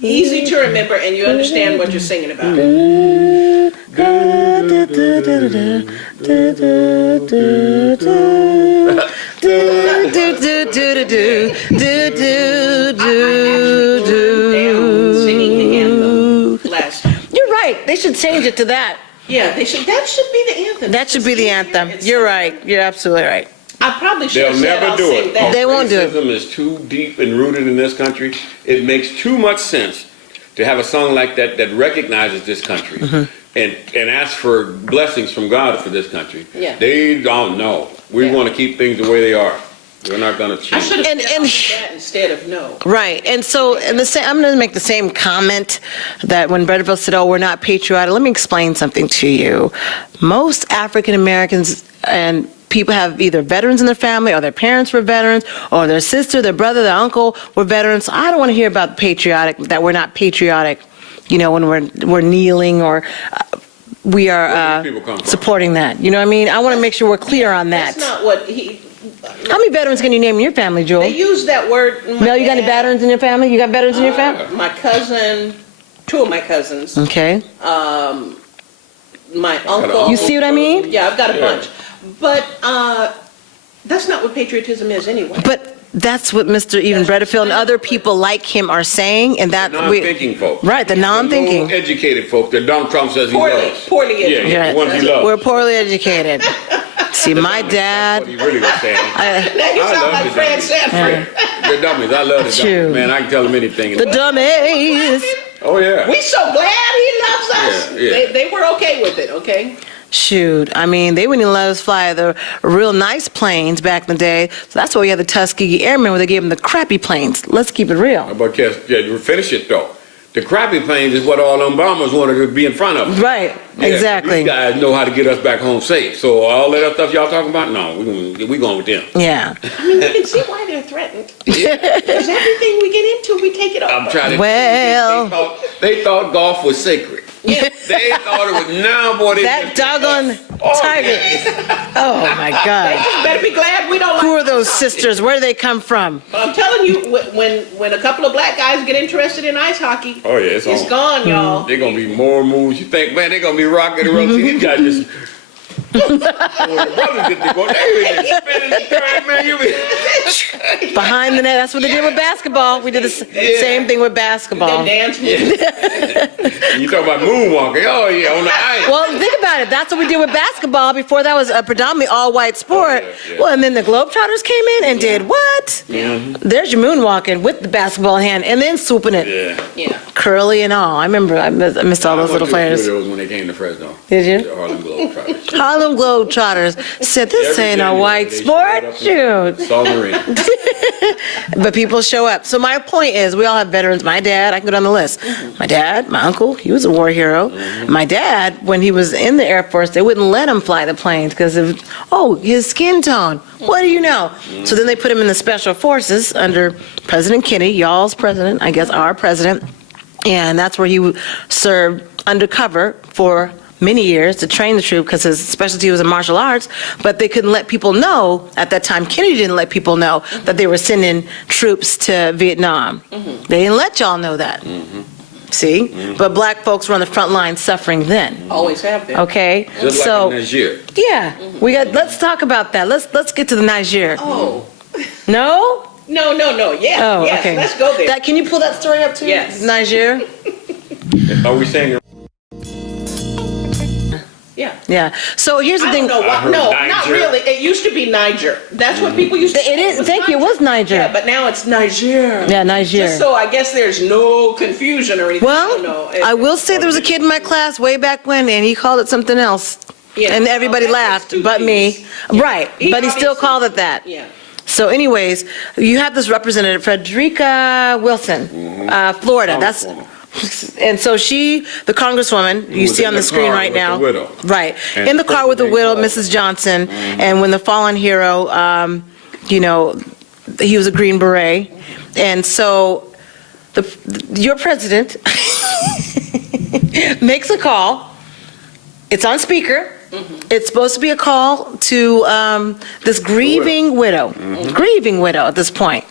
easy to remember, and you understand what you're singing about. You're right. They should change it to that. Yeah, they should. That should be the anthem. That should be the anthem. You're right. You're absolutely right. I probably should have said They'll never do it. That. They won't do it. Racism is too deep and rooted in this country. It makes too much sense to have a song like that that recognizes this country and asks for blessings from God for this country. Yeah. They don't know. We want to keep things the way they are. We're not going to I cheat. should have And- said and- that instead of no. Right, and so I'm going to make the same comment that when Bredefeld said, "Oh, we're not patriotic." Let me explain something to you. Most African Americans and people have either veterans in their family, or their parents were veterans, or their sister, their brother, their uncle were veterans. So I don't want to hear about patriotic, that we're not patriotic. You know, when we're kneeling or we Where are do these people come from? supporting that. You know what I mean? I want to make sure we're clear on that. That's not what he. How many veterans can you name in your family, Joel? They use that word. Mel, you got any veterans in your family? You got veterans in your family? My cousin, two of my cousins. Okay. My uncle. You see what I mean? Yeah, I've got a bunch. But that's not what patriotism is anyway. But that's what Mr. Bredefeld and other people like him are saying, and that Non-thinking folks. Right, the non-thinking. The educated folks that Donald Trump says he loves. Poorly educated. Yeah, the ones he loves. We're poorly educated. See, my dad. What he really was saying. Now you sound like Fred Sanford. The dummies. I love the dummies. Man, I can tell them anything. The dummies. Oh, yeah. We so glad he loves us. Yeah. They were okay with it, okay? Shoot, I mean, they wouldn't even let us fly the real nice planes back in the day. So that's why we had the Tuskegee Airmen, where they gave them the crappy planes. Let's keep it real. But finish it, though. The crappy planes is what all them bombers wanted to be in front of. Right, Yeah, exactly. These guys know how to get us back home safe. So all that other stuff y'all talking about, no, we going with them. Yeah. I mean, you can see why they're threatened. Because everything we get into, we take it over. I'm trying to. Well. They thought golf was sacred. Yeah. They thought it was now, boy. That doggone tiger. Oh, my God. You better be glad we don't. Who are those sisters? Where do they come from? But I'm telling you, when a couple of black guys get interested in ice hockey, Oh yeah, it's gone, y'all. They're gonna be more moves. You think, man, they're gonna be rocking and rolling. These guys just. The brothers get to go. They spinning the turn, man. You be Behind the net. That's what they did with basketball. We did the same thing with basketball. They dance. You talk about moonwalking. Oh yeah, on the ice. Well, think about it. That's what we did with basketball. Before that was a predominantly all-white sport. Yeah. Well, and then the Globetrotters came in and did what? There's your moonwalking with the basketball in hand and then swooping it. Yeah. Curly and all. I remember I missed all those little players. Those when they came to Fresno. Did you? The Harlem Globetrotters. Harlem Globetrotters said, this Every ain't a January, white they sport. showed up Shoot. Saw the ring. But people show up. So my point is, we all have veterans. My dad, I can go down the list. My dad, my uncle, he was a war hero. My dad, when he was in the Air Force, they wouldn't let him fly the planes because of, his skin tone. What do you know? So then they put him in the Special Forces under President Kennedy, y'all's president, I guess our president. And that's where he served undercover for many years to train the troop because his specialty was in martial arts, but they couldn't let people know, at that time Kennedy didn't let people know that they were sending troops to Vietnam. They didn't let y'all know that. See? But black folks were on the front line suffering then. Always have been. Okay? Just So, like in Niger. yeah, let's talk about that. Let's get to the Niger. Oh. No? No. Yes. Oh, yes. okay. Let's go there. Can you pull that story up too? Yes. Niger? Are we saying? Yeah. Yeah. So here's the I thing. don't know why. No, not really. It used to be Niger. That's what people used to say. It is. Thank you. It was Niger. Yeah, but now it's Niger. Yeah, Niger. Just so I guess there's no confusion or anything. I don't Well, know. I will say there was a kid in my class way back when, and he called it something else. Yeah. And everybody Well, laughed, that's but me. Tuesdays. Right. But he still obviously- called it that. Yeah. So anyways, you have this representative, Frederica Wilson, Florida. That's. And so she, the congresswoman, you was see in on the the screen car right with now. the widow. Right. And In the car with the widow, President Mrs. Johnson. And when the fallen hero, he was a Green Beret. And so your president makes a call. It's on speaker. It's supposed to be a call to this grieving widow. Grieving widow at this point.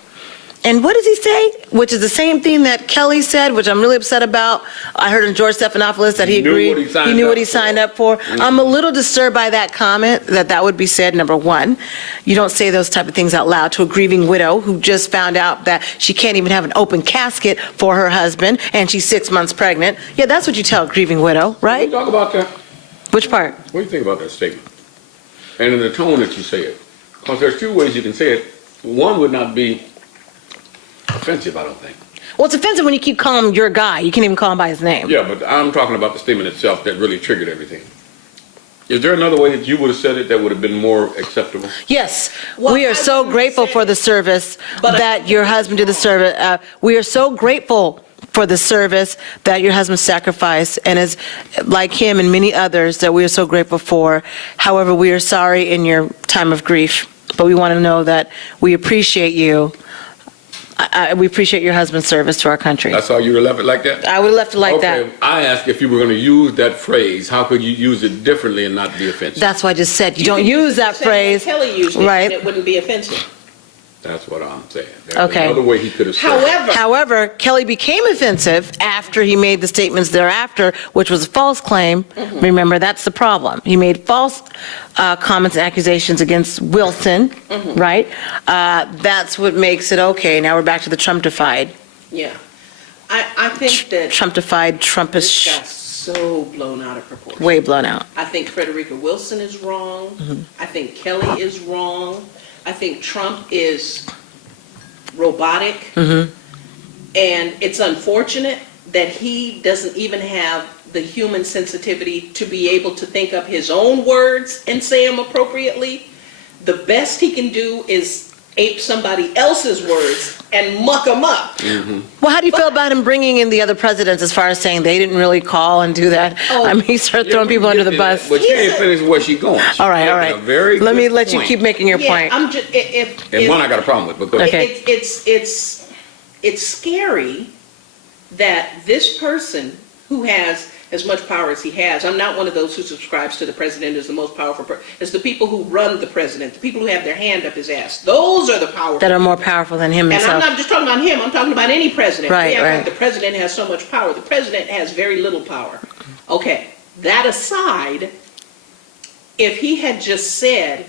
And what does he say? Which is the same thing that Kelly said, which I'm really upset about. I heard in George Stephanopoulos that he agreed. He knew what he signed up for. I'm a little disturbed by that comment, that would be said, number one. You don't say those type of things out loud to a grieving widow who just found out that she can't even have an open casket for her husband, and she's 6 months pregnant. Yeah, that's what you tell a grieving widow, right? Talk about that. Which part? What do you think about that statement? And in the tone that you say it. Because there's two ways you can say it. One would not be offensive, I don't think. Well, it's offensive when you keep calling him your guy. You can't even call him by his name. Yeah, but I'm talking about the statement itself that really triggered everything. Is there another way that you would have said it that would have been more acceptable? Yes, Well, we are I so wouldn't grateful say for it, the service but I that think your it's husband did the service. We are so grateful for the service that your husband sacrificed, and is like him and many others that we are so grateful for. However, we are sorry in your time of grief, but we want to know that we appreciate you. We appreciate your husband's service to our country. That's how you would have left it like that? I would have left it like that. Okay, I asked if you were going to use that phrase, how could you use it differently and not be offensive? That's what I just said. You don't could use that the same way phrase. Kelly used it, right. and it wouldn't be offensive. That's what I'm saying. There's Okay. another way he could have said it. However, Kelly became offensive after he made the statements thereafter, which was a false claim. Remember, that's the problem. He made false comments and accusations against Wilson, right? That's what makes it okay. Now we're back to the Trumpified. Yeah. I think that Trumpified, this Trumpish, got so blown out of proportion. way blown out. I think Frederica Wilson is wrong. I think Kelly is wrong. I think Trump is robotic. And it's unfortunate that he doesn't even have the human sensitivity to be able to think up his own words and say them appropriately. The best he can do is ape somebody else's words and muck them up. Well, how do you feel about him bringing in the other presidents as far as saying they didn't really call and do that? I mean, he started throwing people under the bus. But you ain't finished where she's going. All right, all right. Let me let you keep making your point. I'm just And one I got a problem with, but go ahead. Okay. It's scary that this person who has as much power as he has, I'm not one of those who subscribes to the president as the most powerful person. It's the people who run the president, the people who have their hand up his ass. Those are the powerful. That are more powerful than him And I'm himself. not just talking about him, I'm talking about any president. Right, We act like right. the president has so much power. The president has very little power. Okay, that aside, if he had just said,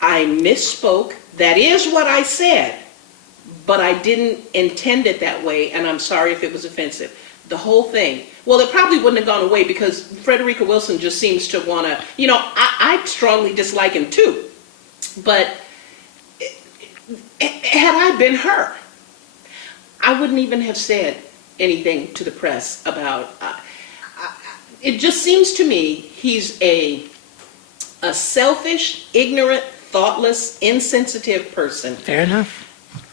I misspoke, that is what I said, but I didn't intend it that way, and I'm sorry if it was offensive. The whole thing, well, it probably wouldn't have gone away because Frederica Wilson just seems to want to, I strongly dislike him too. But had I been her, I wouldn't even have said anything to the press about, it just seems to me he's a selfish, ignorant, thoughtless, insensitive person. Fair enough.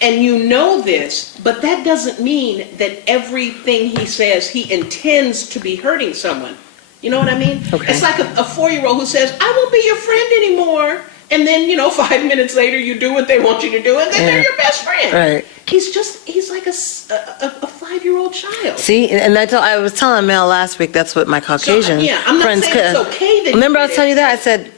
And you know this, but that doesn't mean that everything he says he intends to be hurting someone. You know what I mean? Okay. It's like a 4-year-old who says, I won't be your friend anymore. And then, 5 minutes later, you do what they want you to do, and then they're your best friend. Right. He's like a 5-year-old child. See, and that's I was telling Mel last week. That's what my Caucasian I'm not friends saying it's okay that Remember, I was telling you that I said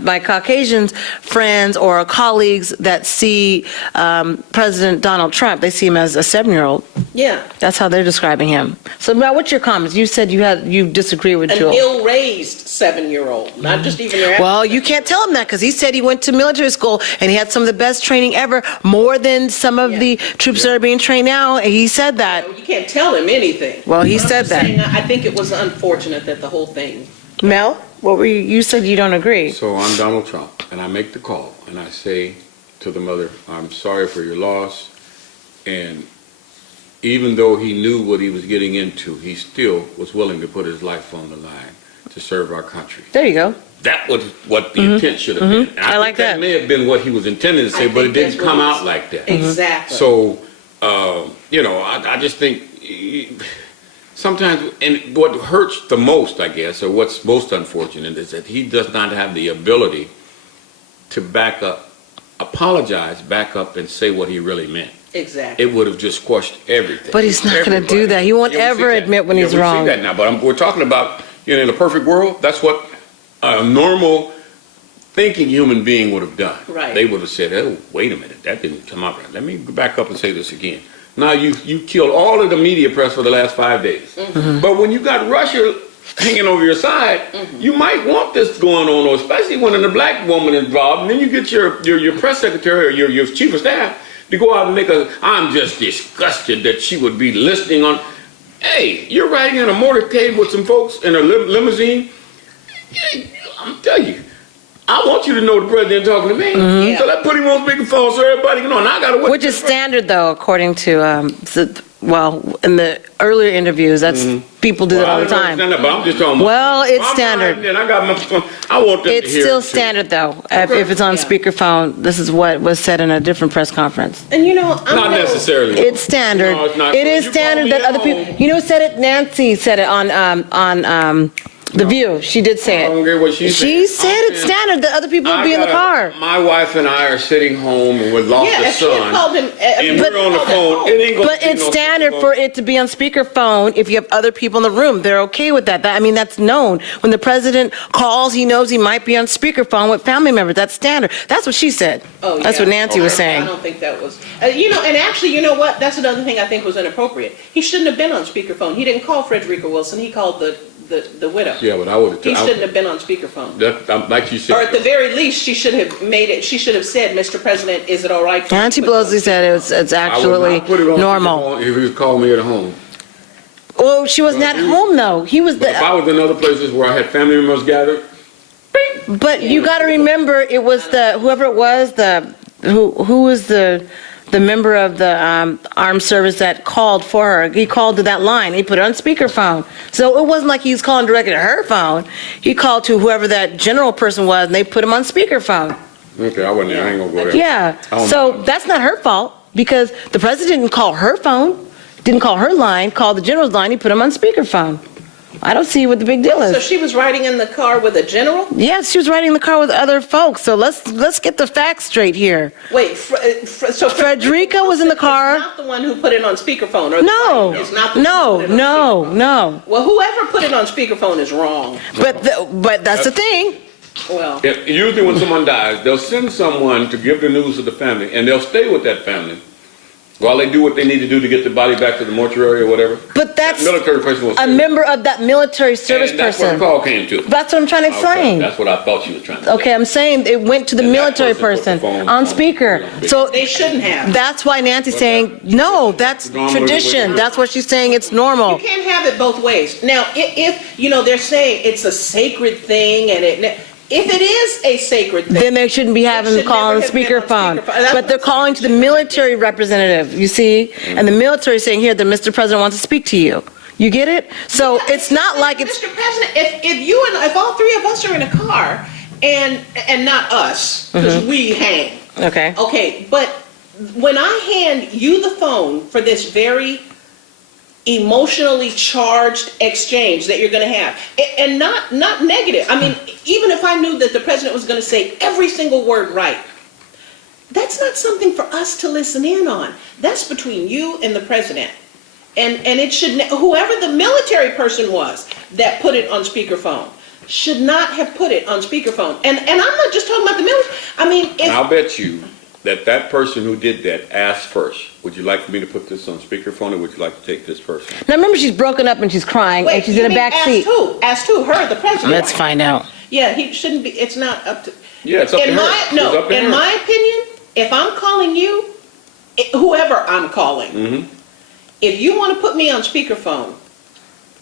my Caucasian friends or colleagues that see President Donald Trump, they see him as a 7-year-old. Yeah. That's how they're describing him. So, Mel, what's your comments? You said you disagree with An Joel. ill-raised 7-year-old, not just even your average. Well, you can't tell him that because he said he went to military school and he had some of the best training ever, more than some of the troops that are being trained now. He said that. You can't tell him anything. Well, he I'm said just that. saying, I think it was unfortunate that the whole thing. Mel, what were you said you don't agree. So I'm Donald Trump, and I make the call, and I say to the mother, I'm sorry for your loss. And even though he knew what he was getting into, he still was willing to put his life on the line to serve our country. There you go. That was what the intent should have been. And I like think that may have been what he was intending to say, but it didn't come out like that. Exactly. So, I just think sometimes, and what hurts the most, I guess, or what's most unfortunate is that he does not have the ability to apologize, back up, and say what he really meant. Exactly. It would have just squashed everything. But he's not going to do that. He won't ever admit when he's wrong. We see that now, but we're talking about, in a perfect world, that's what a normal thinking human being would have done. Right. They would have said, oh, wait a minute, that didn't come out right. Let me back up and say this again. Now, you killed all of the media press for the last 5 days. But when you got Russia hanging over your side, you might want this going on, especially when a black woman is involved, and then you get your press secretary or your chief of staff to go out and make I'm just disgusted that she would be listening on. Hey, you're riding in a motorcade with some folks in a limousine. I'm telling you, I want you to know the president talking to me. So let's put him on speakerphone so everybody can know. And I got to. Which is standard, though, according to in the earlier interviews, that's people do that all the time. But I'm just talking about. Well, it's standard. And I got my phone. I want them It's to hear still it, too. standard, though. If it's on speakerphone, this is what was said in a different press conference. And you know, Not necessarily. It's standard. No, it's not. It is You standard call that me other at people. home. You know who said it? Nancy said it on The View. She did say I don't it. care what she She said. said it's standard that other people will be in the car. My wife and I are sitting home and we lost Yeah, a if she had son. called him, And we're on the phone. It ain't gonna But be it's no standard speakerphone. for it to be on speakerphone if you have other people in the room. They're okay with that. I mean, that's known. When the president calls, he knows he might be on speakerphone with family members. That's standard. That's what she said. Oh, That's yeah. what Nancy was saying. I don't think that was, and actually, you know what? That's another thing I think was inappropriate. He shouldn't have been on speakerphone. He didn't call Frederica Wilson. He called the widow. Yeah, but I would have. He shouldn't have been on speakerphone. Like you said. Or at the very least, she should have made it. She should have said, "Mr. President, is it all right?" for Nancy you to put Pelosi said it's I would absolutely not put it on normal. speakerphone if he was calling me at home. Well, she wasn't at home, though. He was But if I was in other places where I had family members gathered, But you got to remember, it was whoever it was, who was the member of the armed service that called for her. He called to that line. He put it on speakerphone. So it wasn't like he was calling directly to her phone. He called to whoever that general person was, and they put him on speakerphone. okay, I wasn't there. I ain't gonna go there. Yeah. I don't So know. that's not her fault because the president didn't call her phone, didn't call her line, called the general's line. He put him on speakerphone. I don't see what the big deal is. So she was riding in the car with a general? Yes, she was riding in the car with other folks. So let's get the facts straight here. Wait, so Frederica was in the car. Not the one who put it on speakerphone, or No, is not the one who put it on speakerphone. no. Well, whoever put it on speakerphone is wrong. But that's the thing. Well, Usually when someone dies, they'll send someone to give the news to the family, and they'll stay with that family while they do what they need to do to get the body back to the mortuary or whatever. But that's That military person will a stay. member of that military service And that's what person. the call came to. That's what I'm trying to Okay, explain. that's what I thought she was trying to say. Okay, I'm saying it went to the And that military person person put the phone on on speaker. speaker. So they shouldn't have. that's why Nancy's saying, no, that's Normally tradition. what- That's what she's saying, it's normal. You can't have it both ways. Now, if they're saying it's a sacred thing, and if it is a sacred thing, Then they shouldn't be having should them call on never have been on speakerphone. speakerphone. That's But they're what- calling to the military representative, you see? And the military is saying here that Mr. President wants to speak to you. You get it? So it's not like it's... Mr. President, if all three of us are in a car, and not us, because we hang. Okay. Okay, but when I hand you the phone for this very emotionally charged exchange that you're going to have, and not negative. I mean, even if I knew that the president was going to say every single word right, that's not something for us to listen in on. That's between you and the president. And it should, whoever the military person was that put it on speakerphone should not have put it on speakerphone. And I'm not just talking about the military. I mean, And I'll bet you that person who did that asked first, would you like for me to put this on speakerphone, or would you like to take this person? Now remember, she's broken up and she's crying and she's you in a mean back seat. Asked who? Her, the president. Let's find out. Yeah, he shouldn't be. It's not up to. Yeah, it's up to her. It's up to in her. my opinion, if I'm calling you, whoever I'm calling, if you want to put me on speakerphone,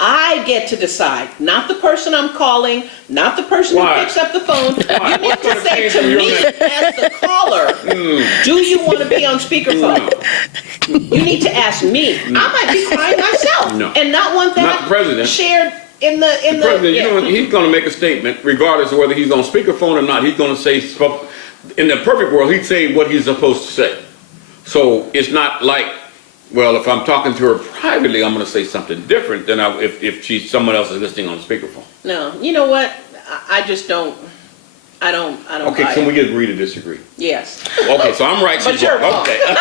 I get to decide, not the person I'm calling, not the person Why? who picks up the phone. You need to say to Your me name. as the caller, do you want to be on speakerphone? You need to ask me. I might be crying myself No. and not want that Not the president. shared in the President, yeah. he's going to make a statement, regardless of whether he's on speakerphone or not. He's going to say, in the perfect world, he'd say what he's supposed to say. So it's not like, well, if I'm talking to her privately, I'm going to say something different than if someone else is listening on speakerphone. No, you know what? I just don't. I don't. Okay, buy can it. we agree to disagree? Yes. Okay, so I'm right. But she's you're wrong. wrong. Okay.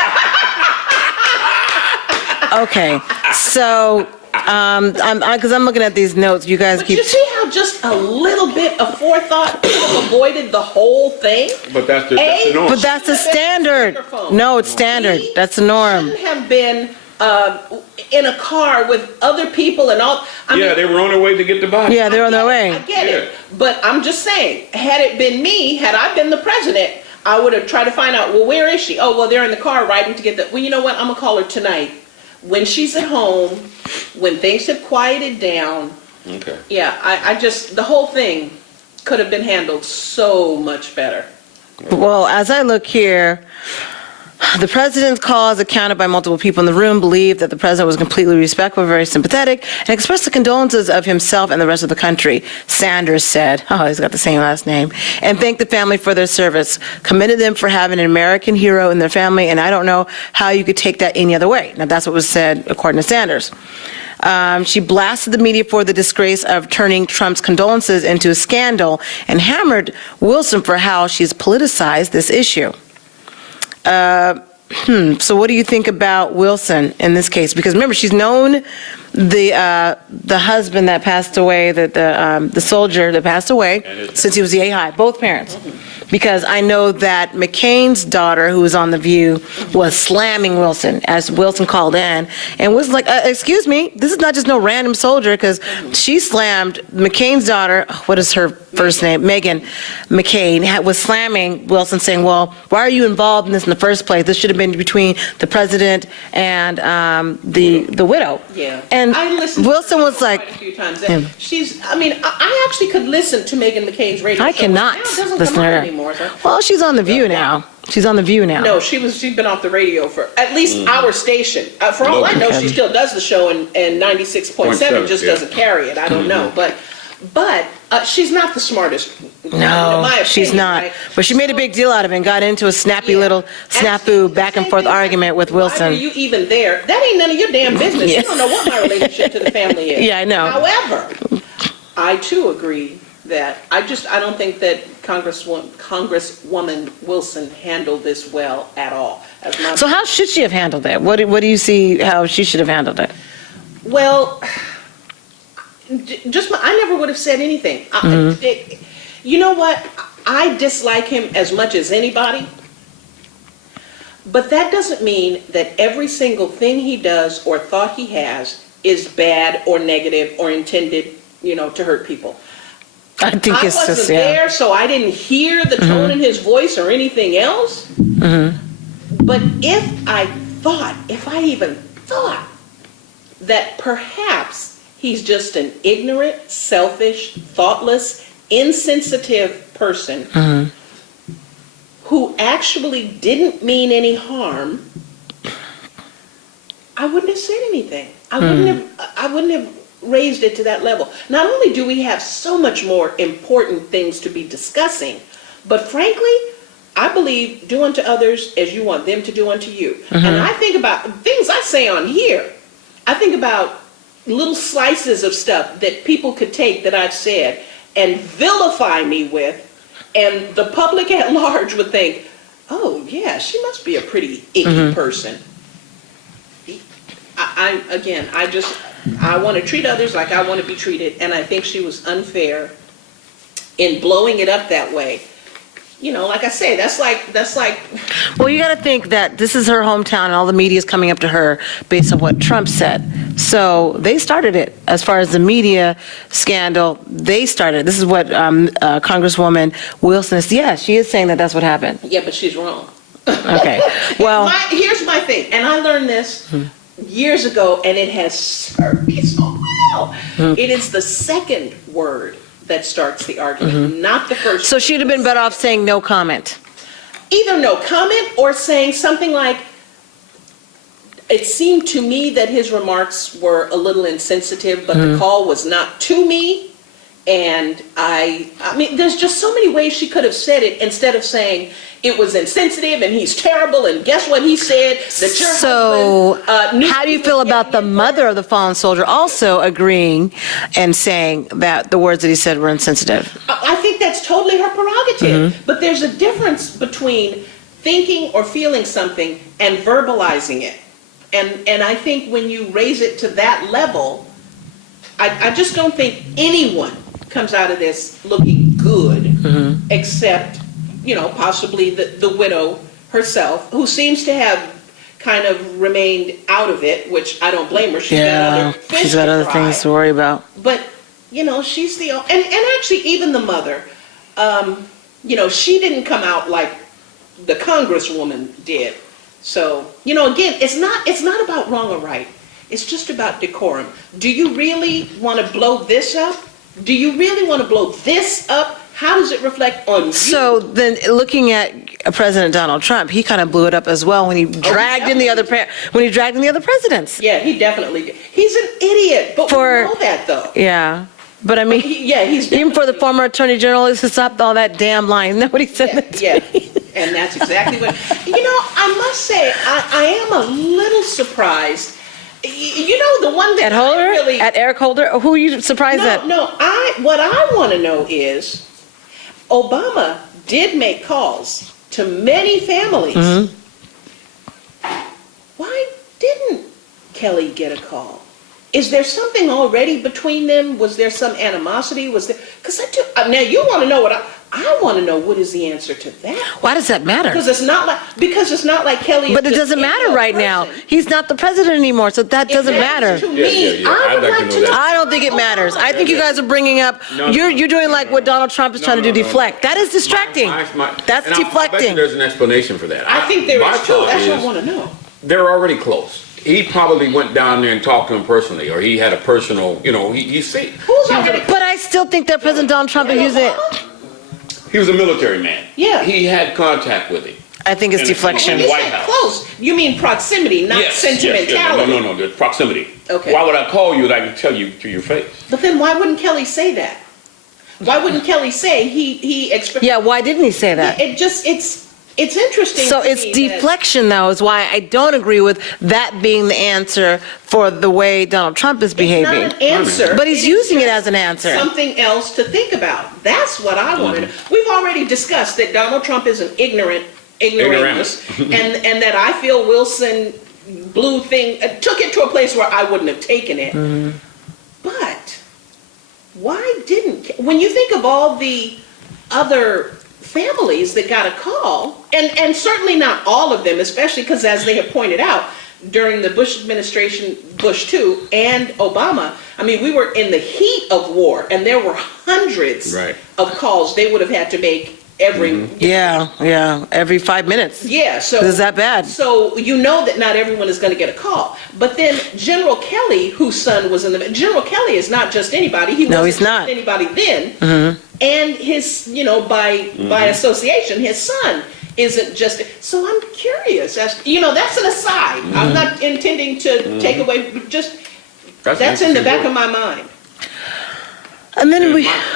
Okay, so, because I'm looking at these notes, you guys But keep... you see how just a little bit of forethought could have avoided the whole thing? But that's the norm. But that's the standard. No, it's standard. That's the norm. Shouldn't have been in a car with other people and all. I mean, they were on their way to get the body. Yeah, they're on their way. I get it. But I'm just saying, had it been me, had I been the president, I would have tried to find out, well, where is she? Oh, well, they're in the car riding to get the... Well, you know what? I'm going to call her tonight. When she's at home, when things have quieted down. Okay. Yeah, I just... The whole thing could have been handled so much better. Well, as I look here, The president's cause, accounted by multiple people in the room, believed that the president was completely respectful, very sympathetic, and expressed the condolences of himself and the rest of the country. Sanders said, oh, he's got the same last name, and thanked the family for their service, commended them for having an American hero in their family, and I don't know how you could take that any other way. Now, that's what was said according to Sanders. She blasted the media for the disgrace of turning Trump's condolences into a scandal and hammered Wilson for how she's politicized this issue. So what do you think about Wilson in this case? Because remember, she's known the husband that passed away, the soldier that passed away since he was yay high, both parents. Because I know that McCain's daughter, who was on The View, was slamming Wilson as Wilson called in, and was like, excuse me, this is not just no random soldier, because she slammed McCain's daughter, what is her first name, Meghan McCain, was slamming Wilson, saying, well, why are you involved in this in the first place? This should have been between the president and the widow. Yeah. And I listened Wilson was like, quite a few times. I actually could listen to Meghan McCain's radio show. I cannot listen to her. Anymore, so. Well, she's on The View now. She's on The View now. No, she's been off the radio for at least our station. For all I know, she still does the show, and 96.7 just doesn't carry it. I don't know, but she's not the smartest. No, she's not. Right? But she made a big deal out of it and got into a snappy little snafu back and forth argument with Wilson. Why were you even there? That ain't none of your damn business. Yeah. You don't know what my relationship to the family is. Yeah, I know. However, I too agree that I don't think that Congresswoman Wilson handled this well at all. So how should she have handled it? What do you see how she should have handled it? Well, I never would have said anything. You know what? I dislike him as much as anybody, but that doesn't mean that every single thing he does or thought he has is bad or negative or intended, to hurt people. I think it's wasn't just, there, so I didn't hear the tone in his voice or anything else. But if I even thought that perhaps he's just an ignorant, selfish, thoughtless, insensitive person who actually didn't mean any harm, I wouldn't have said anything. I wouldn't have raised it to that level. Not only do we have so much more important things to be discussing, but frankly, I believe do unto others as you want them to do unto you. And I think about things I say on here. I think about little slices of stuff that people could take that I've said and vilify me with, and the public at large would think, oh yeah, she must be a pretty icky person. I want to treat others like I want to be treated, and I think she was unfair in blowing it up that way. Like I say, that's like. Well, you got to think that this is her hometown, and all the media is coming up to her based on what Trump said. So they started it. As far as the media scandal, they started. This is what Congresswoman Wilson is. Yeah, she is saying that that's what happened. Yeah, but she's wrong. Okay. Well, here's my thing, and I learned this years ago, and it has served me so well. It is the second word that starts the argument, not the first. So she'd have been better off saying no comment. Either no comment or saying something like, it seemed to me that his remarks were a little insensitive, but the call was not to me. And I mean, there's just so many ways she could have said it instead of saying it was insensitive and he's terrible and guess what he said? That your husband, how do you feel about the mother of the fallen soldier also agreeing and saying that the words that he said were insensitive? I think that's totally her prerogative. But there's a difference between thinking or feeling something and verbalizing it. And I think when you raise it to that level, I just don't think anyone comes out of this looking good, except, possibly the widow herself, who seems to have kind of remained out of it, which I don't blame her. She's got other things to worry about. But, she's the, and actually even the mother, she didn't come out like the Congresswoman did. So, again, it's not about wrong or right. It's just about decorum. Do you really want to blow this up? Do you really want to blow this up How does it reflect on you? So then, looking at President Donald Trump, he kind of blew it up as well when he dragged in the other presidents. Yeah, he definitely did. He's an idiot, but we know that though. Yeah. But I mean, he's even for the former attorney general, he stopped all that damn lying. Nobody said that to me. And that's exactly what, I must say, I am a little surprised. The one that At Holder? really... At Eric Holder? Who are you surprised at? No, what I want to know is, Obama did make calls to many families. Mm-hmm. Why didn't Kelly get a call? Is there something already between them? Was there some animosity? Was there? Because now you want to know what I want to know. What is the answer to that? Why does that matter? Because it's not like Kelly. But it doesn't matter right now. He's not the president anymore, so that doesn't matter. To me, I would like to know. I don't think it matters. I think you guys are bringing up. You're doing like what Donald Trump is trying to do, deflect. That is distracting. That's deflecting. I bet you there's an explanation for that. I think there is too. That's what I want to know. They're already close. He probably went down there and talked to him personally, or he had a personal, you see. But I still think that President Donald Trump is using it. He was a military man. Yeah. He had contact with him. I think it's deflection. In the White House. Close. You mean proximity, not sentimentality. Yes. No, the proximity. Okay. Why would I call you that I can tell you to your face? But then why wouldn't Kelly say that? Why wouldn't Kelly say he expressed? Yeah, why didn't he say that? It's interesting. So it's deflection, though, is why I don't agree with that being the answer for the way Donald Trump is behaving. It's not an answer. But he's using it as an answer. Something else to think about. That's what I want to know. We've already discussed that Donald Trump is an ignoramus, and that I feel Wilson took it to a place where I wouldn't have taken it. Mm-hmm. But why didn't, when you think of all the other families that got a call, and certainly not all of them, especially because, as they have pointed out, during the Bush administration, Bush 2 and Obama, I mean, we were in the heat of war, and there were hundreds of calls they would have had to make every... every 5 minutes. Yeah, so... Is that bad? So you know that not everyone is going to get a call. But then General Kelly, whose son was in the... General Kelly is not just anybody. He's not anybody then. Mm-hmm. And his, by association, his son isn't just... So I'm curious. That's an aside. Mm-hmm. I'm not intending to take away... That's in the back of my mind. And then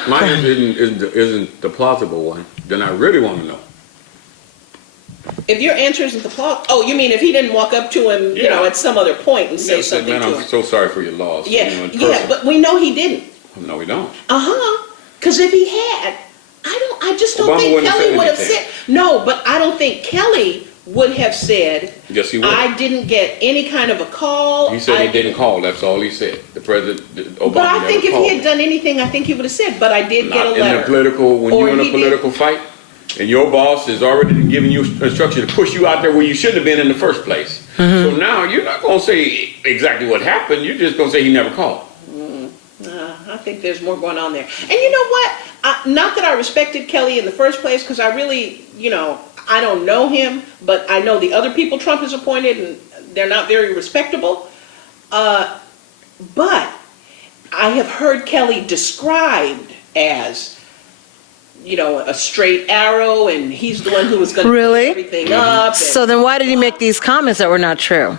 mine isn't the plausible one. Then I really want to know. If your answer isn't the plausible... Oh, you mean if he didn't walk up to him, at some other point and say something to him? I'm so sorry for your loss. Yeah, but we know he didn't. No, we don't. Because if he had, I just don't think Kelly would have said... No, but I don't think Kelly would have said... Yes, he would. I didn't get any kind of a call. He said he didn't call. That's all he said. The president, Obama, but I think if called. he had done anything, I think he would have said, but I did get a letter. When you're in a political fight, and your boss is already giving you instruction to push you out there where you shouldn't have been in the first place. Mm-hmm. So now you're not going to say exactly what happened. You're just going to say he never called. I think there's more going on there. And you know what? Not that I respected Kelly in the first place, because I really, I don't know him, but I know the other people Trump has appointed, and they're not very respectable. But I have heard Kelly described as, a straight arrow, and he's the one who was going to clean everything up. So then why did he make these comments that were not true?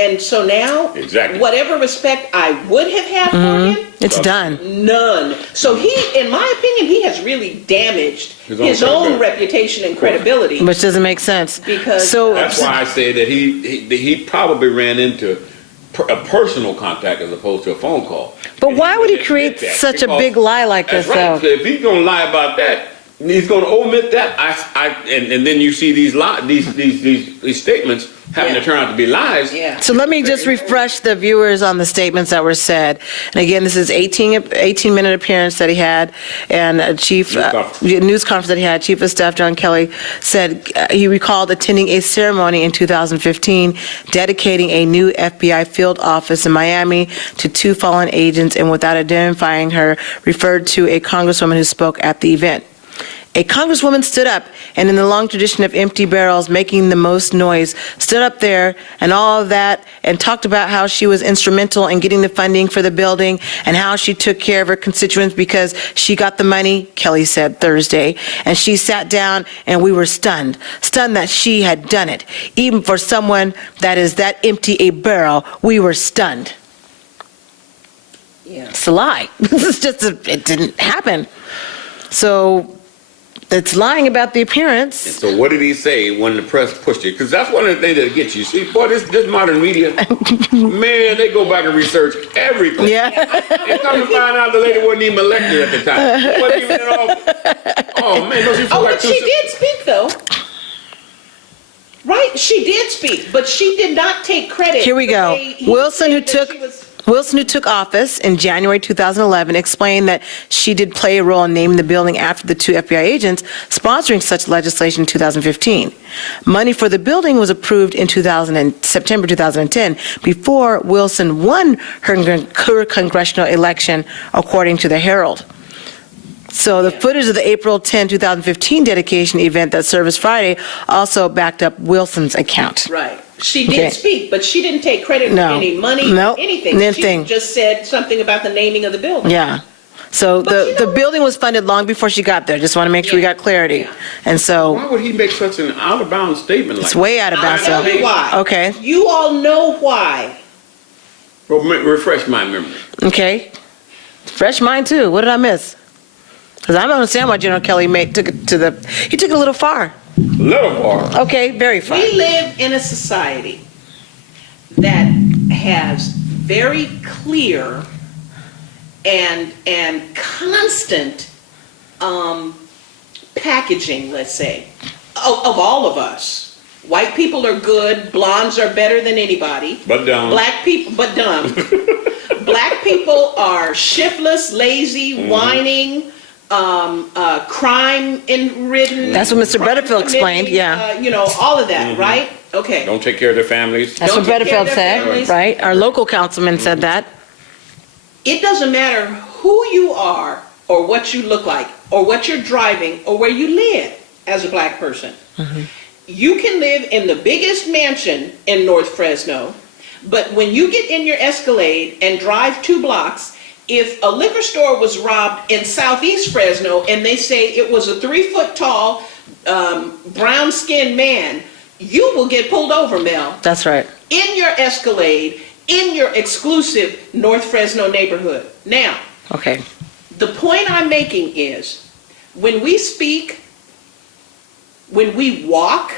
And so now, whatever respect I would have had for him, it's done. None. So he, in my opinion, he has really damaged his own reputation and credibility. Which doesn't make sense. Because that's why I say that he probably ran into a personal contact as opposed to a phone call. But why would he create such a big lie like this, though? So if he's going to lie about that, he's going to omit that. And then you see these statements having to turn out to be lies. Yeah. So let me just refresh the viewers on the statements that were said. And again, this is 18-minute appearance that he had, and a news conference that he had. Chief of Staff John Kelly said he recalled attending a ceremony in 2015 dedicating a new FBI field office in Miami to 2 fallen agents, and without identifying her, referred to a congresswoman who spoke at the event. A congresswoman stood up, and in the long tradition of empty barrels making the most noise, stood up there and all of that and talked about how she was instrumental in getting the funding for the building and how she took care of her constituents because she got the money, Kelly said Thursday. And she sat down and we were stunned that she had done it. Even for someone that is that empty a barrel, we were stunned. Yeah. It's a lie. It didn't happen. So it's lying about the appearance. And so what did he say when the press pushed it? Because that's one of the things that gets you. See, boy, this modern media, man, they go back and research everything. Yeah. And come to find out the lady wasn't even elected at the time. Wasn't even in office. Oh, man, don't you feel like but she did speak, though. Right? She did speak, but she did not take credit. Here we go. Wilson, who took office in January 2011, explained that she did play a role in naming the building after the two FBI agents sponsoring such legislation in 2015. Money for the building was approved in September 2010, before Wilson won her congressional election, according to the Herald. So the footage of the April 10, 2015 dedication event that serviced Friday also backed up Wilson's account. Right. She did speak, but she didn't take credit for any money, anything. She just said something about the naming of the building. Yeah. So the building was funded long before she got there. Just want to make sure we got clarity. Yeah. And so why would he make such an out-of-bounds statement like that? It's way out of bounds. I'll tell you why. Okay. You all know why. Well, refresh my memory. Okay. Fresh mine too. What did I miss? Because I don't understand why General Kelly took it he took it a little far. A little far. Okay, very far. We live in a society that has very clear and constant packaging, let's say, of all of us. White people are good, blondes are better than anybody. But dumb. Black people, but dumb. Black people are shiftless, lazy, whining, crime-ridden. That's what Mr. Bredefeld explained, yeah. All of that, right? Okay. Don't take care of their families. That's what Bredefeld said, right? Our local councilman said that. It doesn't matter who you are or what you look like or what you're driving or where you live as a black person. Mm-hmm. You can live in the biggest mansion in North Fresno, but when you get in your Escalade and drive 2 blocks, if a liquor store was robbed in Southeast Fresno and they say it was a 3-foot-tall, brown-skinned man, you will get pulled over, Mel. That's right. In your Escalade, in your exclusive North Fresno neighborhood. Now, okay. The point I'm making is, when we speak, when we walk,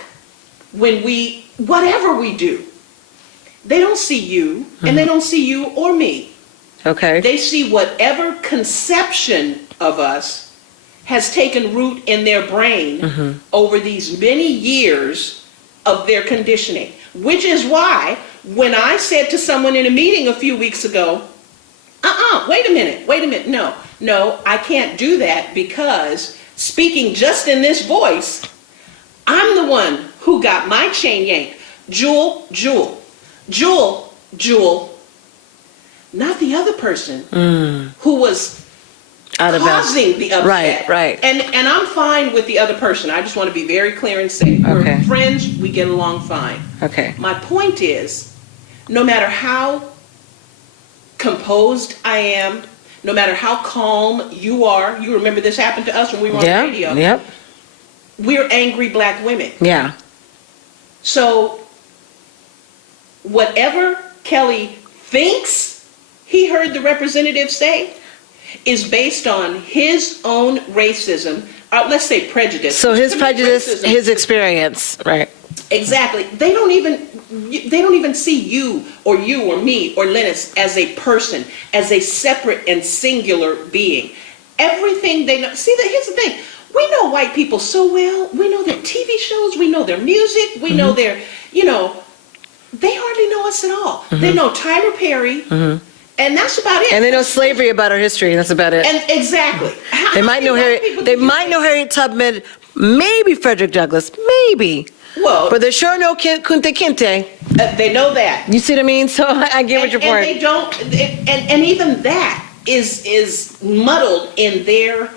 whatever we do, they don't see you, and they don't see you or me. Okay. They see whatever conception of us has taken root in their brain over these many years of their conditioning. Which is why, when I said to someone in a meeting a few weeks ago, wait a minute, no, I can't do that because speaking just in this voice, I'm the one who got my chain yanked. Jewel, not the other person who was causing the upset. Right. And I'm fine with the other person. I just want to be very clear and say, we're friends, we get along fine. Okay. My point is, no matter how composed I am, no matter how calm you are, you remember this happened to us when we were on the radio. Yep. We're angry black women. Yeah. So whatever Kelly thinks he heard the representative say is based on his own racism, let's say prejudice. So his prejudice, his experience, right? Exactly. They don't even see you or me or Lennis as a person, as a separate and singular being. Everything they know. See, here's the thing. We know white people so well. We know their TV shows. We know their music. We know their, they hardly know us at all. They know Tyler Perry, and that's about it. And they know slavery about our history, and that's about it. And exactly. They might know Harriet Tubman, maybe Frederick Douglass, maybe. Well, but they sure know Kunta Kinte. They know that. You see what I mean? So I get what your point. And they don't. And even that is muddled in their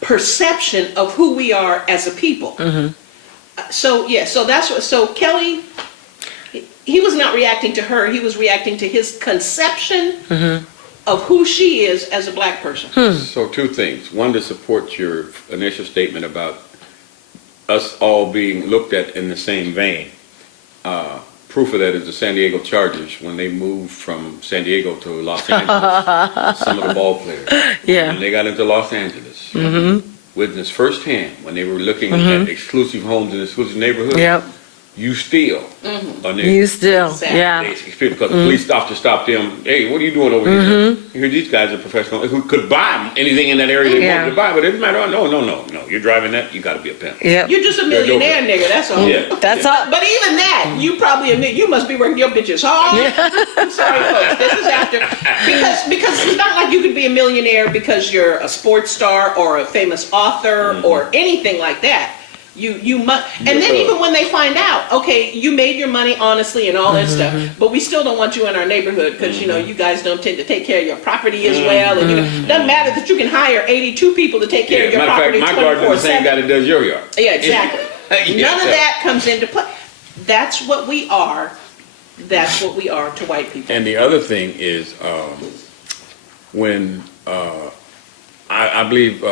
perception of who we are as a people. So that's what. So Kelly, he was not reacting to her. He was reacting to his conception of who she is as a black person. So two things. One, to support your initial statement about us all being looked at in the same vein. Proof of that is the San Diego Chargers. When they moved from San Diego to Los Angeles, some of the ball players, when they got into Los Angeles, witnessed firsthand when they were looking at exclusive homes in exclusive neighborhoods, you steal. You still, Because the police officer stopped them. Hey, what are you doing over here? Here, these guys are professional who could buy anything in that area they wanted to buy, but it doesn't matter. No. You're driving that, you got to be a pimp. Yep. You're just a millionaire, nigga. That's all. That's all. But even that, you probably admit you must be working your bitches hard. I'm sorry, folks. This is after because it's not like you could be a millionaire because you're a sports star or a famous author or anything like that. You must, and then even when they find out, okay, you made your money honestly and all that stuff, but we still don't want you in our neighborhood because you guys don't tend to take care of your property as well, and it doesn't matter that you can hire 82 people to take care of your property 24/7. My gardener is the same guy that does your yard. Yeah, exactly. None of that comes into play. That's what we are. That's what we are to white people. And the other thing is when I believe.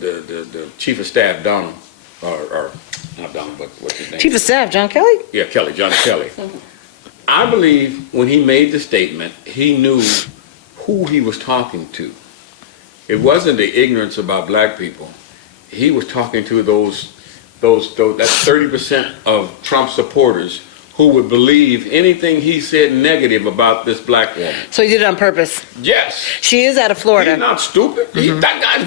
The chief of staff, Donald, or not Donald, but what's his name? Chief of staff, John Kelly? Yeah, Kelly, John Kelly. I believe when he made the statement, he knew who he was talking to. It wasn't the ignorance about black people. He was talking to those that's 30% of Trump supporters who would believe anything he said negative about this black woman. So he did it on purpose? Yes. She is out of Florida. He's not stupid. That guy's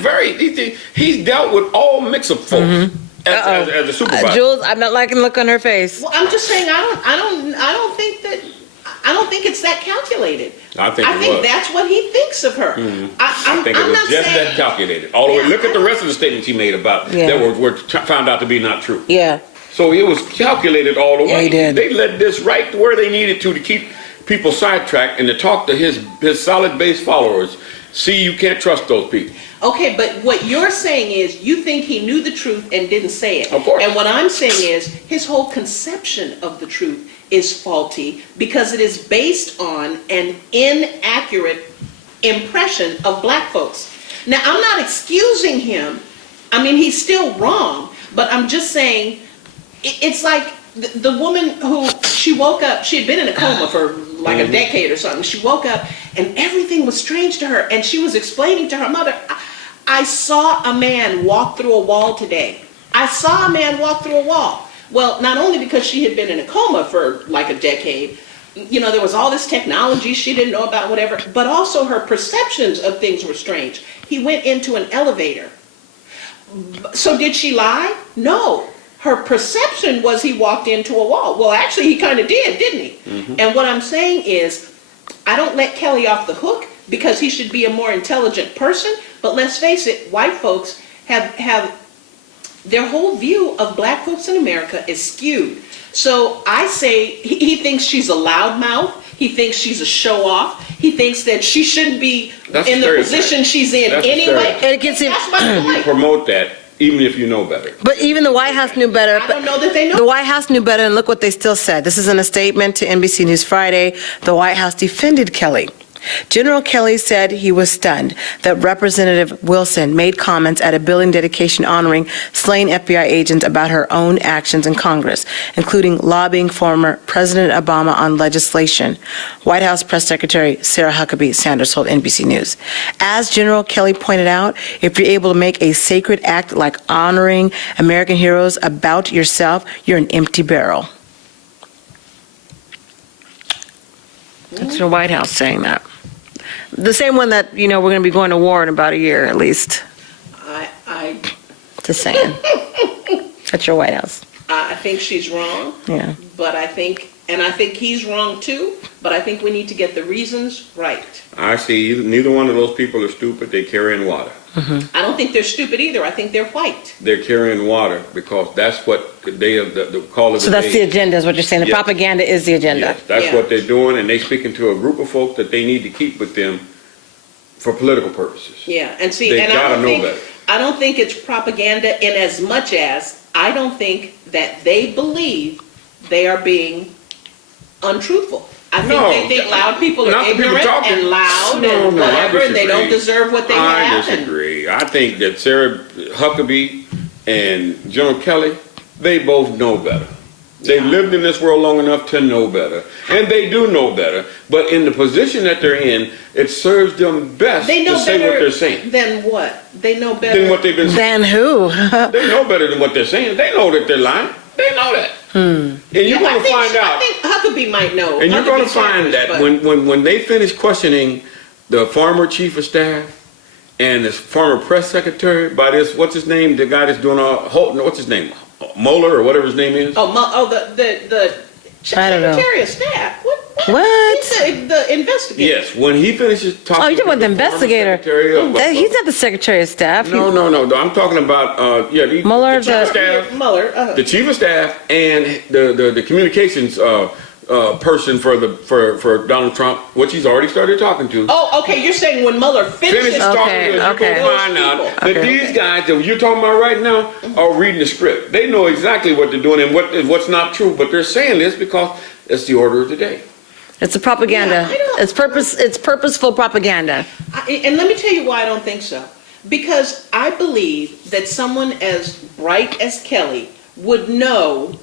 he's dealt with all mix-up folks as a supervisor. Jules, I'm not liking the look on her face. Well, I'm just saying I don't think it's that calculated. I think that's what he thinks of her. I think it was just that calculated. All the way. Look at the rest of the statements he made about that were found out to be not true. Yeah. So it was calculated all the way. Yeah, he did. They led this right to where they needed to keep people sidetracked and to talk to his solid base followers. See, you can't trust those people. Okay, but what you're saying is you think he knew the truth and didn't say it. Of course. And what I'm saying is his whole conception of the truth is faulty because it is based on an inaccurate impression of black folks. Now, I'm not excusing him. I mean, he's still wrong, but I'm just saying it's like the woman who she woke up, she had been in a coma for like a decade or something. She woke up and everything was strange to her. And she was explaining to her mother, I saw a man walk through a wall today. I saw a man walk through a wall. Well, not only because she had been in a coma for like a decade, there was all this technology she didn't know about, whatever, but also her perceptions of things were strange. He went into an elevator. So did she lie? No. Her perception was he walked into a wall. Well, actually, he kind of did, didn't he? And what I'm saying is, I don't let Kelly off the hook because he should be a more intelligent person. But let's face it, white folks have their whole view of black folks in America is skewed. So I say he thinks she's a loudmouth. He thinks she's a show-off. He thinks that she shouldn't be in the position she's in anyway. And it gets him. That's my point. You promote that even if you know better. But even the White House knew better. I don't know that they know. The White House knew better, and look what they still said. This is in a statement to NBC News Friday. The White House defended Kelly. General Kelly said he was stunned that Representative Wilson made comments at a building dedication honoring slain FBI agents about her own actions in Congress, including lobbying former President Obama on legislation. White House Press Secretary Sarah Huckabee Sanders told NBC News. As General Kelly pointed out, if you're able to make a sacred act like honoring American heroes about yourself, you're an empty barrel. That's the White House saying that. The same one that, we're going to be going to war in about a year at least. I Just saying. That's your White House. I think she's wrong. Yeah. But I think he's wrong too. But I think we need to get the reasons right. I see neither one of those people are stupid. They carrying water. I don't think they're stupid either. I think they're white. They're carrying water because that's what they have the call of the So that's day. the agenda is what you're saying. The propaganda is the agenda. Yes, that's what they're doing, and they're speaking to a group of folks that they need to keep with them for political purposes. Yeah, and see, They and gotta know better. I don't think it's propaganda in as much as I don't think that they believe they are being untruthful. I think they think loud people are ignorant and loud and whatever, and they don't deserve what they have. I disagree. I think that Sarah Huckabee and General Kelly, they both know better. They've lived in this world long enough to know better. And they do know better. But in the position that they're in, it serves them best to say what they're saying. Than what? They know better than what they've been saying. Than who? They know better than what they're saying. They know that they're lying. They know that. And you're going to find out. I think Huckabee might know. And you're going to find that when they finish questioning the former chief of staff and this former press secretary by this, what's his name? The guy that's doing what's his name? Mueller or whatever his name is? The Secretary of Staff. What? He's the investigator. Yes, when he finishes talking. Oh, you're talking about the investigator. He's not the Secretary of Staff. No. I'm talking about Mueller, the chief of staff, the chief of staff, and the communications person for Donald Trump, which he's already started talking to. Oh, okay. You're saying when Mueller finishes talking to you, you're going to find out that these guys that you're talking about right now are reading the script. They know exactly what they're doing and what's not true, but they're saying this because it's the order of the day. It's a propaganda. It's purposeful propaganda. And let me tell you why I don't think so. Because I believe that someone as bright as Kelly would know,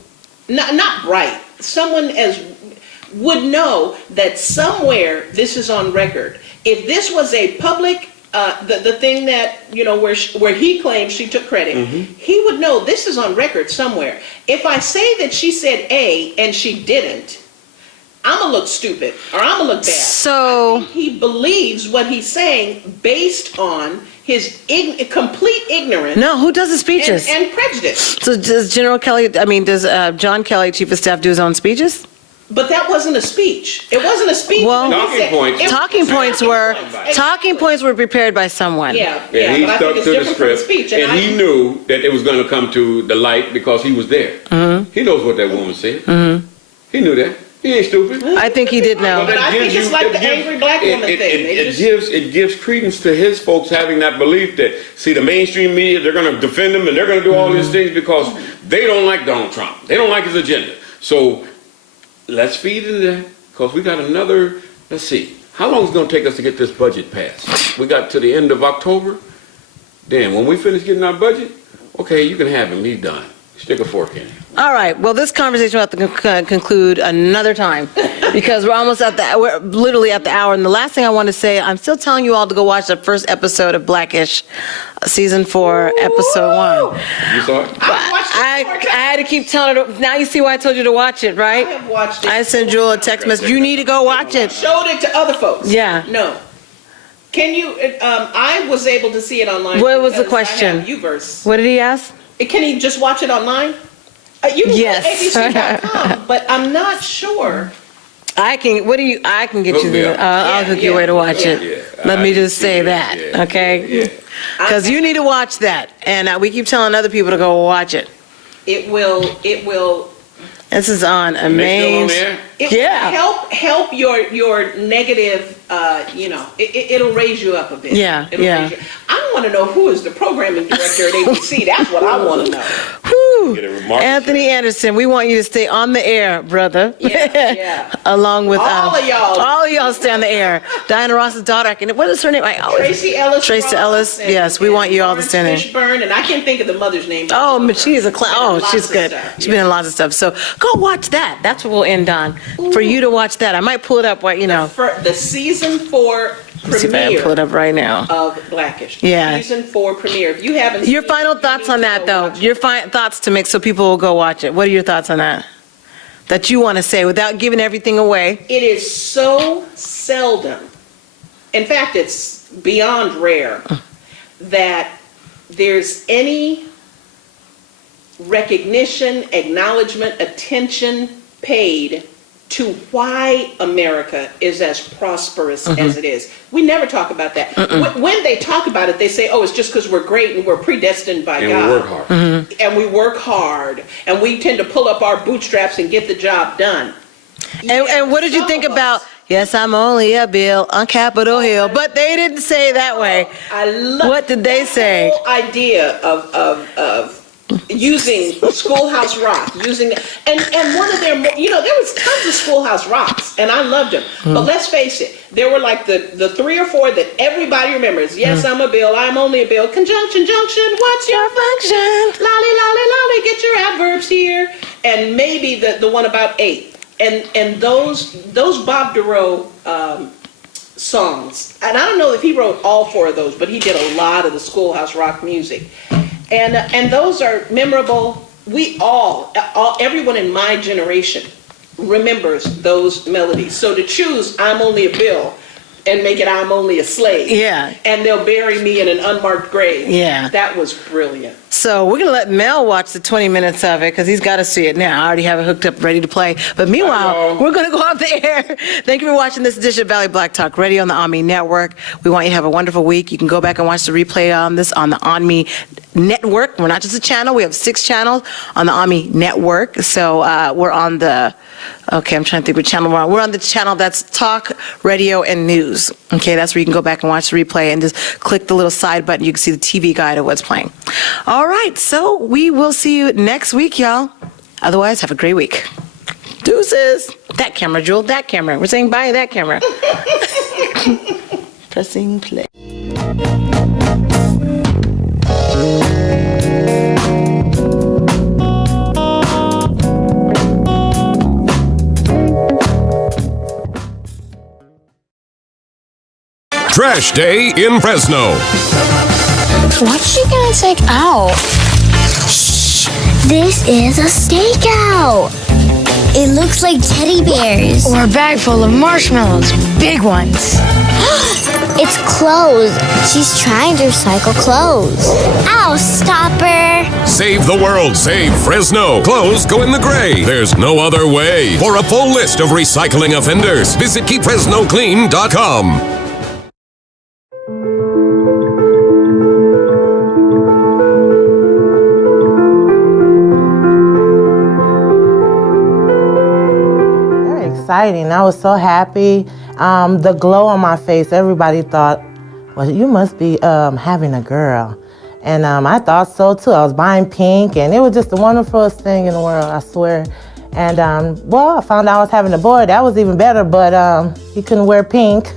not bright, someone as would know that somewhere this is on record. If this was a public, the thing that, where he claims she took credit, he would know this is on record somewhere. If I say that she said A and she didn't, I'm going to look stupid or I'm going to look bad. So I think he believes what he's saying based on his complete ignorance. No, who does the speeches? And prejudice. So does does John Kelly, Chief of Staff, do his own speeches? But that wasn't a speech. It wasn't a speech. Well, talking points were prepared by someone. Yeah, and he but I stuck think it's to the different from a script, speech. and he knew that it was going to come to the light because he was there. He knows what that woman said. He knew that. He ain't stupid. I think he did know. But I think it's like the angry black woman thing. It gives credence to his folks having that belief that, see, the mainstream media, they're going to defend him and they're going to do all these things because they don't like Donald Trump. They don't like his agenda. So let's feed into that because we got another, let's see, how long is it going to take us to get this budget passed? We got to the end of October. Damn, when we finish getting our budget, okay, you can have him. He's done. Stick a fork in him. All right. Well, this conversation will have to conclude another time because we're literally at the hour. And the last thing I want to say, I'm still telling you all to go watch the first episode of Blackish, season 4, episode 1. You saw it? I had to keep telling her. Now you see why I told you to watch it, right? I have watched it. I sent Jewel a text message. You need to go watch it. Showed it to other folks. Yeah. No. Can you? I was able to see it online. What was the question? I have Uverse. What did he ask? Can he just watch it online? You can Yes. go to abc.com, but I'm not sure. I can get you there. I'll hook you a way to watch it. Yeah. Let me just say that, okay? Because you need to watch that, and we keep telling other people to go watch it. It will. This is on a main. It will help your negative. It'll raise you up a bit. Yeah. I want to know who is the programming director at ABC. That's what I want to know. Whew. Anthony Anderson, we want you to stay on the air, brother. Yeah. Along with all of y'all. All of y'all stay on the air. Diana Ross's daughter. What is her name? Tracy Ellis. Tracy Ellis. Yes, we want you all to stay in there. Fishburne, and I can't think of the mother's name. Oh, but she is a clown. Oh, she's good. She's been in lots of stuff. So go watch that. That's what we'll end on. For you to watch that. I might pull it up while the season 4 Let's see if I can pull it up right now. Of Blackish. Yeah. Season 4 premiere. If you haven't Your final thoughts on that, though. Your thoughts to make so people will go watch it. What are your thoughts on that? That you want to say without giving everything away? It is so seldom. In fact, it's beyond rare that there's any recognition, acknowledgement, attention paid to why America is as prosperous as it is. We never talk about that. When they talk about it, they say, oh, it's just because we're great and we're predestined by God. And we work hard. And we work hard. And we tend to pull up our bootstraps and get the job done. And what did you think about Yes, I'm only a bill on Capitol Hill. But they didn't say it that way. I love. What did they say? The whole idea of using Schoolhouse Rock, and one of their, there was tons of Schoolhouse Rocks, and I loved them. But let's face it, there were like the 3 or 4 that everybody remembers. Yes, I'm a bill, I'm only a bill. Conjunction, junction, what's your function? Lolly, lolly, lolly, get your adverbs here. And maybe the one about 8. And those Bob Dorough songs, and I don't know if he wrote all 4 of those, but he did a lot of the Schoolhouse Rock music. And those are memorable. We everyone in my generation remembers those melodies. So to choose I'm Only a Bill and make it I'm Only a Slave. Yeah. And they'll bury me in an unmarked grave. Yeah. That was brilliant. So we're going to let Mel watch the 20 minutes of it because he's got to see it now. I already have it hooked up, ready to play. But meanwhile, we're going to go off the air. Thank you for watching this edition of Valley Black Talk Radio on the On Me Network. We want you to have a wonderful week. You can go back and watch the replay on this on the On Me Network. We're not just a channel. We have 6 channels on the On Me Network. So we're on the... Okay, I'm trying to think what channel we're on. We're on the channel that's Talk, Radio, and News. Okay, that's where you can go back and watch the replay and just click the little side button. You can see the TV guide of what's playing. All right, so we will see you next week, y'all. Otherwise, have a great week. Deuces. That camera, Jewel, that camera. We're saying bye to that camera. Pressing play. Trash Day in Fresno. What's she gonna take out? Shh! This is a stakeout. It looks like teddy bears. Or a bag full of marshmallows, big ones. It's clothes. She's trying to recycle clothes. Ow, stop her. Save the world, save Fresno. Clothes go in the gray. There's no other way. For a full list of recycling offenders, visit keepfresnoclean.com. Exciting. I was so happy. The glow on my face, everybody thought, well, you must be having a girl. And I thought so too. I was buying pink, and it was just the wonderfulest thing in the world, I swear. And well, I found out I was having a boy. That was even better, but he couldn't wear pink.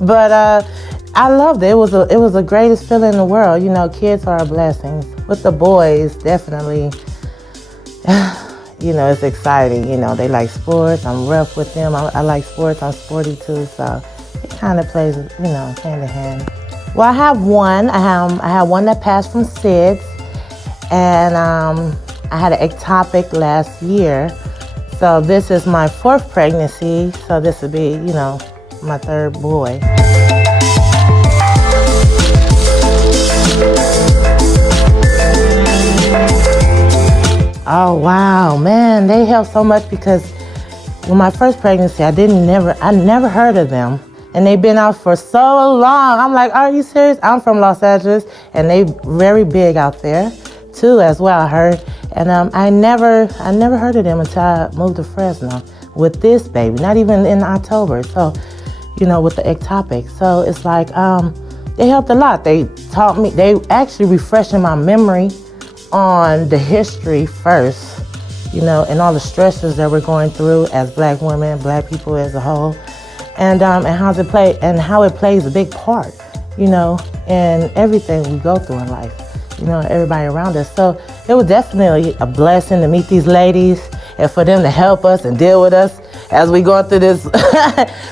But I loved it. It was the greatest feeling in the world. You know, kids are a blessing. With the boys, definitely. You know, it's exciting. You know, they like sports. I'm rough with them. I like sports. I'm sporty too. So it kind of plays, you know, hand in hand. Well, I have one. I have one that passed from SIDS, and I had an ectopic last year. So this is my 4th pregnancy. So this would be, you know, my 3rd boy. Oh wow, man, they helped so much because with my first pregnancy, I never heard of them. And they've been out for so long. I'm like, are you serious? I'm from Los Angeles, and they very big out there too as well, I heard. And I never heard of them until I moved to Fresno with this baby, not even in October. So, you know, with the ectopic. So it's like, they helped a lot. They taught me, they actually refreshing my memory on the history first, you know, and all the stresses that we're going through as Black women, Black people as a whole, and how it plays a big part, you know, in everything we go through in life, you know, everybody around us. So it was definitely a blessing to meet these ladies and for them to help us and deal with us as we go through this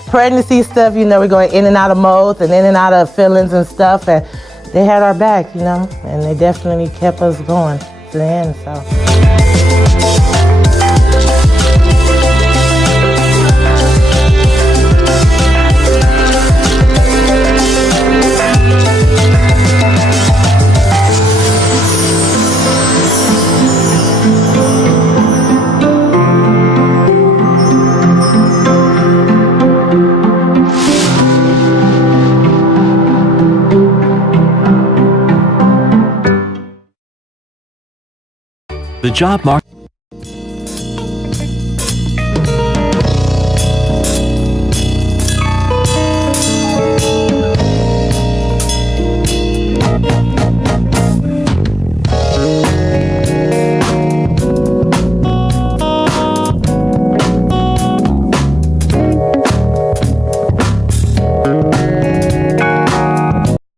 pregnancy stuff. You know, we're going in and out of modes and in and out of feelings and stuff, and they had our back, you know, and they definitely kept us going to the end, so. The job market